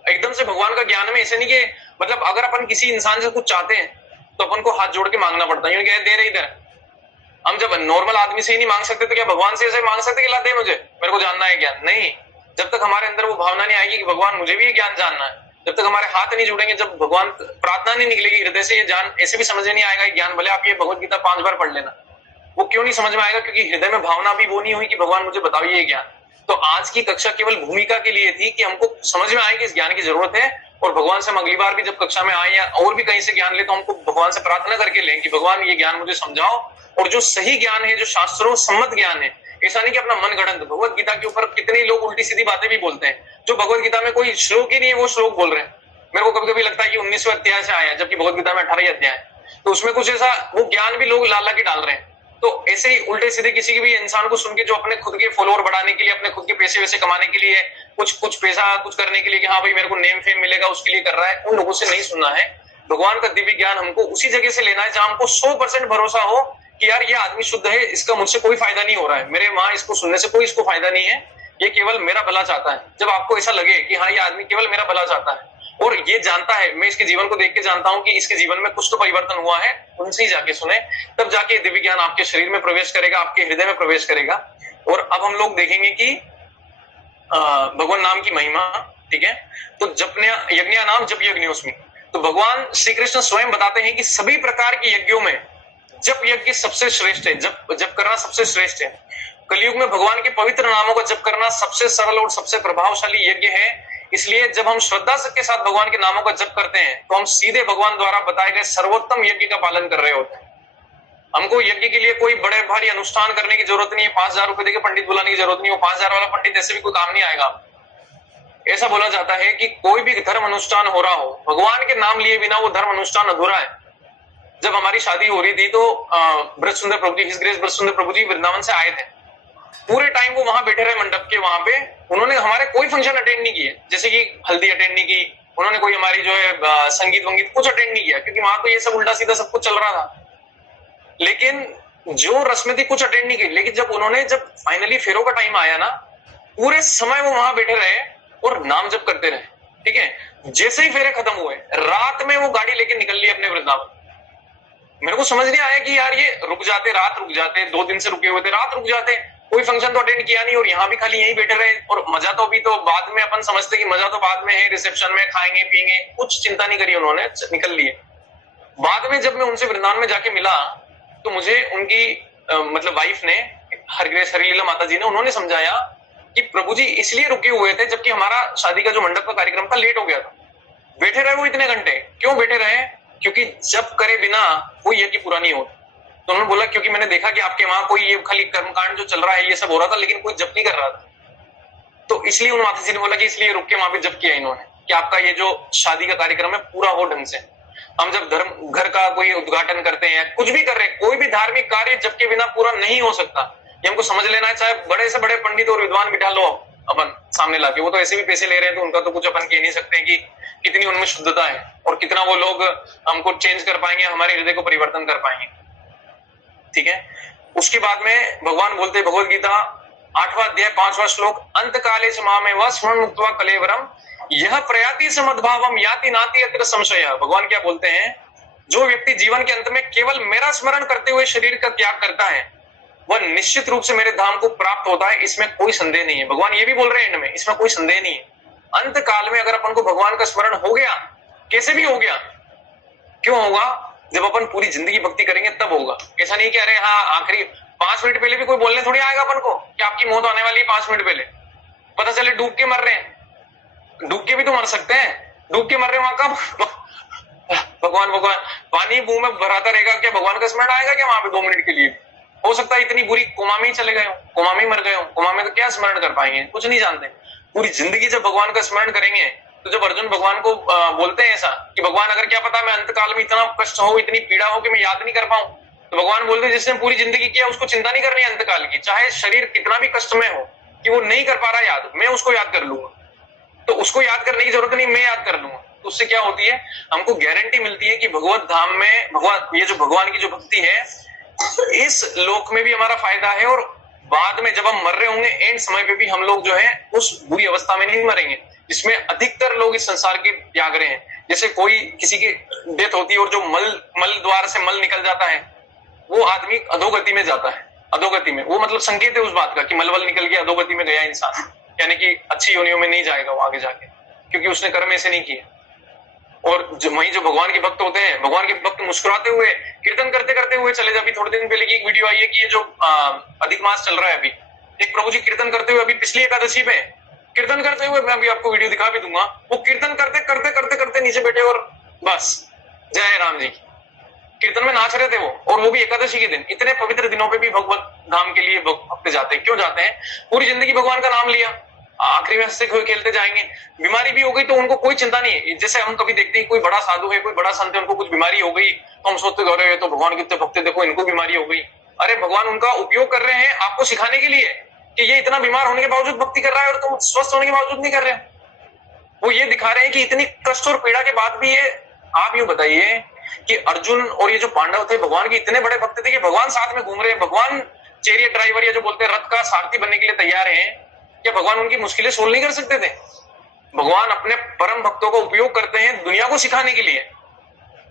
एकदम से भगवान का ज्ञान में। ऐसे नहीं कि मतलब अगर अपन किसी इंसान से कुछ चाहते हैं तो अपन को हाथ जोड़ के मांगना पड़ता है, दे रहे इधर। हम जब नॉर्मल आदमी से ही नहीं मांग सकते तो क्या भगवान से ऐसे मांग सकते कि ला दे मुझे, मेरे को जानना है ज्ञान? नहीं, जब तक हमारे अंदर वो भावना नहीं आएगी कि भगवान मुझे भी ये ज्ञान जानना है, जब तक हमारे हाथ नहीं जुड़ेंगे, जब भगवान प्रार्थना नहीं निकलेगी हृदय से, ये ज्ञान ऐसे भी समझ नहीं आएगा ज्ञान। भले आप ये भगवत गीता 5 बार पढ़ लेना, वो क्यों नहीं समझ में आएगा? क्योंकि हृदय में भावना भी वो नहीं हुई कि भगवान मुझे बताओ ये ज्ञान। तो आज की कक्षा केवल भूमिका के लिए थी कि हमको समझ में आए कि इस ज्ञान की जरूरत है, और भगवान से हम अगली बार भी जब कक्षा में आए या और भी कहीं से ज्ञान ले, तो हमको भगवान से प्रार्थना करके लें कि भगवान ये ज्ञान मुझे समझाओ, और जो सही ज्ञान है, जो शास्त्रों सम्मत ज्ञान है। ऐसा नहीं कि अपना मन गढ़ंत। भगवत गीता के ऊपर कितने लोग उल्टी सीधी बातें भी बोलते हैं, जो भगवत गीता में कोई श्लोक ही नहीं है वो श्लोक बोल रहे हैं। मेरे को कभी कभी लगता है कि 19वें अध्याय से आया, जबकि भगवत गीता में 18 अध्याय, तो उसमें कुछ ऐसा वो ज्ञान भी लोग लाला के डाल रहे हैं। तो ऐसे ही उल्टे सीधे किसी की भी इंसान को सुन के, जो अपने खुद के फॉलोअर बढ़ाने के लिए, अपने खुद के पैसे वैसे कमाने के लिए, कुछ पैसा कुछ करने के लिए कि हाँ भाई मेरे को नेम फेम मिलेगा, उसके लिए कर रहा है, उन लोगों से नहीं सुनना है। भगवान का दिव्य ज्ञान हमको उसी जगह से लेना है जहां हमको 100% भरोसा हो कि यार ये आदमी शुद्ध है, इसका मुझसे कोई फायदा नहीं हो रहा है, मेरे वहां इसको सुनने से कोई इसको फायदा नहीं है, ये केवल मेरा भला चाहता है। जब आपको ऐसा लगे कि हाँ ये आदमी केवल मेरा भला चाहता है और ये जानता है, मैं इसके जीवन को देख के जानता हूं कि इसके जीवन में कुछ तो परिवर्तन हुआ है, उनसे ही जाके सुने, तब जाके दिव्य ज्ञान आपके शरीर में प्रवेश करेगा, आपके हृदय में प्रवेश करेगा। और अब हम लोग देखेंगे कि भगवान नाम की महिमा। ठीक है, तो जपने यज्ञ नाम जप यज्ञोस्मि। तो भगवान श्री कृष्ण स्वयं बताते हैं कि सभी प्रकार के यज्ञों में जप यज्ञ सबसे श्रेष्ठ है, जप करना सबसे श्रेष्ठ है। कलयुग में भगवान के पवित्र नामों का जप करना सबसे सरल और सबसे प्रभावशाली यज्ञ है। इसलिए जब हम श्रद्धा के साथ भगवान के नामों का जप करते हैं तो हम सीधे भगवान द्वारा बताए गए सर्वोत्तम यज्ञ का पालन कर रहे होते हैं। हमको यज्ञ के लिए कोई बड़े भारी अनुष्ठान करने की जरूरत नहीं है, 5,000 रुपए देके पंडित बुलाने की जरूरत नहीं है। 5,000 वाला पंडित ऐसे भी कोई काम नहीं आएगा। ऐसा बोला जाता है कि कोई भी धर्म अनुष्ठान हो रहा हो, भगवान के नाम लिए बिना वो धर्म अनुष्ठान अधूरा है। जब हमारी शादी हो रही थी तो ब्रज सुंदर प्रभु जी, हिज ग्रेस ब्रज सुंदर प्रभु जी वृंदावन से आए थे। पूरे टाइम वो वहां बैठे रहे मंडप के वहां पे, उन्होंने हमारे कोई फंक्शन अटेंड नहीं किए, जैसे कि हल्दी अटेंड नहीं की उन्होंने, कोई हमारी जो है संगीत वंगीत कुछ अटेंड नहीं किया, क्योंकि वहां तो ये सब उल्टा सीधा सब कुछ चल रहा था। लेकिन जो रस्में थी कुछ अटेंड नहीं की। लेकिन जब फाइनली फेरों का टाइम आया ना, पूरे समय वो वहां बैठे रहे और नाम जप करते रहे, ठीक है। जैसे ही फेरे खत्म हुए, रात में वो गाड़ी लेके निकल ली अपने वृंदावन। मेरे को समझ नहीं आया कि यार ये रुक जाते, रात रुक जाते, 2 दिन से रुके हुए थे, रात रुक जाते, कोई फंक्शन तो अटेंड किया नहीं और यहाँ भी खाली यहीं बैठे रहे। और मजा तो अभी तो बाद में अपन समझते कि मजा तो बाद में है, रिसेप्शन में खाएंगे पिएंगे, कुछ चिंता नहीं करी उन्होंने, निकल लिए। बाद में जब मैं उनसे वृंदावन में जाके मिला तो मुझे उनकी मतलब वाइफ ने, हरग्रेस हरिलीला माता जी ने, उन्होंने समझाया कि प्रभु जी इसलिए रुके हुए थे जबकि हमारा शादी का जो मंडप का कार्यक्रम था लेट हो गया था। बैठे रहे वो इतने घंटे, क्यों बैठे रहे? क्योंकि जब करे बिना कोई यज्ञ पूरा नहीं होता। तो उन्होंने बोला क्योंकि मैंने देखा कि आपके वहां कोई ये खाली कर्मकांड जो चल रहा है ये सब हो रहा था, लेकिन कोई जप नहीं कर रहा था। तो इसलिए उन माता जी ने बोला कि इसलिए रुक के वहां पे जप किया इन्होंने, कि आपका ये जो शादी का कार्यक्रम है पूरा हो ढंग से। हम जब धर्म घर का कोई उद्घाटन करते हैं, कुछ भी कर रहे हैं, कोई भी धार्मिक कार्य जब के बिना पूरा नहीं हो सकता, ये हमको समझ लेना है। चाहे बड़े से बड़े पंडित और विद्वान बिठा लो अपन सामने लाके, वो तो ऐसे भी पैसे ले रहे हैं, तो उनका तो कुछ अपन कह नहीं सकते कि कितनी उनमें शुद्धता है और कितना वो लोग हमको चेंज कर पाएंगे, हमारे हृदय को परिवर्तन कर पाएंगे, ठीक है। उसके बाद में भगवान बोलते हैं भगवद गीता 8वां अध्याय 5वां श्लोक, अंत काले च मामेव स्मरण मुक्त्वा कलेवरम यह प्रयाति समद्भावम याति नाति अत्र संशय। भगवान क्या बोलते हैं? जो व्यक्ति जीवन के अंत में केवल मेरा स्मरण करते हुए शरीर का त्याग करता है वह निश्चित रूप से मेरे धाम को प्राप्त होता है, इसमें कोई संदेह नहीं है। भगवान ये भी बोल रहे हैं इनमें, इसमें कोई संदेह नहीं है। अंत काल में अगर अपन को भगवान का स्मरण हो गया, कैसे भी हो गया, क्यों होगा? जब अपन पूरी जिंदगी भक्ति करेंगे तब होगा। ऐसा नहीं कि अरे हाँ आखिरी 5 मिनट पहले भी कोई बोलने थोड़ी आएगा अपन को कि आपकी मौत आने वाली है 5 मिनट पहले, पता चले डूब के मर रहे हैं। डूब के भी तो मर सकते हैं, डूब के मर रहे वहां कब भगवान भगवान पानी मुंह में भराता रहेगा, क्या भगवान का स्मरण आएगा क्या वहां पे 2 मिनट के लिए? हो सकता है इतनी बुरी कोमा में ही चले गए हो, कोमा में ही मर गए हो, कोमा में तो क्या स्मरण कर पाएंगे, कुछ नहीं जानते। पूरी जिंदगी जब भगवान का स्मरण करेंगे, तो जब अर्जुन भगवान को बोलते हैं ऐसा कि भगवान अगर क्या पता मैं अंतकाल में इतना कष्ट हो, इतनी पीड़ा हो कि मैं याद नहीं कर पाऊं, तो भगवान बोलते जिसने पूरी जिंदगी किया उसको चिंता नहीं करनी अंतकाल की, चाहे शरीर कितना भी कष्ट में हो कि वो नहीं कर पा रहा याद, मैं उसको याद कर लूंगा। तो उसको याद करने की जरूरत नहीं, मैं याद कर लूंगा। तो उससे क्या होती है, हमको गारंटी मिलती है कि भगवत धाम में भगवान, ये जो भगवान की जो भक्ति है, इस लोक में भी हमारा फायदा है और बाद में जब हम मर रहे होंगे एंड समय पे भी हम लोग जो है उस बुरी अवस्था में नहीं मरेंगे जिसमें अधिकतर लोग इस संसार के त्याग रहे हैं। जैसे कोई किसी की डेथ होती है और जो मल द्वार से मल निकल जाता है, वो आदमी अधोगति में जाता है। अधोगति में वो मतलब संकेत है उस बात का कि मलवल निकल गया, अधोगति में गया इंसान, यानी कि अच्छी योनियों में नहीं जाएगा वो आगे जाके, क्योंकि उसने कर्म ऐसे नहीं किए। और वही जो भगवान के भक्त होते हैं, भगवान के भक्त मुस्कुराते हुए कीर्तन करते करते हुए चले जाए। अभी थोड़े दिन पहले की एक वीडियो आई है कि ये जो अधिक मास चल रहा है, अभी एक प्रभु जी कीर्तन करते हुए, अभी पिछली एकादशी पे कीर्तन करते हुए, मैं अभी आपको वीडियो दिखा भी दूंगा, वो कीर्तन करते करते करते करते नीचे बैठे और बस जय राम जी कीर्तन में नाच रहे थे वो, और वो भी एकादशी के दिन। इतने पवित्र दिनों पे भी भगवत धाम के लिए भक्त जाते हैं। क्यों जाते हैं? पूरी जिंदगी भगवान का नाम लिया, आखिरी में हंसते खेलते जाएंगे। बीमारी भी हो गई तो उनको कोई चिंता नहीं है। जैसे हम कभी देखते हैं कोई बड़ा साधु है, कोई बड़ा संत है, उनको कुछ बीमारी हो गई तो हम सोचते अरे तो भगवान कितने भक्त, देखो इनको बीमारी हो गई। अरे भगवान उनका उपयोग कर रहे हैं आपको सिखाने के लिए कि ये इतना बीमार होने के बावजूद भक्ति कर रहा है और तुम स्वस्थ होने के बावजूद नहीं कर रहे। वो ये दिखा रहे हैं कि इतनी कष्ट और पीड़ा के बाद भी ये। आप यूं बताइए कि अर्जुन और ये जो पांडव थे भगवान के इतने बड़े भक्त थे कि भगवान साथ में घूम रहे हैं, भगवान चैरियट ड्राइवर या जो बोलते हैं रथ का सारथी बनने के लिए तैयार है, क्या भगवान उनकी मुश्किलें सोल्व नहीं कर सकते थे? भगवान अपने परम भक्तों का उपयोग करते हैं दुनिया को सिखाने के लिए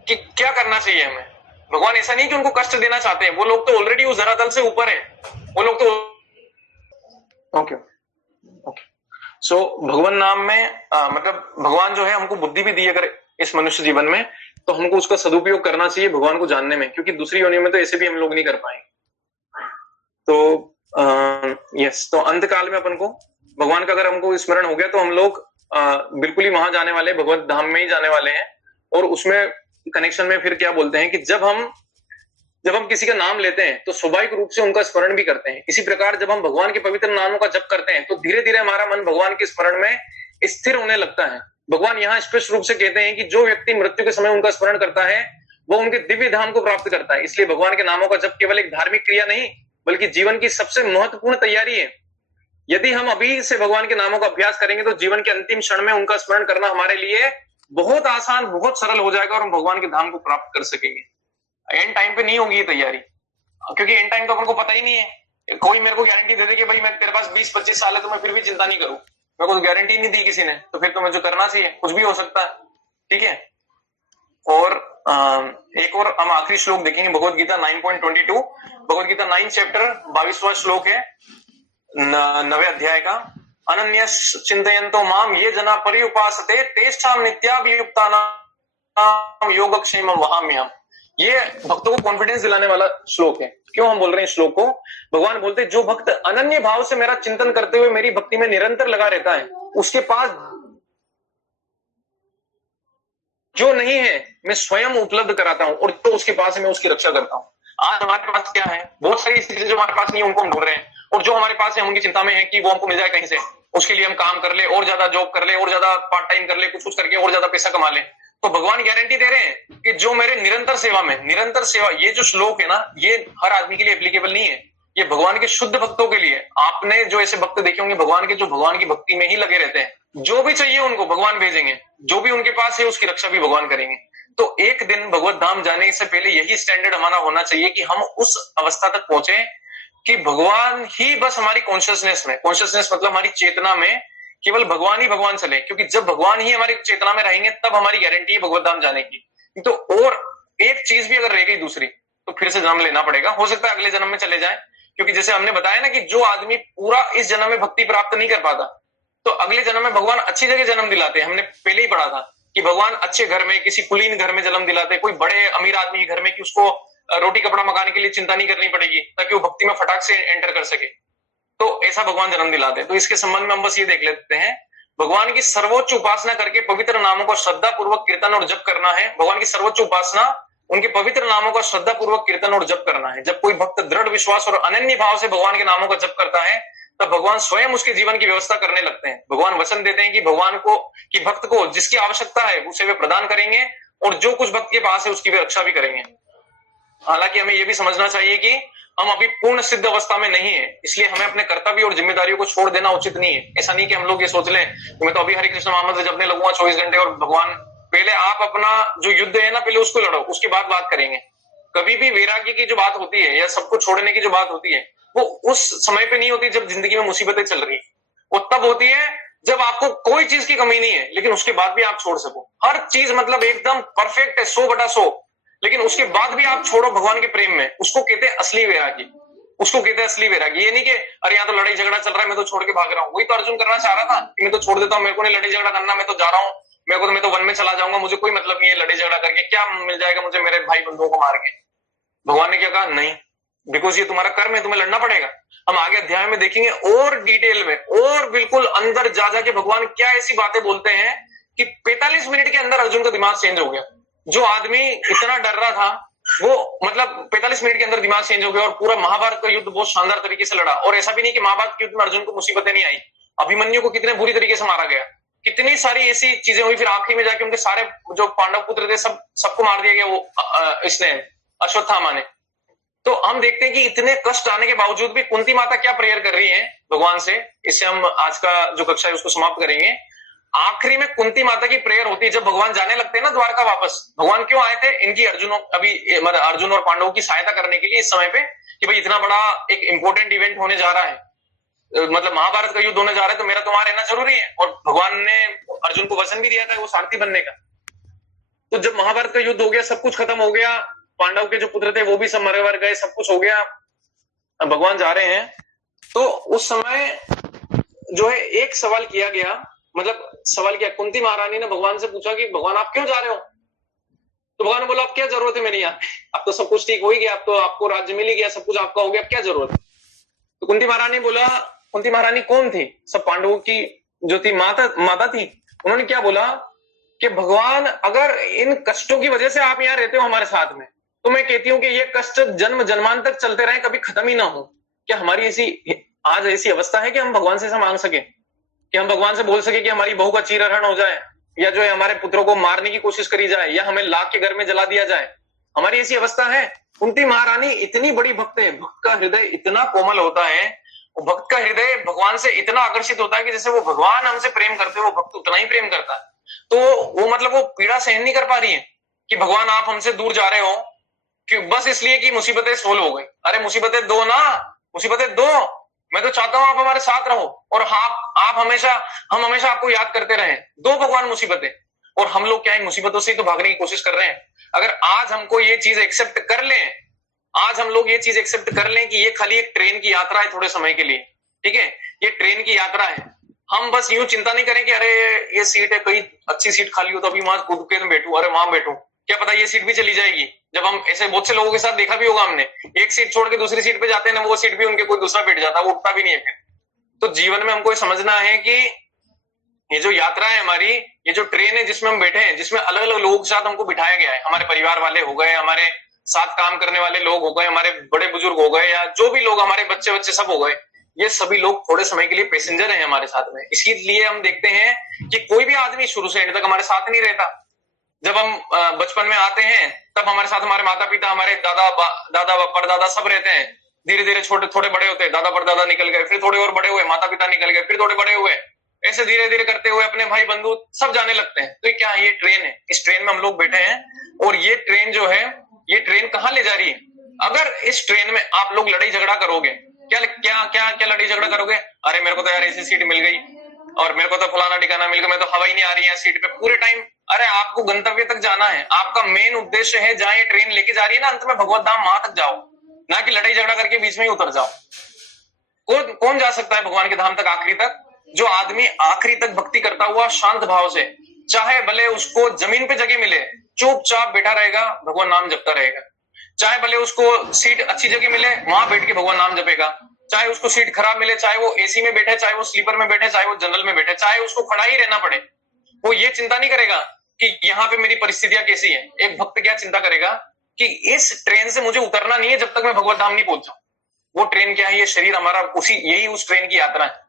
कि क्या करना चाहिए हमें। भगवान ऐसा नहीं कि उनको कष्ट देना चाहते हैं, वो लोग तो ऑलरेडी उस धरातल से ऊपर है, वो लोग तो ओके सो भगवान नाम में मतलब भगवान जो है हमको बुद्धि भी दी अगर इस मनुष्य जीवन में, तो हमको उसका सदुपयोग करना चाहिए भगवान को जानने में, क्योंकि दूसरी योनि में तो ऐसे भी हम लोग नहीं कर पाएंगे। तो यस, तो अंत काल में अपन को भगवान का अगर हमको स्मरण हो गया तो हम लोग बिल्कुल ही वहां जाने वाले, भगवत धाम में ही जाने वाले हैं। और उसमें कनेक्शन में फिर क्या बोलते हैं कि जब हम किसी का नाम लेते हैं तो स्वाभाविक रूप से उनका स्मरण भी करते हैं। इसी प्रकार जब हम भगवान के पवित्र नामों का जप करते हैं तो धीरे धीरे हमारा मन भगवान के स्मरण में स्थिर होने लगता है। भगवान यहाँ स्पष्ट रूप से कहते हैं कि जो व्यक्ति मृत्यु के समय उनका स्मरण करता है वो उनके दिव्य धाम को प्राप्त करता है। इसलिए भगवान के नामों का जप केवल एक धार्मिक क्रिया नहीं बल्कि जीवन की सबसे महत्वपूर्ण तैयारी है। यदि हम अभी से भगवान के नामों का अभ्यास करेंगे तो जीवन के अंतिम क्षण में उनका स्मरण करना हमारे लिए बहुत आसान, बहुत सरल हो जाएगा और हम भगवान के धाम को प्राप्त कर सकेंगे। एंड टाइम पे नहीं होगी ये तैयारी, क्योंकि एंड टाइम तो अपन को पता ही नहीं है। कोई मेरे को गारंटी दे दे कि भाई मैं तेरे पास 20-25 साल है तो मैं फिर भी चिंता नहीं करूं, मेरे को गारंटी नहीं दी किसी ने, तो फिर तो मुझे करना चाहिए, कुछ भी हो सकता है। ठीक है। और एक और हम आखिरी श्लोक देखेंगे, भगवत गीता 9.22, भगवत गीता 9 चैप्टर 22वां श्लोक है 9वें अध्याय का। अनन्य चिंतयन्तो माम ये जना पर्युपासते तेषां नित्याभियुक्तानां योगक्षेमं वहाम्यहम्। ये भक्तों को कॉन्फिडेंस दिलाने वाला श्लोक है। क्यों हम बोल रहे हैं इस श्लोक को? भगवान बोलते हैं जो भक्त अनन्य भाव से मेरा चिंतन करते हुए मेरी भक्ति में निरंतर लगा रहता है उसके पास जो नहीं है मैं स्वयं उपलब्ध कराता हूं और तो उसके पास है मैं उसकी रक्षा करता हूं। आज हमारे पास क्या है? बहुत सारी चीजें जो हमारे पास नहीं है उनको हम ढूंढ रहे हैं, और जो हमारे पास है उनकी चिंता में है कि वो हमको मिल जाए कहीं से, उसके लिए हम काम कर ले, और ज्यादा जॉब कर ले, और ज्यादा पार्ट टाइम कर ले, कुछ कुछ करके और ज्यादा पैसा कमा ले। तो भगवान गारंटी दे रहे हैं कि जो मेरे निरंतर सेवा में, निरंतर सेवा, ये जो श्लोक है ना, ये हर आदमी के लिए एप्लीकेबल नहीं है, ये भगवान के शुद्ध भक्तों के लिए। आपने जो ऐसे भक्त देखे होंगे भगवान के, जो भगवान की भक्ति में ही लगे रहते हैं, जो भी चाहिए उनको भगवान भेजेंगे, जो भी उनके पास है उसकी रक्षा भी भगवान करेंगे। तो एक दिन भगवत धाम जाने से पहले यही स्टैंडर्ड हमारा होना चाहिए कि हम उस अवस्था तक पहुंचे कि भगवान ही बस हमारी कॉन्शियसनेस में, कॉन्शियसनेस मतलब हमारी चेतना में केवल भगवान ही भगवान चले, क्योंकि जब भगवान ही हमारी चेतना में रहेंगे तब हमारी गारंटी है भगवत धाम जाने की। तो और एक चीज भी अगर रह गई दूसरी तो फिर से जन्म लेना पड़ेगा। हो सकता है अगले जन्म में चले जाए, क्योंकि जैसे हमने बताया ना कि जो आदमी पूरा इस जन्म में भक्ति प्राप्त नहीं कर पाता तो अगले जन्म में भगवान अच्छी जगह जन्म दिलाते हैं। हमने पहले ही पढ़ा था कि भगवान अच्छे घर में, किसी कुलीन घर में जन्म दिलाते, कोई बड़े अमीर आदमी के घर में, कि उसको रोटी कपड़ा मकाने के लिए चिंता नहीं करनी पड़ेगी ताकि वो भक्ति में फटाक से एंटर कर सके। तो ऐसा भगवान जन्म दिलाते। तो इसके संबंध में हम बस ये देख लेते हैं, भगवान की सर्वोच्च उपासना करके पवित्र नामों का श्रद्धा पूर्वक कीर्तन और जप करना है। भगवान की सर्वोच्च उपासना उनके पवित्र नामों का श्रद्धा पूर्वक कीर्तन और जप करना है। जब कोई भक्त दृढ़ विश्वास और अनन्य भाव से भगवान के नामों का जप करता है तब भगवान स्वयं उसके जीवन की व्यवस्था करने लगते हैं। भगवान वचन देते हैं कि भगवान को, कि भक्त को जिसकी आवश्यकता है उसे वे प्रदान करेंगे और जो कुछ भक्त के पास है उसकी वे रक्षा भी करेंगे। हालांकि हमें यह भी समझना चाहिए कि हम अभी पूर्ण सिद्ध अवस्था में नहीं है, इसलिए हमें अपने कर्तव्य और जिम्मेदारियों को छोड़ देना उचित नहीं है। ऐसा नहीं कि हम लोग ये सोच लें कि मैं तो अभी हरे कृष्ण महामंत्र जपने लगूंगा 24 घंटे और भगवान, पहले आप अपना जो युद्ध है ना पहले उसको लड़ो, उसके बाद बात करेंगे। कभी भी वैराग्य की जो बात होती है या सबको छोड़ने की जो बात होती है वो उस समय पे नहीं होती जब जिंदगी में मुसीबतें चल रही है, वो तब होती है जब आपको कोई चीज की कमी नहीं है लेकिन उसके बाद भी आप छोड़ सको। हर चीज मतलब एकदम परफेक्ट है 100/100, लेकिन उसके बाद भी आप छोड़ो भगवान के प्रेम में, उसको कहते हैं असली वैरागी। उसको कहते हैं असली वैरागी। ये नहीं कि अरे यहाँ तो लड़ाई झगड़ा चल रहा है मैं तो छोड़ के भाग रहा हूँ। वही तो अर्जुन करना चाह रहा था कि मैं तो छोड़ देता हूँ, मेरे को नहीं लड़ाई झगड़ा करना, मैं तो जा रहा हूँ, मेरे को तो, मैं तो वन में चला जाऊंगा, मुझे कोई मतलब नहीं है लड़ाई झगड़ा करके, क्या मिल जाएगा मुझे मेरे भाई बंधुओं को मार के। भगवान ने क्या कहा? नहीं, बिकॉज ये तुम्हारा कर्म है, तुम्हें लड़ना पड़ेगा। हम आगे अध्याय में देखेंगे और डिटेल में और बिल्कुल अंदर जा जाके भगवान क्या ऐसी बातें बोलते हैं कि 45 मिनट के अंदर अर्जुन का दिमाग चेंज हो गया। जो आदमी इतना डर रहा था वो मतलब 45 मिनट के अंदर दिमाग चेंज हो गया और पूरा महाभारत का युद्ध बहुत शानदार तरीके से लड़ा। और ऐसा भी नहीं कि महाभारत के युद्ध में अर्जुन को मुसीबतें नहीं आई, अभिमन्यु को कितने बुरी तरीके से मारा गया, कितनी सारी ऐसी चीजें हुई, फिर आखिरी में जाके उनके सारे जो पांडव पुत्र थे सबको मार दिया गया वो इसने, अश्वत्थामा ने। तो हम देखते हैं कि इतने कष्ट आने के बावजूद भी कुंती माता क्या प्रेयर कर रही है भगवान से। इससे हम आज का जो कक्षा है उसको समाप्त करेंगे। आखिरी में कुंती माता की प्रेयर होती है जब भगवान जाने लगते हैं ना द्वारका वापस। भगवान क्यों आए थे? इनकी अर्जुन और पांडवों की सहायता करने के लिए इस समय पे, कि भाई इतना बड़ा एक इंपॉर्टेंट इवेंट होने जा रहा है, मतलब महाभारत का युद्ध होने जा रहा है, तो मेरा तो वहां रहना जरूरी है। और भगवान ने अर्जुन को वचन भी दिया था वो सारथी बनने का। तो जब महाभारत का युद्ध हो गया, सब कुछ खत्म हो गया, पांडव के जो पुत्र थे वो भी सब मरे मर गए, सब कुछ हो गया, अब भगवान जा रहे हैं। तो उस समय जो है एक सवाल किया गया, मतलब सवाल किया, कुंती महारानी ने भगवान से पूछा कि भगवान आप क्यों जा रहे हो? तो भगवान ने बोला अब क्या जरूरत है मेरी यहाँ, अब तो सब कुछ ठीक हो ही गया, अब तो आपको राज्य मिल ही गया, सब कुछ आपका हो गया, अब क्या जरूरत है? तो कुंती महारानी बोला, कुंती महारानी कौन थी? सब पांडवों की जो थी माता थी। उन्होंने क्या बोला कि भगवान अगर इन कष्टों की वजह से आप यहाँ रहते हो हमारे साथ में, तो मैं कहती हूँ कि ये कष्ट जन्म जन्मांत तक चलते रहे, कभी खत्म ही ना हो। क्या हमारी ऐसी आज ऐसी अवस्था है कि हम भगवान से ऐसा मांग सके कि हम भगवान से बोल सके कि हमारी बहू का चीरहरण हो जाए, या जो है हमारे पुत्रों को मारने की कोशिश करी जाए, या हमें लाख के घर में जला दिया जाए। हमारी ऐसी अवस्था है। कुंती महारानी इतनी बड़ी भक्त है, भक्त का हृदय इतना कोमल होता है, भक्त का हृदय भगवान से इतना आकर्षित होता है कि जैसे वो भगवान हमसे प्रेम करते हैं, वो भक्त उतना ही प्रेम करता है। तो वो मतलब वो पीड़ा सहन नहीं कर पा रही है कि भगवान आप हमसे दूर जा रहे हो, कि बस इसलिए कि मुसीबतें सोल्व हो गई। अरे मुसीबतें दो ना, मुसीबतें दो, मैं तो चाहता हूं आप हमारे साथ रहो, और आप हमेशा, हम हमेशा आपको याद करते रहें। दो भगवान मुसीबतें, और हम लोग क्या है, मुसीबतों से ही तो भागने की कोशिश कर रहे हैं। अगर आज हमको ये चीज एक्सेप्ट कर लें, आज हम लोग ये चीज एक्सेप्ट कर लें कि ये खाली एक ट्रेन की यात्रा है थोड़े समय के लिए, ठीक है, ये ट्रेन की यात्रा है। हम बस यूं चिंता नहीं करें कि अरे ये सीट है, कहीं अच्छी सीट खाली हो तो अभी वहां कूद के बैठू, अरे वहां बैठू, क्या पता ये सीट भी चली जाएगी। जब हम ऐसे बहुत से लोगों के साथ देखा भी होगा हमने, एक सीट छोड़ के दूसरी सीट पे जाते हैं ना, वो सीट भी उनके कोई दूसरा बैठ जाता है, वो उठता भी नहीं है फिर। तो जीवन में हमको ये समझना है कि ये जो यात्रा है हमारी, ये जो ट्रेन है जिसमें हम बैठे हैं, जिसमें अलग अलग लोगों के साथ हमको बिठाया गया है, हमारे परिवार वाले हो गए, हमारे साथ काम करने वाले लोग हो गए, हमारे बड़े बुजुर्ग हो गए, या जो भी लोग, हमारे बच्चे बच्चे सब हो गए, ये सभी लोग थोड़े समय के लिए पैसेंजर हैं हमारे साथ में। इसीलिए हम देखते हैं कि कोई भी आदमी शुरू से एंड तक हमारे साथ नहीं रहता। जब हम बचपन में आते हैं तब हमारे साथ हमारे माता पिता, हमारे दादा परदादा सब रहते हैं। धीरे धीरे छोटे थोड़े बड़े होते हैं, दादा परदादा निकल गए, फिर थोड़े और बड़े हुए, माता पिता निकल गए, फिर थोड़े बड़े हुए, ऐसे धीरे धीरे करते हुए अपने भाई बंधु सब जाने लगते हैं। तो ये क्या है, ये ट्रेन है, इस ट्रेन में हम लोग बैठे हैं, और ये ट्रेन जो है, ये ट्रेन कहाँ ले जा रही है। अगर इस ट्रेन में आप लोग लड़ाई झगड़ा करोगे, क्या क्या क्या क्या लड़ाई झगड़ा करोगे, अरे मेरे को तो यार ऐसी सीट मिल गई, और मेरे को तो फलाना ठिकाना मिल गया, मैं तो हवा ही नहीं आ रही है सीट पे पूरे टाइम। अरे आपको गंतव्य तक जाना है, आपका मेन उद्देश्य है, जहां ये ट्रेन लेके जा रही है ना, अंत में भगवत धाम, वहां तक जाओ, ना कि लड़ाई झगड़ा करके बीच में ही उतर जाओ। कौन जा सकता है भगवान के धाम तक आखिरी तक? जो आदमी आखिरी तक भक्ति करता हुआ शांत भाव से, चाहे भले उसको जमीन पे जगह मिले, चुपचाप बैठा रहेगा, भगवान नाम जपता रहेगा। चाहे भले उसको सीट अच्छी जगह मिले, वहां बैठ के भगवान नाम जपेगा। चाहे उसको सीट खराब मिले, चाहे वो एसी में बैठे, चाहे वो स्लीपर में बैठे, चाहे वो जनरल में बैठे, चाहे उसको खड़ा ही रहना पड़े, वो ये चिंता नहीं करेगा कि यहाँ पे मेरी परिस्थितियां कैसी है। एक भक्त क्या चिंता करेगा कि इस ट्रेन से मुझे उतरना नहीं है जब तक मैं भगवत धाम नहीं पहुंचा। वो ट्रेन क्या है, ये शरीर हमारा, उसी यही उस ट्रेन की यात्रा है।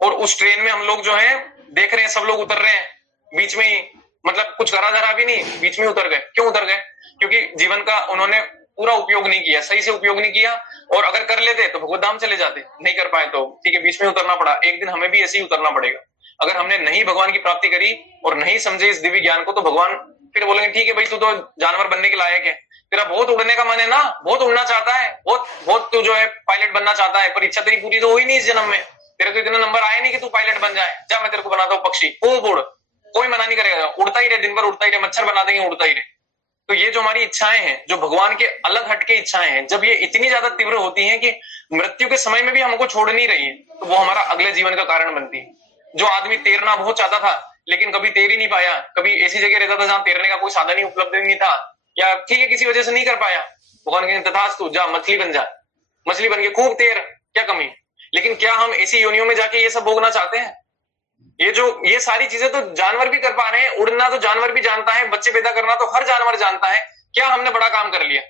और उस ट्रेन में हम लोग जो है देख रहे हैं, सब लोग उतर रहे हैं बीच में ही, मतलब कुछ करा धरा भी नहीं, बीच में उतर गए। क्यों उतर गए? क्योंकि जीवन का उन्होंने पूरा उपयोग नहीं किया, सही से उपयोग नहीं किया, और अगर कर लेते तो भगवत धाम चले जाते, नहीं कर पाए तो ठीक है, बीच में उतरना पड़ा। एक दिन हमें भी ऐसे ही उतरना पड़ेगा। अगर हमने नहीं भगवान की प्राप्ति करी और नहीं समझे इस दिव्य ज्ञान को, तो भगवान फिर बोलेंगे ठीक है भाई, तू तो जानवर बनने के लायक है, तेरा बहुत उड़ने का मन है ना, बहुत उड़ना चाहता है, बहुत तू जो है पायलट बनना चाहता है, पर इच्छा तेरी पूरी तो हुई नहीं इस जन्म में, तेरे को इतने नंबर आए नहीं कि तू पायलट बन जाए, जा मैं तेरे को बनाता हूँ पक्षी, खूब उड़, कोई मना नहीं करेगा, उड़ता ही रहे, दिन भर उड़ता ही रहे, मच्छर बना देंगे, उड़ता ही रहे। तो ये जो हमारी इच्छाएं हैं, जो भगवान के अलग हटके इच्छाएं हैं, जब ये इतनी ज्यादा तीव्र होती हैं कि मृत्यु के समय में भी हमको छोड़ नहीं रही है, तो वो हमारा अगले जीवन का कारण बनती है। जो आदमी तैरना बहुत चाहता था लेकिन कभी तैर ही नहीं पाया, कभी ऐसी जगह रहता था जहां तैरने का कोई साधन ही उपलब्ध नहीं था, या ठीक है किसी वजह से नहीं कर पाया, भगवान कहते तथास्तु, जा मछली बन जा, मछली बन के खूब तैर, क्या कमी। लेकिन क्या हम ऐसी योनियों में जाके ये सब भोगना चाहते हैं? ये सारी चीजें तो जानवर भी कर पा रहे हैं, उड़ना तो जानवर भी जानता है, बच्चे पैदा करना तो हर जानवर जानता है। क्या हमने बड़ा काम कर लिया?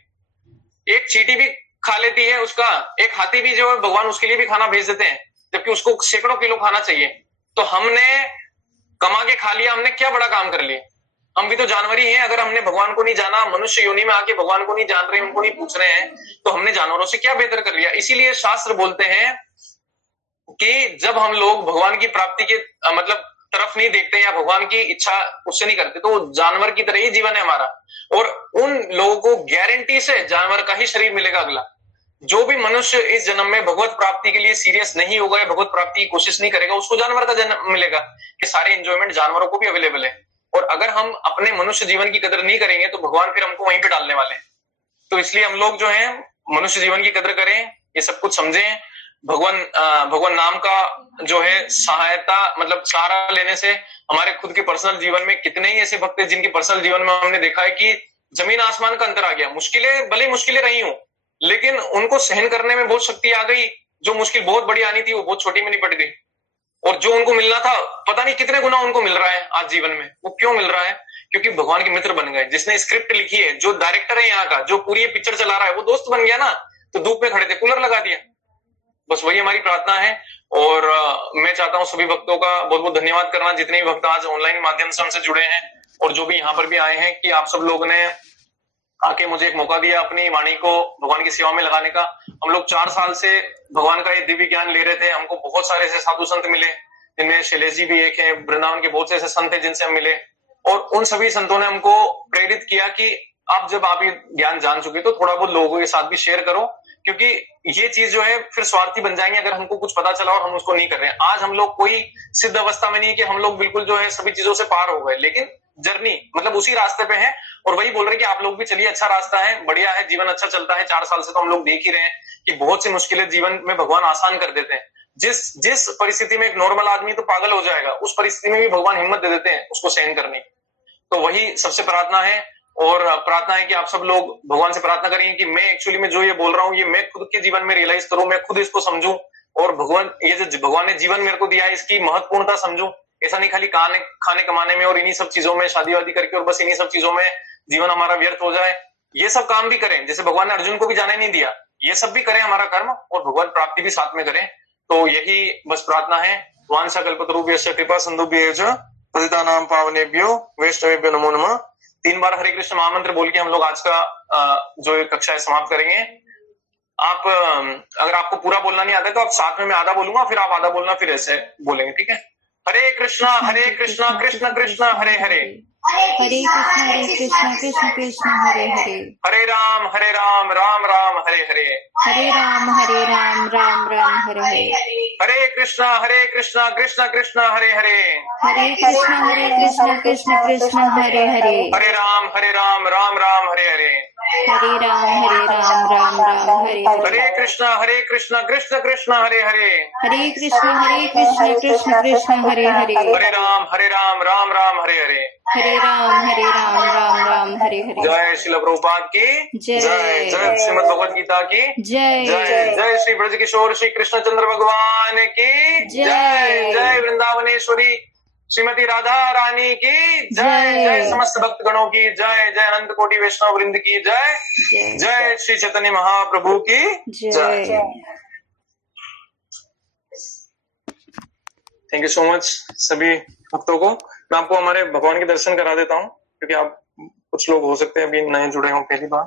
एक चींटी भी खा लेती है उसका, एक हाथी भी जो है भगवान उसके लिए भी खाना भेज देते हैं, जबकि उसको सैकड़ों किलो खाना चाहिए। तो हमने कमा के खा लिया, हमने क्या बड़ा काम कर लिया? हम भी तो जानवर ही हैं। अगर हमने भगवान को नहीं जाना, मनुष्य योनि में आके भगवान को नहीं जान रहे, उनको नहीं पूछ रहे हैं, तो हमने जानवरों से क्या बेहतर कर लिया? इसीलिए शास्त्र बोलते हैं कि जब हम लोग भगवान की प्राप्ति के मतलब तरफ नहीं देखते या भगवान की इच्छा उससे नहीं करते, तो जानवर की तरह ही जीवन है हमारा। और उन लोगों को गारंटी से जानवर का ही शरीर मिलेगा अगला। जो भी मनुष्य इस जन्म में भगवत प्राप्ति के लिए सीरियस नहीं होगा या भगवत प्राप्ति की कोशिश नहीं करेगा, उसको जानवर का जन्म मिलेगा। ये सारे एंजॉयमेंट जानवरों को भी अवेलेबल है। और अगर हम अपने मनुष्य जीवन की कदर नहीं करेंगे तो भगवान फिर हमको वहीं पे डालने वाले हैं। तो इसलिए हम लोग जो है मनुष्य जीवन की कदर करें, ये सब कुछ समझें। भगवान नाम का जो है सहायता, मतलब सहारा लेने से हमारे खुद के पर्सनल जीवन में कितने ही ऐसे भक्त हैं जिनके पर्सनल जीवन में हमने देखा है कि जमीन आसमान का अंतर आ गया। मुश्किलें भले मुश्किलें रही हूं, लेकिन उनको सहन करने में बहुत शक्ति आ गई। जो मुश्किल बहुत बड़ी आनी थी वो बहुत छोटी में निपट गई, और जो उनको मिलना था पता नहीं कितने गुना उनको मिल रहा है आज जीवन में। वो क्यों मिल रहा है? क्योंकि भगवान के मित्र बन गए। जिसने स्क्रिप्ट लिखी है, जो डायरेक्टर है यहाँ का, जो पूरी पिक्चर चला रहा है, वो दोस्त बन गया ना। तो धूप में खड़े थे, कूलर लगा दिया। बस वही हमारी प्रार्थना है। और मैं चाहता हूं सभी भक्तों का बहुत बहुत धन्यवाद करना, जितने भी भक्त आज ऑनलाइन माध्यम से हमसे जुड़े हैं और जो भी यहाँ पर भी आए हैं, कि आप सब लोग ने आके मुझे एक मौका दिया अपनी वाणी को भगवान की सेवा में लगाने का। हम लोग 4 साल से भगवान का ये दिव्य ज्ञान ले रहे थे। हमको बहुत सारे ऐसे साधु संत मिले, जिनमें शैलेश जी भी एक है, वृंदावन के बहुत से ऐसे संत हैं जिनसे हम मिले, और उन सभी संतों ने हमको प्रेरित किया कि आप जब आप ये ज्ञान जान चुके तो थोड़ा बहुत लोगों के साथ भी शेयर करो, क्योंकि ये चीज जो है फिर स्वार्थी बन जाएंगे अगर हमको कुछ पता चला और हम उसको नहीं कर रहे हैं। आज हम लोग कोई सिद्ध अवस्था में नहीं कि हम लोग बिल्कुल जो है सभी चीजों से पार हो गए, लेकिन जर्नी मतलब उसी रास्ते पे है, और वही बोल रहे कि आप लोग भी चलिए, अच्छा रास्ता है, बढ़िया है, जीवन अच्छा चलता है। 4 साल से तो हम लोग देख ही रहे हैं कि बहुत सी मुश्किलें जीवन में भगवान आसान कर देते हैं। जिस परिस्थिति में एक नॉर्मल आदमी तो पागल हो जाएगा, उस परिस्थिति में भी भगवान हिम्मत दे देते हैं उसको सहन करने की। तो वही सबसे प्रार्थना है, और प्रार्थना है कि आप सब लोग भगवान से प्रार्थना करेंगे कि मैं एक्चुअली में जो ये बोल रहा हूँ ये मैं खुद के जीवन में रियलाइज करूं, मैं खुद इसको समझूं, और भगवान ये जो भगवान ने जीवन मेरे को दिया है इसकी महत्वपूर्णता समझूं। ऐसा नहीं खाली खाने कमाने में और इन्हीं सब चीजों में, शादी वादी करके और बस इन्हीं सब चीजों में जीवन हमारा व्यर्थ हो जाए। ये सब काम भी करें, जैसे भगवान ने अर्जुन को भी जाने नहीं दिया, ये सब भी करें हमारा कर्म, और भगवान प्राप्ति भी साथ में करें। तो यही बस प्रार्थना है। वांछा कल्पतरुभ्यश्च कृपा सिन्धुभ्यश्च पतितानां पावनेभ्यो वैष्णवेभ्यो नमो नमः। 3 बार हरे कृष्ण महामंत्र बोल के हम लोग आज का जो कक्षा है समाप्त करेंगे। आप अगर आपको पूरा बोलना नहीं आता है तो आप साथ में मैं आधा बोलूंगा, फिर आप आधा बोलना, फिर ऐसे बोलेंगे, ठीक है? हरे कृष्णा कृष्ण कृष्ण हरे हरे, हरे कृष्ण कृष्ण हरे हरे, हरे राम राम राम हरे हरे, हरे राम राम राम हरे हरे, हरे कृष्ण कृष्ण कृष्ण हरे हरे, हरे कृष्ण कृष्ण हरे हरे, हरे राम राम राम हरे हरे, हरे राम राम हरे हरे, हरे कृष्ण कृष्ण कृष्ण हरे हरे, हरे कृष्ण कृष्ण हरे हरे, हरे राम राम हरे हरे, हरे राम राम हरे हरे। जय श्रील प्रभुपाद की जय, जय श्रीमद् भगवद गीता की जय, जय श्री ब्रज किशोर श्री कृष्णचंद्र भगवान की जय, जय वृंदावनेश्वरी श्रीमती राधा रानी की जय, जय समस्त भक्त गणों की जय, जय अनंत कोटि वैष्णव वृंद की जय, जय श्री चैतन्य महाप्रभु की जय। थैंक यू सो मच सभी भक्तों को। मैं आपको हमारे भगवान के दर्शन करा देता हूँ, क्योंकि आप कुछ लोग हो सकते हैं अभी नए जुड़े हों पहली बार।